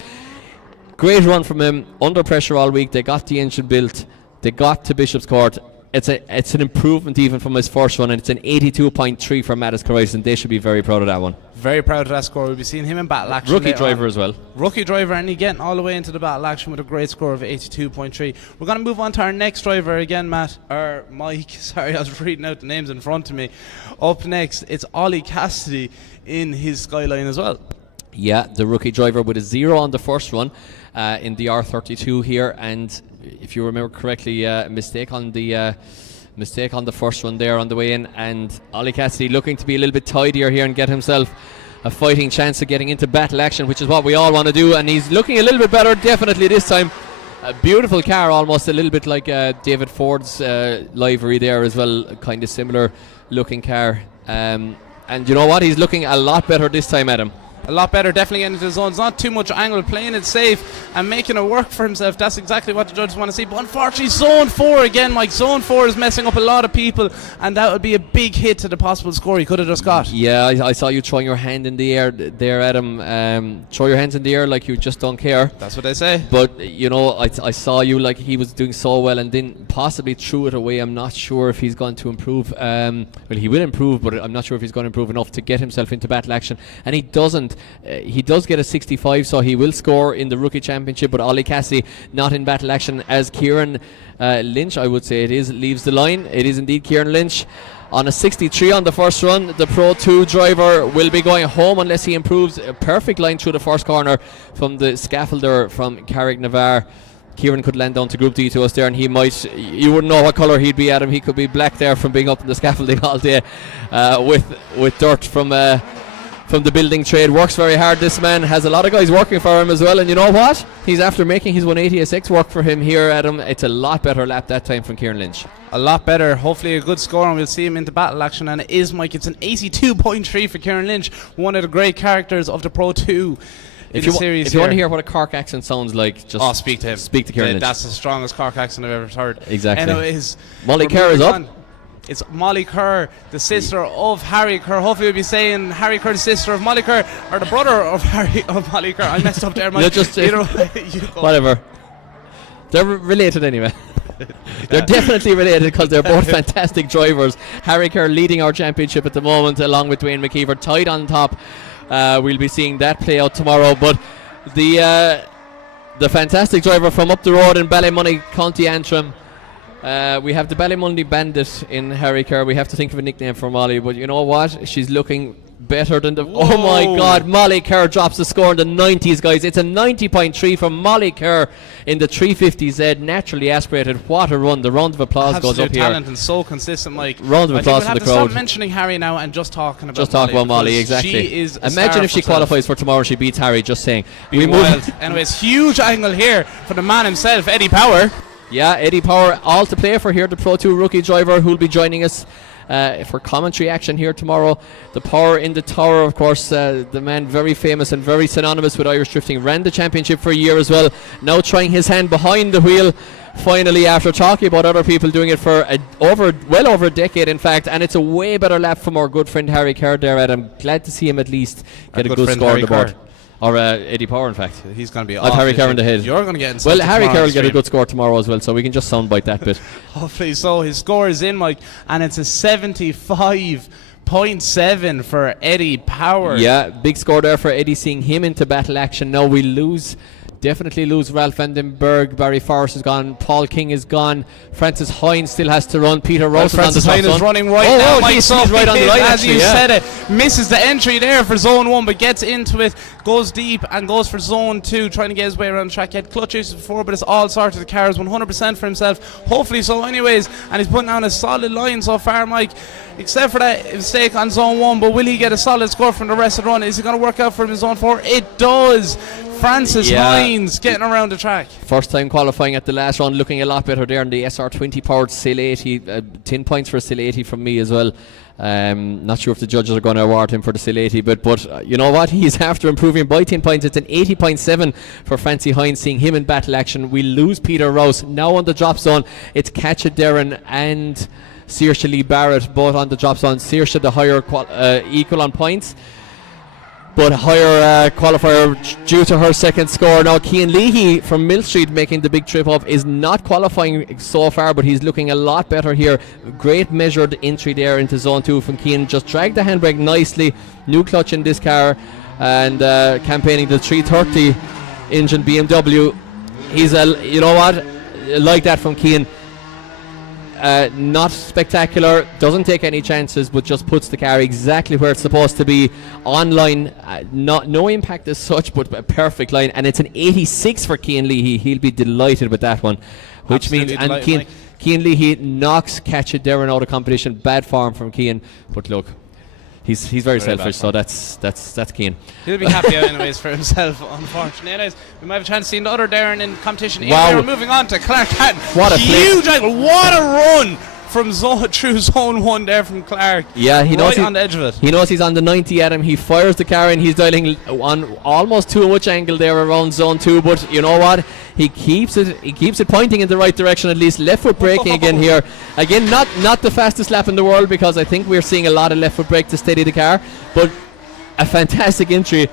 Great run from him, under pressure all week. They got the engine built, they got to Bishopscourt. It's an improvement even from his first run, and it's an 82.3 for Mattis Caritis, and they should be very proud of that one. Very proud of that score. We'll be seeing him in battle action. Rookie driver as well. Rookie driver, and he getting all the way into the battle action with a great score of 82.3. We're going to move on to our next driver again, Mike. Sorry, I was reading out the names in front of me. Up next, it's Ollie Cassidy in his Skyline as well. Yeah, the rookie driver with a 0 on the first run in the R32 here, and if you remember correctly, mistake on the first run there on the way in, and Ollie Cassidy looking to be a little bit tidier here and get himself a fighting chance of getting into battle action, which is what we all want to do, and he's looking a little bit better definitely this time. A beautiful car, almost a little bit like David Ford's livery there as well, kind of similar looking car, and you know what, he's looking a lot better this time, Adam. A lot better, definitely getting into the zones. Not too much angle, playing it safe and making it work for himself. That's exactly what the judges want to see. But unfortunately, zone 4 again, Mike. Zone 4 is messing up a lot of people, and that would be a big hit to the possible score he could have just got. Yeah, I saw you throwing your hand in the air there, Adam. Throw your hands in the air like you just don't care. That's what they say. But, you know, I saw you like he was doing so well and then possibly threw it away. I'm not sure if he's going to improve. Well, he will improve, but I'm not sure if he's going to improve enough to get himself into battle action. And he doesn't. He does get a 65, so he will score in the Rookie Championship, but Ollie Cassidy not in battle action, as Kieran Lynch, I would say it is, leaves the line. It is indeed Kieran Lynch. On a 63 on the first run, the Pro2 driver will be going home unless he improves. A perfect line through the first corner from the scaffolder from Carrick Navarre. Kieran could land down to Group D to us there, and he might, you wouldn't know what colour he'd be, Adam. He could be black there from being up in the scaffolding all day with dirt from the building trade. Works very hard, this man. Has a lot of guys working for him as well, and you know what? He's after making his 180 work for him here, Adam. It's a lot better lap that time from Kieran Lynch. A lot better, hopefully a good score, and we'll see him into battle action. And it is, Mike, it's an 82.3 for Kieran Lynch, one of the great characters of the Pro2 if you want to hear what a Cork accent sounds like, just speak to him. Speak to Kieran Lynch. That's the strongest Cork accent I've ever heard. Exactly. Anyways, Molly Kerr is up. It's Molly Kerr, the sister of Harry Kerr. Hopefully we'll be saying Harry Kerr, the sister of Molly Kerr, or the brother of Molly Kerr. I messed up there, Mike. You go. Whatever. They're related anyway. They're definitely related because they're both fantastic drivers. Harry Kerr leading our championship at the moment, along with Dwayne McKeever, tied on top. We'll be seeing that play out tomorrow. But the fantastic driver from up the road in Ballymoney, County Antrim. We have the Ballymoney Bandit in Harry Kerr. We have to think of a nickname for Molly, but you know what? She's looking better than the... Whoa. Oh my God, Molly Kerr drops the score in the 90s, guys. It's a 90.3 from Molly Kerr in the 350Z, naturally aspirated. What a run. The round of applause goes up here. Talent and so consistent, Mike. Round of applause from the crowd. Stop mentioning Harry now and just talking about just talk about Molly, exactly. She is Imagine if she qualifies for tomorrow, she beats Harry, just saying. We move. Anyways, huge angle here for the man himself, Eddie Power. Yeah, Eddie Power, all to play for here, the Pro2 rookie driver who'll be joining us for commentary action here tomorrow. The Power in the Tower, of course, the man very famous and very synonymous with Irish drifting, ran the championship for a year as well. Now trying his hand behind the wheel, finally, after talking about other people doing it for well over a decade, in fact, and it's a way better lap from our good friend Harry Kerr there, and I'm glad to see him at least get a good score on the board. Or Eddie Power, in fact. He's going to be I've Harry Kerr in the head. You're going to get in. Well, Harry Kerr will get a good score tomorrow as well, so we can just soundbite that bit. Hopefully so. His score is in, Mike, and it's a 75.7 for Eddie Power. Yeah, big score there for Eddie, seeing him into battle action. Now we definitely lose Ralph Vandenberg. Barry Forrest is gone. Paul King is gone. Francis Hine still has to run. Peter Rose Francis Hine is running right now. He's right on the line, as you said it. Misses the entry there for zone 1, but gets into it, goes deep and goes for zone 2, trying to get his way around the track. He had clutch issues before, but it's all sorted. The car is 100% for himself, hopefully so anyways, and he's putting down a solid line so far, Mike, except for that mistake on zone 1. But will he get a solid score from the rest of the run? Is it going to work out for him in zone 4? It does. Francis Hines getting around the track. First time qualifying at the last round, looking a lot better there in the SR20 powered Sil 80. 10 points for Sil 80 from me as well. Not sure if the judges are going to award him for the Sil 80, but you know what? He's after improving by 10 points. It's an 80.7 for Francie Hines, seeing him in battle action. We lose Peter Rouse. Now on the drop zone, it's Catcha Derren and Saoirse Lee Barrett, both on the drop zone. Saoirse the higher equal on points, but higher qualifier due to her second score. Now Cian Leahy from Mill Street, making the big trip up, is not qualifying so far, but he's looking a lot better here. Great measured entry there into zone 2 from Cian. Just dragged the handbrake nicely. New clutch in this car, and campaigning the 330 engine BMW. He's you know what, like that from Cian. Not spectacular, doesn't take any chances, but just puts the car exactly where it's supposed to be, online. No impact as such, but a perfect line, and it's an 86 for Cian Leahy. He'll be delighted with that one, which Absolutely means Cian Leahy knocks Catcha Derren out of competition. Bad form from Cian, but look, he's very selfish, so that's Cian. He'll be happy anyways for himself, unfortunately. Anyways, we might have a chance to see the other Darren in competition. Wow. We're moving on to Clark Hatton. What a huge angle. What a run from through zone 1 there from Clark. Yeah, he knows right on the edge of it. He knows he's on the 90 at him. He fires the car in. He's dialing on almost too much angle there around zone 2. But you know what? He keeps it pointing in the right direction at least. Left foot braking again here. Again, not the fastest lap in the world, because I think we're seeing a lot of left foot brake to steady the car. But a fantastic entry.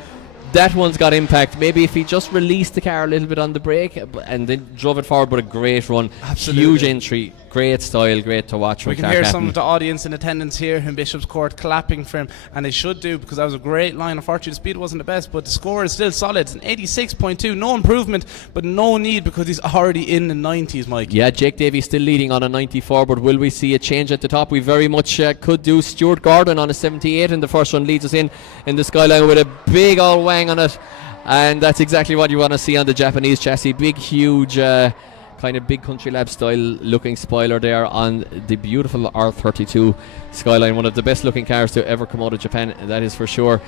That one's got impact. Maybe if he just released the car a little bit on the brake and then drove it forward, but a great run. Absolutely. Huge entry. Great style. Great to watch. We can hear some of the audience in attendance here in Bishopscourt clapping for him, and they should do, because that was a great line. Unfortunately, the speed wasn't the best, but the score is still solid. It's an 86.2. No improvement, but no need, because he's already in the 90s, Mike. Yeah, Jake Davies still leading on a 94, but will we see a change at the top? We very much could do. Stuart Gordon on a 78 in the first run leads us in the skyline with a big old wang on it, and that's exactly what you want to see on the Japanese chassis. Big, huge, kind of big country lab style looking spoiler there on the beautiful R32 skyline. One of the best looking cars to ever come out of Japan, that is for sure.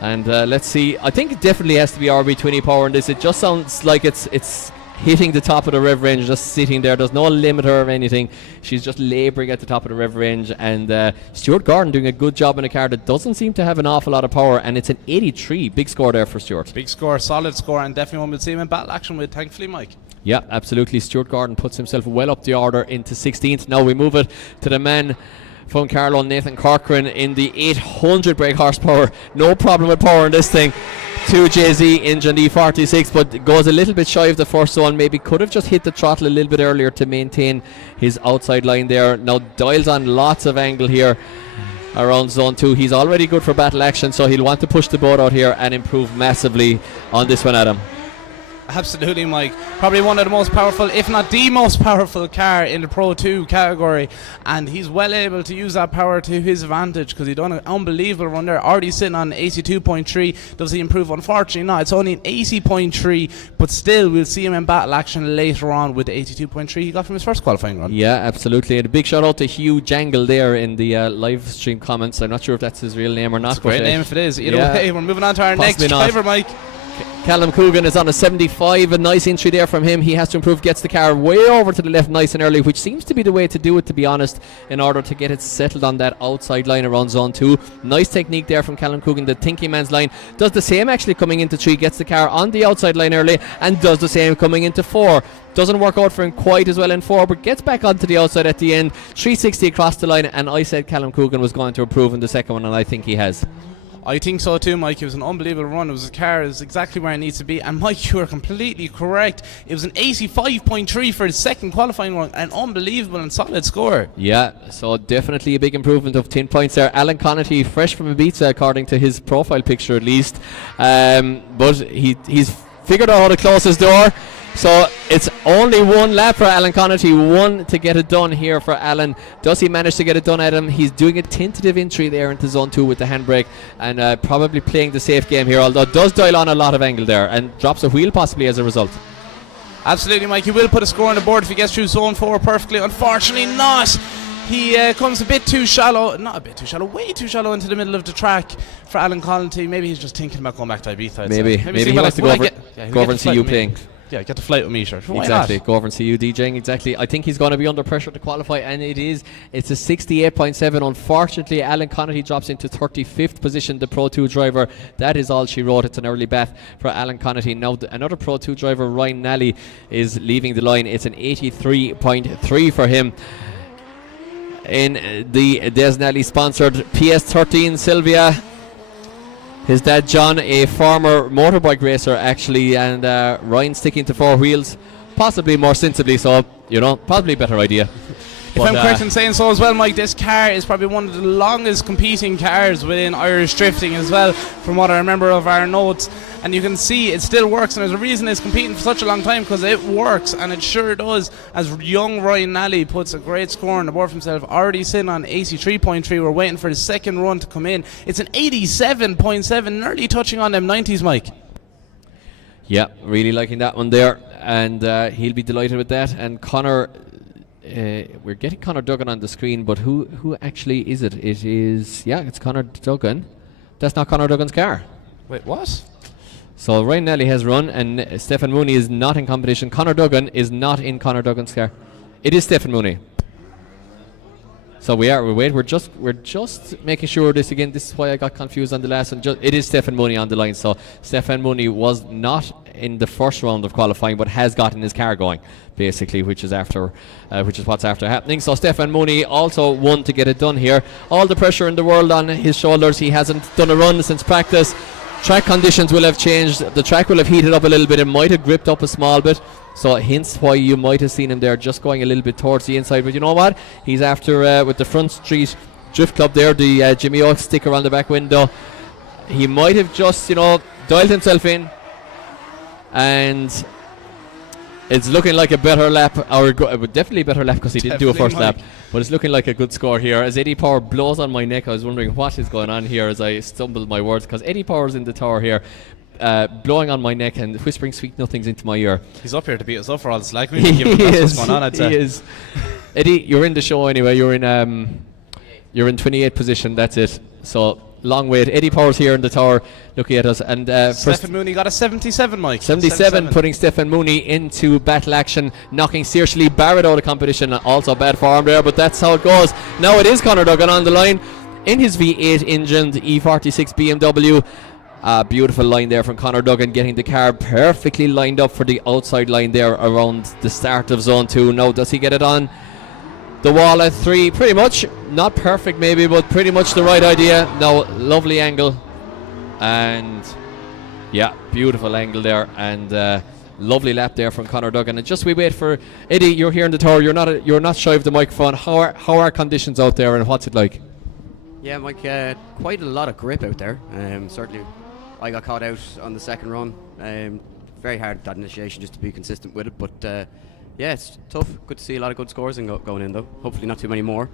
And let's see, I think it definitely has to be RB20 power in this. It just sounds like it's hitting the top of the rev range, just sitting there. There's no limiter or anything. She's just labouring at the top of the rev range. And Stuart Gordon doing a good job in a car that doesn't seem to have an awful lot of power, and it's an 83. Big score there for Stuart. Big score, solid score, and definitely one we'll see him in battle action with, thankfully, Mike. Yeah, absolutely. Stuart Gordon puts himself well up the order into 16th. Now we move it to the man from Carlow, Nathan Corcoran, in the 800 brake horsepower. No problem with power in this thing. 2JZ engine E46, but goes a little bit shy of the first zone. Maybe could have just hit the throttle a little bit earlier to maintain his outside line there. Now dials on lots of angle here around zone 2. He's already good for battle action, so he'll want to push the boat out here and improve massively on this one, Adam. Absolutely, Mike. Probably one of the most powerful, if not the most powerful car in the Pro 2 category, and he's well able to use that power to his advantage, because he done an unbelievable run there. Already sitting on 82.3. Does he improve? Unfortunately not. It's only an 80.3, but still we'll see him in battle action later on with the 82.3 he got from his first qualifying run. Yeah, absolutely. And a big shout out to Hugh Jangle there in the live stream comments. I'm not sure if that's his real name or not. It's a great name if it is. Either yeah, way, we're moving on to our next driver, Mike. Callum Coogan is on a 75. A nice entry there from him. He has to improve, gets the car way over to the left nice and early, which seems to be the way to do it, to be honest, in order to get it settled on that outside line around zone 2. Nice technique there from Callum Coogan. The thinking man's line does the same actually coming into 3, gets the car on the outside line early, and does the same coming into 4. Doesn't work out for him quite as well in 4, but gets back onto the outside at the end. 360 across the line, and I said Callum Coogan was going to improve in the second one, and I think he has. I think so too, Mike. It was an unbelievable run. It was a car is exactly where it needs to be. And Mike, you are completely correct. It was an 85.3 for his second qualifying run. An unbelievable and solid score. Yeah, so definitely a big improvement of 10 points there. Alan Connaughey, fresh from Ibiza, according to his profile picture at least. But he's figured out how to close his door. So it's only one lap for Alan Connaughey, one to get it done here for Alan. Does he manage to get it done, Adam? He's doing a tentative entry there into zone 2 with the handbrake, and probably playing the safe game here, although does dial on a lot of angle there and drops a wheel possibly as a result. Absolutely, Mike. He will put a score on the board if he gets through zone 4 perfectly. Unfortunately not. He comes a bit too shallow, not a bit too shallow, way too shallow into the middle of the track for Alan Connaughey. Maybe he's just thinking about going back to Ibiza. Maybe he wants to go over and see you playing. Yeah, get the flight with me, sure. Exactly, go over and see you DJing. Exactly. I think he's going to be under pressure to qualify, and it's a 68.7. Unfortunately, Alan Connaughey drops into 35th position, the Pro 2 driver. That is all she wrote. It's an early bath for Alan Connaughey. Now another Pro 2 driver, Ryan Nally, is leaving the line. It's an 83.3 for him. In the Des Nally sponsored PS13 Sylvia. His dad John, a former motorbike racer actually, and Ryan sticking to 4 wheels, possibly more sensibly so, probably better idea. If I'm correct in saying so as well, Mike, this car is probably one of the longest competing cars within Irish drifting as well, from what I remember of our notes. And you can see it still works, and there's a reason it's competing for such a long time, because it works, and it sure does. As young Ryan Nally puts a great score on the board for himself, already sitting on 83.3. We're waiting for his second run to come in. It's an 87.7, nearly touching on them 90s, Mike. Yeah, really liking that one there, and he'll be delighted with that. And Connor, we're getting Connor Duggan on the screen, but who actually is it? It is, it's Connor Duggan. That's not Connor Duggan's car. Wait, what? So Ryan Nally has run, and Stephen Mooney is not in competition. Connor Duggan is not in Connor Duggan's car. It is Stephen Mooney. So we're just making sure this again. This is why I got confused on the last one. It is Stefan Mooney on the line. So Stefan Mooney was not in the first round of qualifying, but has gotten his car going, basically, which is what's after happening. So Stefan Mooney also won to get it done here. All the pressure in the world on his shoulders. He hasn't done a run since practice. Track conditions will have changed. The track will have heated up a little bit. It might have gripped up a small bit. So hence why you might have seen him there just going a little bit towards the inside. But you know what? He's after with the Front Street Drift Club there, the Jimmy Oak sticker on the back window. He might have just, dialed himself in. And it's looking like a better lap, or definitely a better lap because he didn't do a first lap. But it's looking like a good score here. As Eddie Power blows on my neck, I was wondering what is going on here as I stumbled my words, because Eddie Power's in the tower here, blowing on my neck and whispering sweet nothings into my ear. He's up here to beat us up for all the slack. He is. Eddie, you're in the show anyway. You're in 28th position. That's it. So long wait. Eddie Power's here in the tower looking at us. And Stefan Mooney got a 77, Mike. 77, putting Stefan Mooney into battle action, knocking Seriously Barrett out of competition. Also bad form there, but that's how it goes. Now it is Conor Duggan on the line in his V8 engined E46 BMW. Beautiful line there from Conor Duggan, getting the car perfectly lined up for the outside line there around the start of zone 2. Now does he get it on the wall at 3? Pretty much. Not perfect maybe, but pretty much the right idea. Now lovely angle, and yeah, beautiful angle there, and lovely lap there from Conor Duggan. And just we wait for Eddie. You're here in the tower. You're not shy of the microphone. How are conditions out there, and what's it like? Yeah, Mike, quite a lot of grip out there. Certainly I got caught out on the second run. Very hard that initiation just to be consistent with it, but yeah, it's tough. Good to see a lot of good scores going in though. Hopefully not too many more.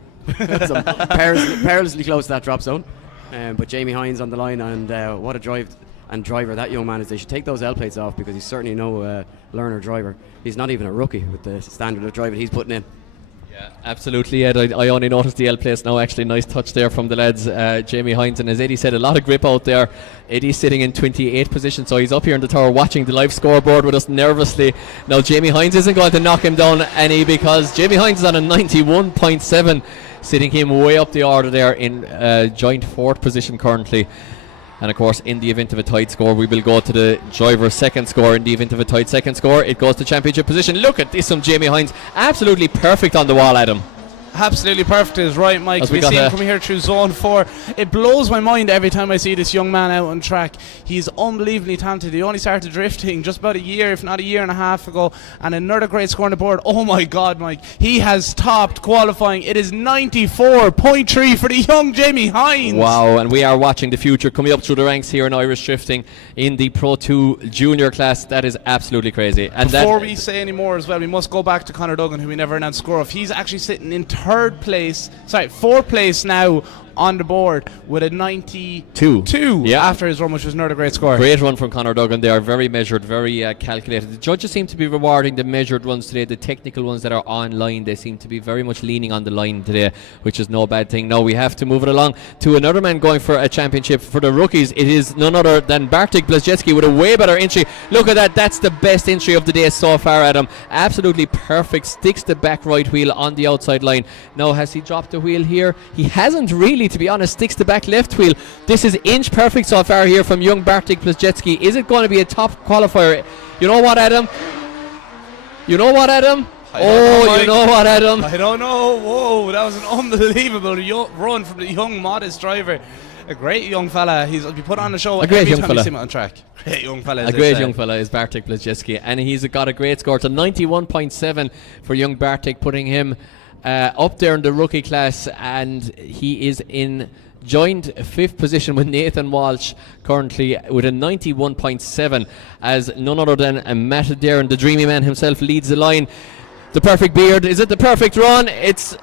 Some perilously close to that drop zone. But Jamie Hines on the line, and what a driver that young man is. They should take those L plates off, because he's certainly no learner driver. He's not even a rookie with the standard of driving he's putting in. Yeah, absolutely, Ed. I only noticed the L place now. Actually, nice touch there from the lads, Jamie Hines, and as Eddie said, a lot of grip out there. Eddie's sitting in 28th position, so he's up here in the tower watching the live scoreboard with us nervously. Now Jamie Hines isn't going to knock him down any, because Jamie Hines is on a 91.7, sitting him way up the order there in joint 4th position currently. And of course, in the event of a tight score, we will go to the driver's second score. In the event of a tight second score, it goes to championship position. Look at this from Jamie Hines. Absolutely perfect on the wall, Adam. Absolutely perfect is right, Mike. We see him coming here through zone 4. It blows my mind every time I see this young man out on track. He's unbelievably talented. He only started drifting just about a year, if not a year and a half ago, and another great score on the board. Oh my God, Mike. He has topped qualifying. It is 94.3 for the young Jamie Hines. Wow, and we are watching the future coming up through the ranks here in Irish drifting in the Pro 2 junior class. That is absolutely crazy. And before we say any more as well, we must go back to Conor Duggan, who we never announced score of. He's actually sitting in 4th place now on the board with a 92 after his run, which was another great score. Great run from Conor Duggan. They are very measured, very calculated. The judges seem to be rewarding the measured runs today. The technical ones that are online, they seem to be very much leaning on the line today, which is no bad thing. Now we have to move it along to another man going for a championship for the rookies. It is none other than Bartek Blazecki with a way better entry. Look at that. That's the best entry of the day so far, Adam. Absolutely perfect. Sticks the back right wheel on the outside line. Now, has he dropped the wheel here? He hasn't really, to be honest. Sticks the back left wheel. This is inch perfect so far here from young Bartek Blazecki. Is it going to be a top qualifier? You know what, Adam? You know what, Adam? I don't know. Whoa, that was an unbelievable run from the young modest driver. A great young fella. He'll be put on the show every time you see him on track. Great young fella. A great young fella is Bartek Blazecki, and he's got a great score. It's a 91.7 for young Bartek, putting him up there in the rookie class, and he is in joint 5th position with Nathan Walsh currently with a 91.7, as none other than Matt Darren, the dreamy man himself, leads the line. The perfect beard. Is it the perfect run? It's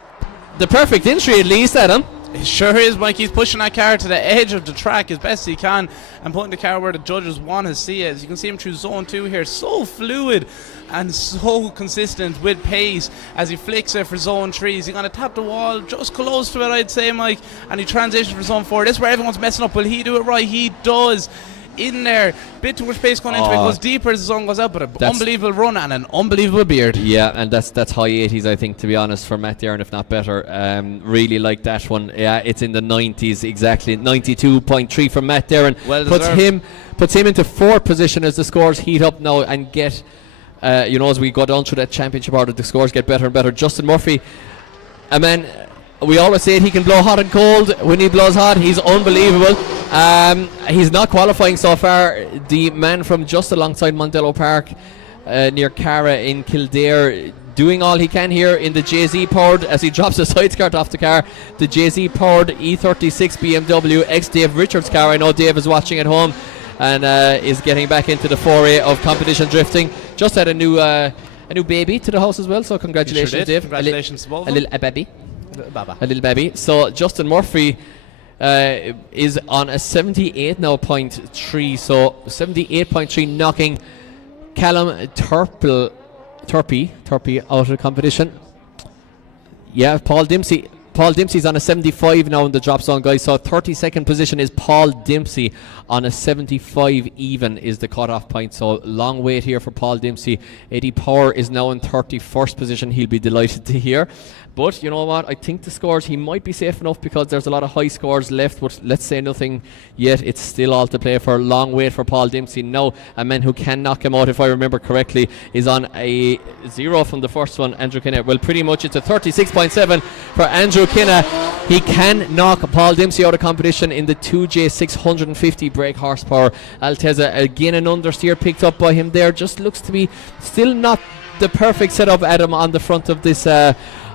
the perfect entry, at least, Adam. It sure is, Mike. He's pushing that car to the edge of the track as best he can and putting the car where the judges want to see it. As you can see him through zone 2 here, so fluid and so consistent with pace as he flicks it for zone 3. He's going to tap the wall just close to it, I'd say, Mike, and he transitions for zone 4. This is where everyone's messing up. Will he do it right? He does. in there. Bit too much pace going into it. Goes deeper as the sun goes out, but an That's- unbelievable run and an unbelievable beard. Yeah, and that's high 80s, I think, to be honest, for Matt Darren, if not better. Really like that one. Yeah, it's in the 90s exactly. 92.3 from Matt Darren. Well puts deserved. him into 4th position as the scores heat up now and get. As we go down through that championship order, the scores get better and better. Justin Murphy, a man, we always say he can blow hot and cold. When he blows hot, he's unbelievable. He's not qualifying so far. The man from just alongside Mondello Park, near Cara in Kildare, doing all he can here in the JZ powered, as he drops the side skirt off the car, the JZ powered E36 BMW ex Dave Richards car. I know Dave is watching at home and is getting back into the foray of competition drifting. Just had a new baby to the house as well, so congratulations, Sure did. Dave. Congratulations to both a of little baby. Baba. A little baby. So Justin Murphy is on a 78 now, 0.3. So 78.3, knocking Callum Turpey out of the competition. Yeah, Paul Dempsey's on a 75 now in the drop zone, guys. So 32nd position is Paul Dempsey on a 75 even is the cut-off point. So long wait here for Paul Dempsey. Eddie Power is now in 31st position. He'll be delighted to hear. But you know what? I think the scores, he might be safe enough because there's a lot of high scores left. But let's say nothing yet. It's still all to play for. Long wait for Paul Dempsey. Now, a man who can knock him out, if I remember correctly, is on a 0 from the first one, Andrew Kinna. Well, pretty much it's a 36.7 for Andrew Kinna. He can knock Paul Dempsey out of competition in the 2J 650 brake horsepower. Alteza, again, an understeer picked up by him there. Just looks to be still not the perfect setup, Adam, on the front of this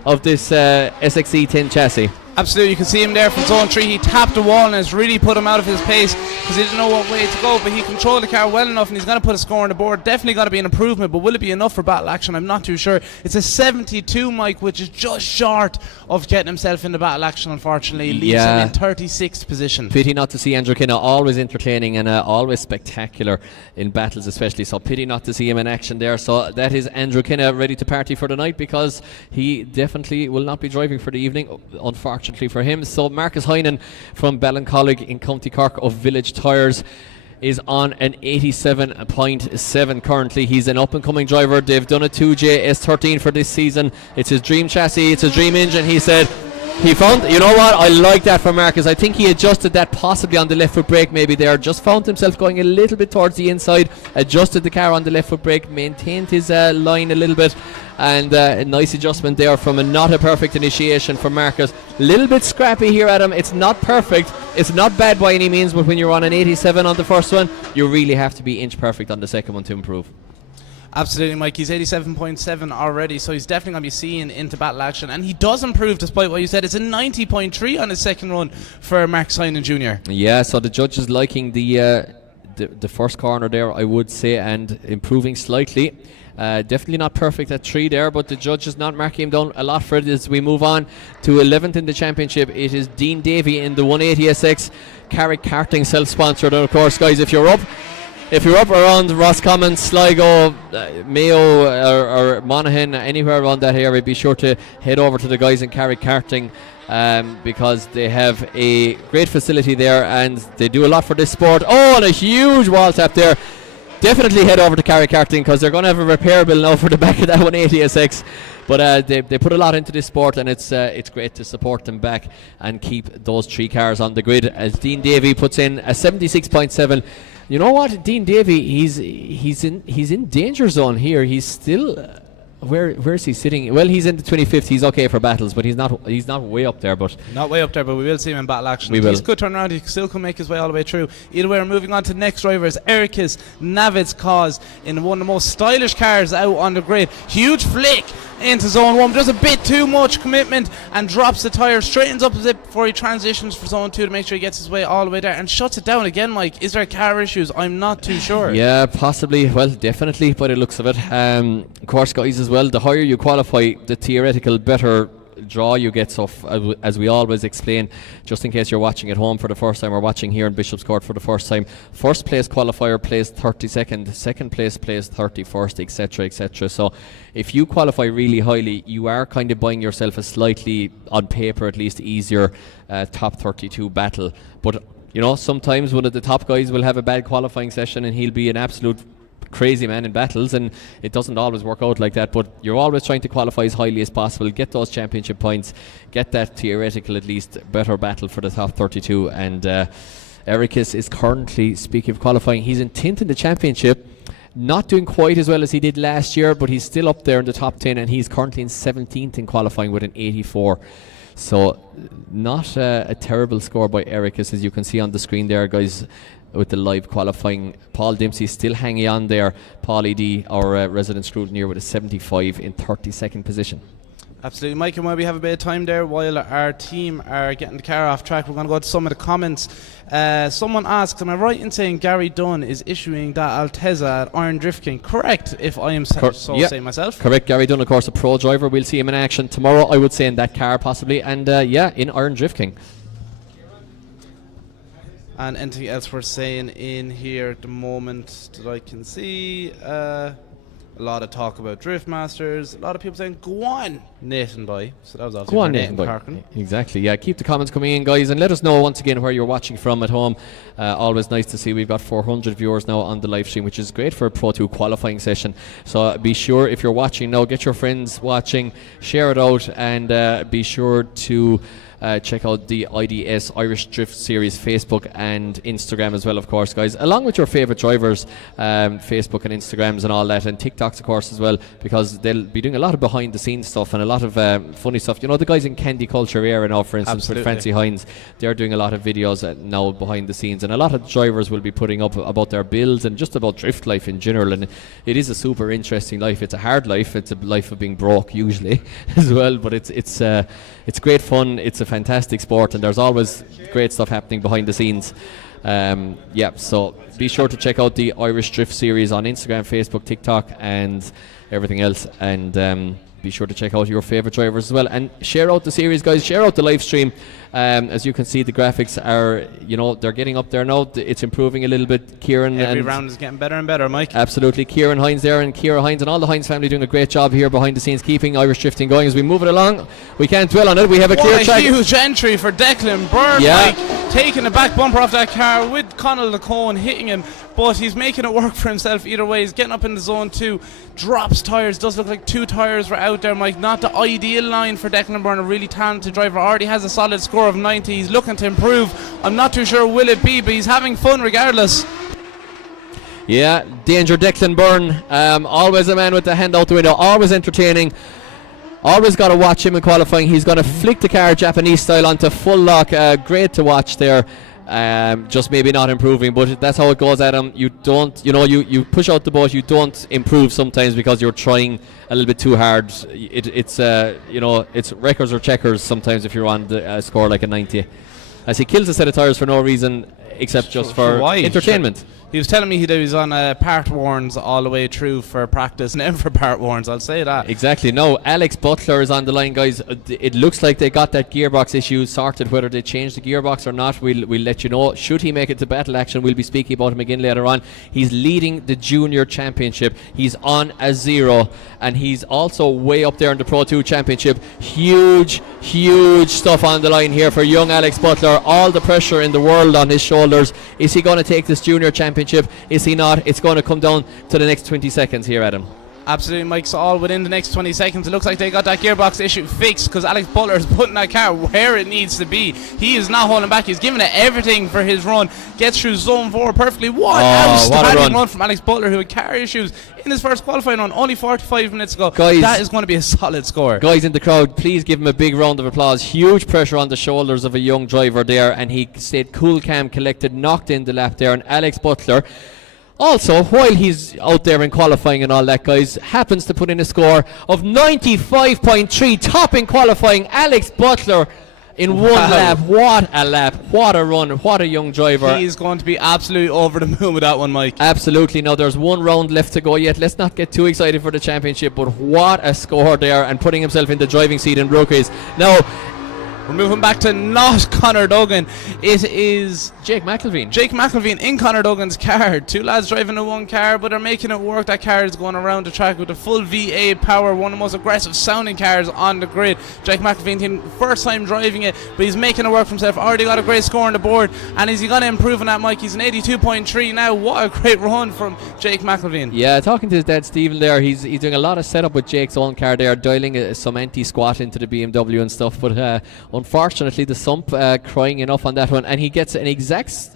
SXE 10 chassis. Absolutely, you can see him there from zone 3. He tapped the wall and it's really put him out of his pace because he didn't know what way to go, but he controlled the car well enough and he's going to put a score on the board. Definitely got to be an improvement, but will it be enough for battle action? I'm not too sure. It's a 72, Mike, which is just short of getting himself into battle action, unfortunately. Leaves him in 36th position. Pity not to see Andrew Kinna, always entertaining and always spectacular in battles especially, so pity not to see him in action there. So that is Andrew Kinna ready to party for the night because he definitely will not be driving for the evening, unfortunately for him. So Marcus Heinen from Ballincollig in County Cork of Village Tyres is on an 87.7 currently. He's an up-and-coming driver. They've done a 2J S13 for this season. It's his dream chassis, it's his dream engine. He said he found, you know what, I like that for Marcus. I think he adjusted that possibly on the left foot brake maybe there, just found himself going a little bit towards the inside, adjusted the car on the left foot brake, maintained his line a little bit, and a nice adjustment there from not a perfect initiation for Marcus. A little bit scrappy here, Adam. It's not perfect, it's not bad by any means, but when you're on an 87 on the first one, you really have to be inch perfect on the second one to improve. Absolutely, Mike. He's 87.7 already, so he's definitely going to be seen into battle action. And he does improve despite what you said. It's a 90.3 on his second run for Mark Synan Jr. Yeah, so the judges liking the first corner there, I would say, and improving slightly. Definitely not perfect at 3 there, but the judges not marking him down a lot for it as we move on to 11th in the championship. It is Dean Davey in the 180SX Carrick Karting, self-sponsored. And of course, guys, if you're up around Roscommon, Sligo, Mayo or Monaghan, anywhere around that area, be sure to head over to the guys in Carrick Karting because they have a great facility there and they do a lot for this sport. Oh, and a huge wall tap there. Definitely head over to Carrick Karting because they're going to have a repair bill now for the back of that 180SX. But they put a lot into this sport, and it's great to support them back and keep those 3 cars on the grid. As Dean Davey puts in a 76.7. You know what, Dean Davey, he's in danger zone here. He's still where's he sitting? Well, he's in the 25th. He's okay for battles, but he's not way up there. But not way up there, but we will see him in battle action. We will. He's good turn around. He still can make his way all the way through. Either way, we're moving on to the next drivers. Ericus Navid's cause in one of the most stylish cars out on the grid. Huge flick into zone 1, does a bit too much commitment and drops the tyre, straightens up a bit before he transitions for zone 2 to make sure he gets his way all the way there and shuts it down again. Mike, is there car issues? I'm not too sure. Yeah, possibly. Well, definitely by the looks of it. Of course, guys, as well, the higher you qualify, the theoretical better draw you get. So as we always explain, just in case you're watching at home for the first time or watching here in Bishopscourt for the first time, first place qualifier plays 32nd, second place plays 31st, etc, etc. So if you qualify really highly, you are kind of buying yourself a slightly, on paper at least, easier top 32 battle. But sometimes one of the top guys will have a bad qualifying session and he'll be an absolute crazy man in battles, and it doesn't always work out like that, but you're always trying to qualify as highly as possible, get those championship points, get that theoretical at least better battle for the top 32. And Ericus is currently, speaking of qualifying, he's in 10th in the championship, not doing quite as well as he did last year, but he's still up there in the top 10, and he's currently in 17th in qualifying with an 84. So not a terrible score by Ericus, as you can see on the screen there, guys, with the live qualifying. Paul Dempsey still hanging on there. Paulie D, our resident scrutineer, with a 75 in 32nd position. Absolutely, Mike, and while we have a bit of time there, while our team are getting the car off track, we're going to go to some of the comments. Someone asks, am I right in saying Gary Dunn is issuing that Altezza at Iron Drift King? Correct, if I am saying myself. Correct, Gary Dunn, of course, a pro driver. We'll see him in action tomorrow, I would say, in that car possibly, and in Iron Drift King. And anything else we're saying in here at the moment that I can see? A lot of talk about Drift Masters. A lot of people saying, go on, Nathan Boy. So that was obviously go on, Nathan Boy. Exactly, yeah. Keep the comments coming in, guys, and let us know once again where you're watching from at home. Always nice to see we've got 400 viewers now on the live stream, which is great for a Pro 2 qualifying session. So be sure, if you're watching now, get your friends watching, share it out, and be sure to check out the IDS Irish Drift Series Facebook and Instagram as well, of course, guys, along with your favourite drivers, Facebook and Instagrams and all that, and TikToks, of course, as well, because they'll be doing a lot of behind the scenes stuff and a lot of funny stuff. The guys in Candy Culture Era now, for instance, with Francie Hines, they're doing a lot of videos now behind the scenes, and a lot of drivers will be putting up about their builds and just about drift life in general. And it is a super interesting life. It's a hard life. It's a life of being broke usually as well, but it's great fun. It's a fantastic sport, and there's always great stuff happening behind the scenes. So be sure to check out the Irish Drift Series on Instagram, Facebook, TikTok, and everything else, and be sure to check out your favourite drivers as well, and share out the series, guys. Share out the live stream. As you can see, the graphics are, they're getting up there now. It's improving a little bit. Kieran, every round is getting better and better, Mike. Absolutely. Kieran Hines there, and Kira Hines and all the Hines family doing a great job here behind the scenes, keeping Irish drifting going as we move it along. We can't dwell on it. We have a clear track. Huge entry for Declan Byrne, Mike, taking the back bumper off that car with Conal Lacone hitting him, but he's making it work for himself either way. He's getting up in the zone 2, drops tyres. Does look like 2 tyres were out there, Mike. Not the ideal line for Declan Byrne, a really talented driver. Already has a solid score of 90. He's looking to improve. I'm not too sure will it be, but he's having fun regardless. Yeah, danger Declan Byrne. Always a man with the hand out the window. Always entertaining. Always got to watch him in qualifying. He's going to flick the car Japanese style onto full lock. Great to watch there. Just maybe not improving, but that's how it goes, Adam. You don't, you push out the boat. You don't improve sometimes because you're trying a little bit too hard. It's records or checkers sometimes if you're on the score like a 90. As he kills a set of tyres for no reason except just for entertainment. He was telling me he was on part warns all the way through for practice, never for part warns, I'll say that. Exactly. No, Alex Butler is on the line, guys. It looks like they got that gearbox issue sorted. Whether they changed the gearbox or not, we'll let you know. Should he make it to battle action, we'll be speaking about him again later on. He's leading the junior championship. He's on a 0, and he's also way up there in the Pro 2 championship. Huge stuff on the line here for young Alex Butler. All the pressure in the world on his shoulders. Is he going to take this junior championship? Is he not? It's going to come down to the next 20 seconds here, Adam. Absolutely, Mike. So all within the next 20 seconds, it looks like they got that gearbox issue fixed because Alex Butler is putting that car where it needs to be. He is not holding back. He's giving it everything for his run. Gets through zone 4 perfectly. What outstanding run from Alex Butler, who had car issues in his first qualifying run only 45 minutes ago. Guys, that is going to be a solid score. Guys in the crowd, please give him a big round of applause. Huge pressure on the shoulders of a young driver there, and he stayed cool, calm, collected, knocked in the lap there. And Alex Butler, also, while he's out there in qualifying and all that, guys, happens to put in a score of 95.3, top in qualifying. Alex Butler in one lap. What a lap. What a run. What a young driver. He's going to be absolutely over the moon with that one, Mike. Absolutely. Now, there's one round left to go yet. Let's not get too excited for the championship, but what a score there, and putting himself in the driving seat in rookies. Now, We're moving back to not Conor Duggan. It is Jake McElveen. Jake McElveen in Conor Duggan's car. Two lads driving in one car, but they're making it work. That car is going around the track with a full V8 power, one of the most aggressive sounding cars on the grid. Jake McElveen, first time driving it, but he's making it work for himself. Already got a great score on the board, and is he going to improve on that, Mike? He's an 82.3 now. What a great run from Jake McElveen. Yeah, talking to his dad Stephen there, he's doing a lot of setup with Jake's own car there, dialing some anti-squat into the BMW and stuff, but unfortunately the sump crying enough on that one, and he gets an exact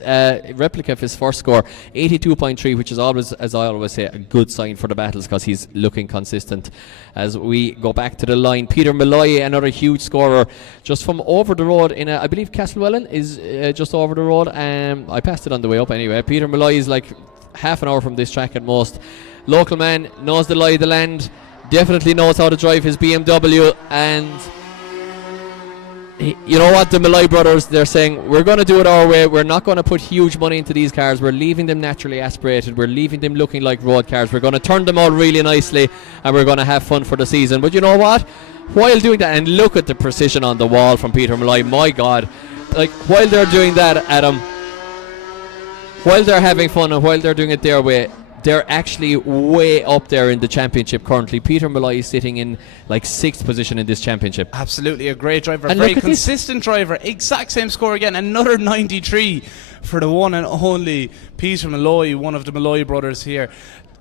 replica of his first score, 82.3, which is always, as I always say, a good sign for the battles because he's looking consistent. As we go back to the line, Peter Malloy, another huge scorer, just from over the road in I believe Castlewellan is just over the road. I passed it on the way up anyway. Peter Malloy is like half an hour from this track at most. Local man, knows the lie of the land, definitely knows how to drive his BMW, and you know what, the Malloy brothers, they're saying, we're going to do it our way, we're not going to put huge money into these cars, we're leaving them naturally aspirated, we're leaving them looking like road cars, we're going to turn them out really nicely, and we're going to have fun for the season. But you know what, while doing that, and look at the precision on the wall from Peter Malloy, my God, like while they're doing that, Adam, while they're having fun and while they're doing it their way, they're actually way up there in the championship currently. Peter Malloy is sitting in like 6th position in this championship. Absolutely a great driver, and very consistent driver. Exact same score again, another 93 for the one and only Peter Malloy, one of the Malloy brothers here.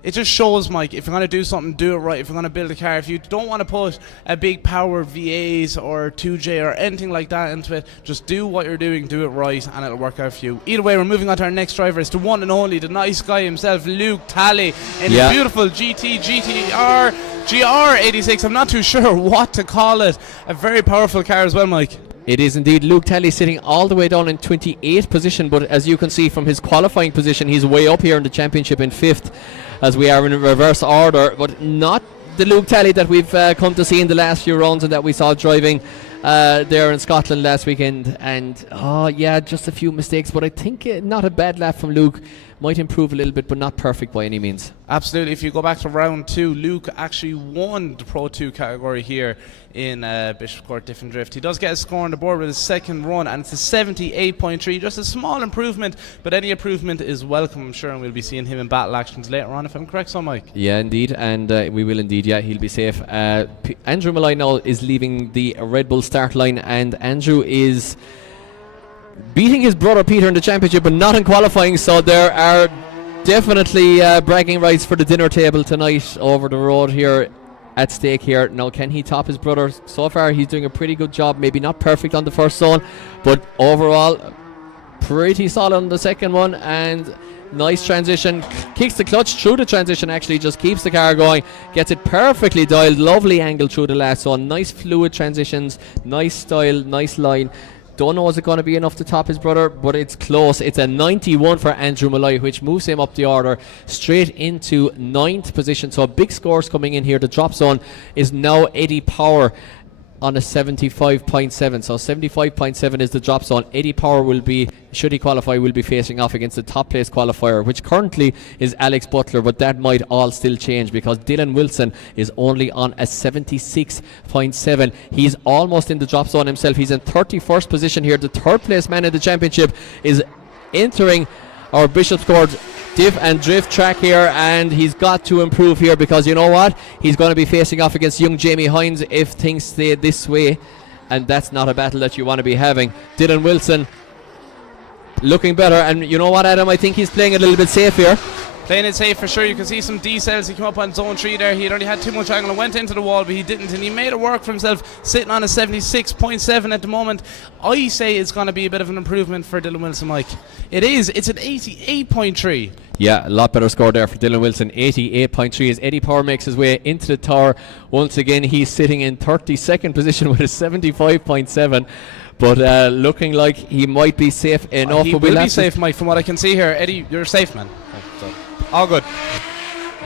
It just shows, Mike, if you're going to do something, do it right. If you're going to build a car, if you don't want to put a big power V8 or 2J or anything like that into it, just do what you're doing, do it right, and it'll work out for you. Either way, we're moving on to our next driver. It's the one and only, the nice guy himself, Luke Talley, in the beautiful GTR GR86. I'm not too sure what to call it. A very powerful car as well, Mike. It is indeed. Luke Talley sitting all the way down in 28th position, but as you can see from his qualifying position, he's way up here in the championship in 5th, as we are in reverse order, but not the Luke Talley that we've come to see in the last few rounds and that we saw driving there in Scotland last weekend. And just a few mistakes, but I think not a bad lap from Luke. Might improve a little bit, but not perfect by any means. Absolutely. If you go back to round 2, Luke actually won the Pro 2 category here in Bishopscourt Diff and Drift. He does get a score on the board with his second run, and it's a 78.3. Just a small improvement, but any improvement is welcome, I'm sure, and we'll be seeing him in battle actions later on, if I'm correct, so Mike. Yeah, indeed, and we will indeed. Yeah, he'll be safe. Andrew Malloy now is leaving the Red Bull start line, and Andrew is beating his brother Peter in the championship, but not in qualifying, so there are definitely bragging rights for the dinner table tonight over the road here at stake here. Now, can he top his brother? So far he's doing a pretty good job, maybe not perfect on the first zone, but overall pretty solid on the second one, and nice transition, kicks the clutch through the transition, actually just keeps the car going, gets it perfectly dialed, lovely angle through the last zone, nice fluid transitions, nice style, nice line. Don't know is it going to be enough to top his brother, but it's close. It's a 91 for Andrew Malloy, which moves him up the order straight into 9th position. So big scores coming in here. The drop zone is now Eddie Power on a 75.7. So 75.7 is the drop zone. Eddie Power will be, should he qualify, will be facing off against the top place qualifier, which currently is Alex Butler, but that might all still change because Dylan Wilson is only on a 76.7. He's almost in the drop zone himself. He's in 31st position here. The third place man in the championship is entering our Bishopscourt Diff and Drift track here, and he's got to improve here because you know what? He's going to be facing off against young Jamie Hines if things stay this way, and that's not a battle that you want to be having. Dylan Wilson looking better, and you know what, Adam? I think he's playing it a little bit safe here. Playing it safe for sure. You can see some decels. He came up on zone 3 there. He only had too much angle and went into the wall, but he didn't, and he made it work for himself, sitting on a 76.7 at the moment. I say it's going to be a bit of an improvement for Dylan Wilson, Mike. It is. It's an 88.3. Yeah, a lot better score there for Dylan Wilson. 88.3 as Eddie Power makes his way into the tower. Once again, he's sitting in 32nd position with a 75.7. But looking like he might be safe enough. He will be safe, Mike, from what I can see here. Eddie, you're safe, man. All good.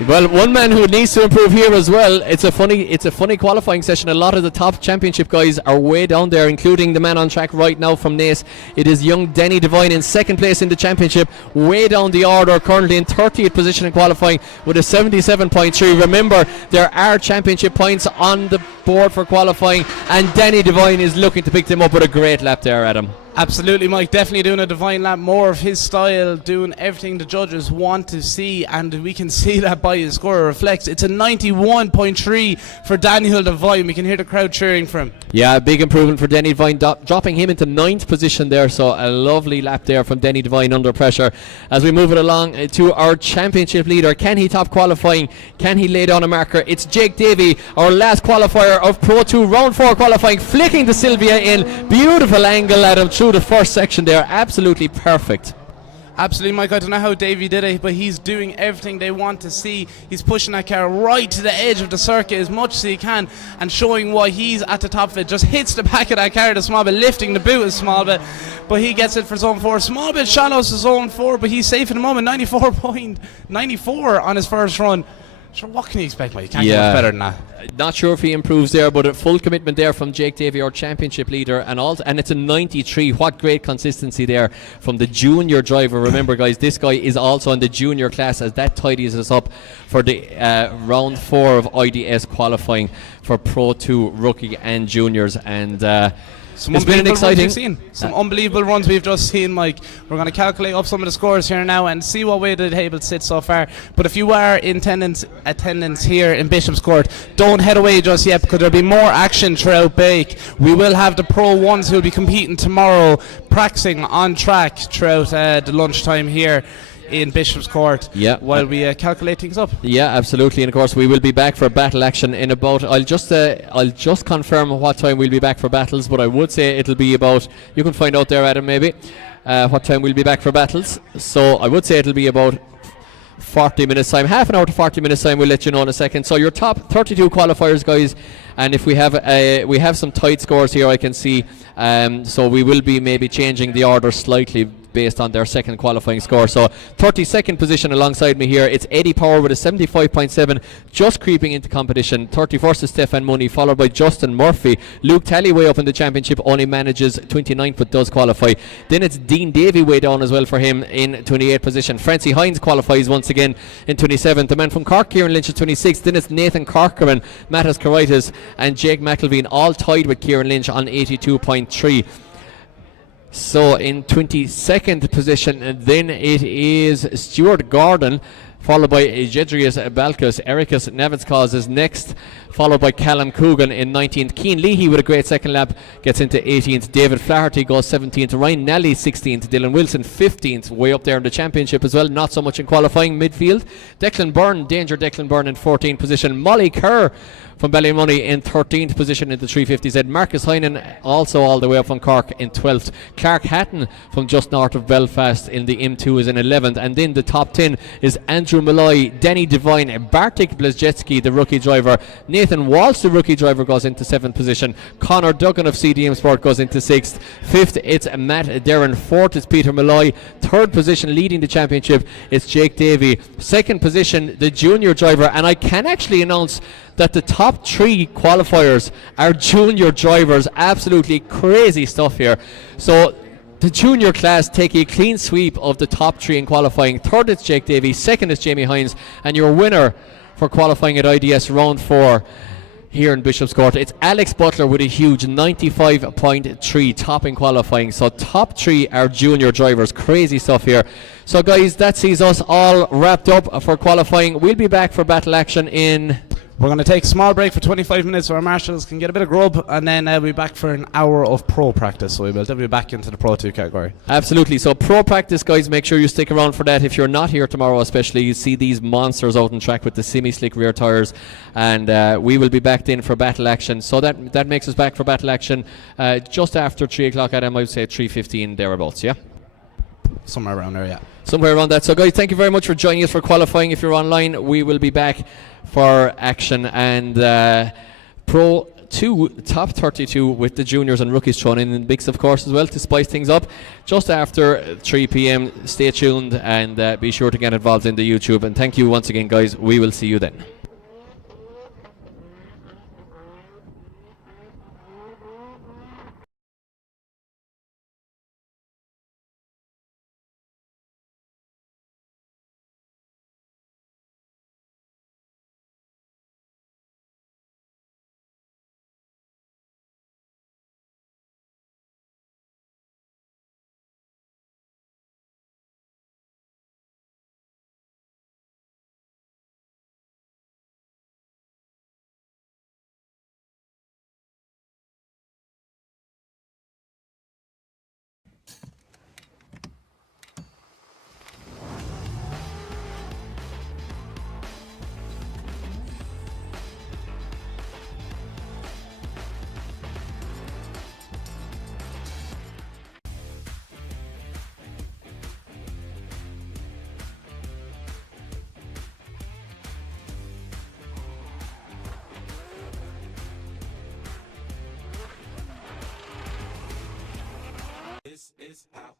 Well, one man who needs to improve here as well. It's a funny qualifying session. A lot of the top championship guys are way down there, including the man on track right now from Naas. It is young Denny Devine in second place in the championship, way down the order, currently in 30th position in qualifying with a 77.3. Remember, there are championship points on the board for qualifying, and Denny Devine is looking to pick them up with a great lap there, Adam. Absolutely, Mike. Definitely doing a divine lap, more of his style, doing everything the judges want to see, and we can see that by his score. It reflects. It's a 91.3 for Daniel Devine. We can hear the crowd cheering for him. Yeah, a big improvement for Denny Devine, dropping him into 9th position there. So a lovely lap there from Denny Devine under pressure. As we move it along to our championship leader, can he top qualifying? Can he lay down a marker? It's Jake Davey, our last qualifier of Pro 2 round 4 qualifying, flicking the Sylvia in. Beautiful angle at him through the first section there. Absolutely perfect. Absolutely, Mike. I don't know how Davey did it, but he's doing everything they want to see. He's pushing that car right to the edge of the circuit as much as he can and showing why he's at the top of it. Just hits the back of that car a small bit, lifting the boot a small bit, but he gets it for zone 4. Small bit shallow to zone 4, but he's safe at the moment. 94.94 on his first run. Sure, what can you expect, Mike? You can't get much better than that. Not sure if he improves there, but a full commitment there from Jake Davey, our championship leader, and it's a 93. What great consistency there from the junior driver. Remember, guys, this guy is also in the junior class, as that tidies us up for the round 4 of IDS qualifying for Pro 2 rookie and juniors. And it's been an exciting. Some unbelievable runs we've just seen, Mike. We're going to calculate up some of the scores here now and see what way the table sits so far. But if you are in attendance here in Bishopscourt, don't head away just yet, because there'll be more action throughout Bake. We will have the Pro 1s who will be competing tomorrow, practicing on track throughout the lunchtime here in Bishopscourt, while we calculate things up. Yeah, absolutely. And of course we will be back for battle action in about, I'll just confirm what time we'll be back for battles, but I would say it'll be about, you can find out there, Adam, maybe what time we'll be back for battles. So I would say it'll be about 40 minutes time, half an hour to 40 minutes time. We'll let you know in a second. So your top 32 qualifiers, guys, and if we have some tight scores here, I can see, so we will be maybe changing the order slightly based on their second qualifying score. So 32nd position alongside me here, it's Eddie Power with a 75.7, just creeping into competition. 31st is Stefan Money, followed by Justin Murphy. Luke Talley way up in the championship, only manages 29th but does qualify. Then it's Dean Davey way down as well for him in 28th position. Francie Hines qualifies once again in 27th. The man from Cork, Kieran Lynch, is 26th. Then it's Nathan Corcoran, Mattis Caraitis and Jake McElveen, all tied with Kieran Lynch on 82.3. So in 22nd position, then it is Stuart Gordon, followed by Jedrius Balkus. Ericus Navitskaz is next, followed by Callum Coogan in 19th. Keane Leahy with a great second lap gets into 18th. David Flaherty goes 17th. Ryan Nally 16th. Dylan Wilson 15th, way up there in the championship as well, not so much in qualifying. Midfield, Declan Byrne, Danger Declan Byrne in 14th position. Molly Kerr from Ballymoney in 13th position in the 350Z. Marcus Heinen also all the way up from Cork in 12th. Clark Hatton from just north of Belfast in the M2 is in 11th. And then the top 10 is Andrew Malloy, Denny Devine, Bartik Blazjetski, the rookie driver. Nathan Walsh, the rookie driver, goes into 7th position. Connor Duggan of CDM Sport goes into 6th. 5th, it's Matt Darren. 4th is Peter Malloy. 3rd position, leading the championship, it's Jake Davey. 2nd position, the junior driver. And I can actually announce that the top 3 qualifiers are junior drivers. Absolutely crazy stuff here. So the junior class take a clean sweep of the top 3 in qualifying. 3rd is Jake Davey, 2nd is Jamie Hines, and your winner for qualifying at IDS round 4 here in Bishopscourt, it's Alex Butler with a huge 95.3 top in qualifying. So top 3 are junior drivers. Crazy stuff here. So guys, that sees us all wrapped up for qualifying. We'll be back for battle action in... We're going to take a small break for 25 minutes so our marshals can get a bit of grub, and then we'll be back for an hour of pro practice. So we will then be back into the Pro 2 category. Absolutely. So pro practice, guys, make sure you stick around for that. If you're not here tomorrow, especially, you see these monsters out on track with the semi-slick rear tyres, and we will be back in for battle action. So that makes us back for battle action just after 3 o'clock, Adam. I would say 3:15 thereabouts, yeah? Somewhere around there, yeah. Somewhere around that. So guys, thank you very much for joining us for qualifying. If you're online, we will be back for action, and Pro 2 top 32 with the juniors and rookies thrown in the mix, of course, as well, to spice things up just after 3 p.m. Stay tuned and be sure to get involved in the YouTube. And thank you once again, guys. We will see you then. This is how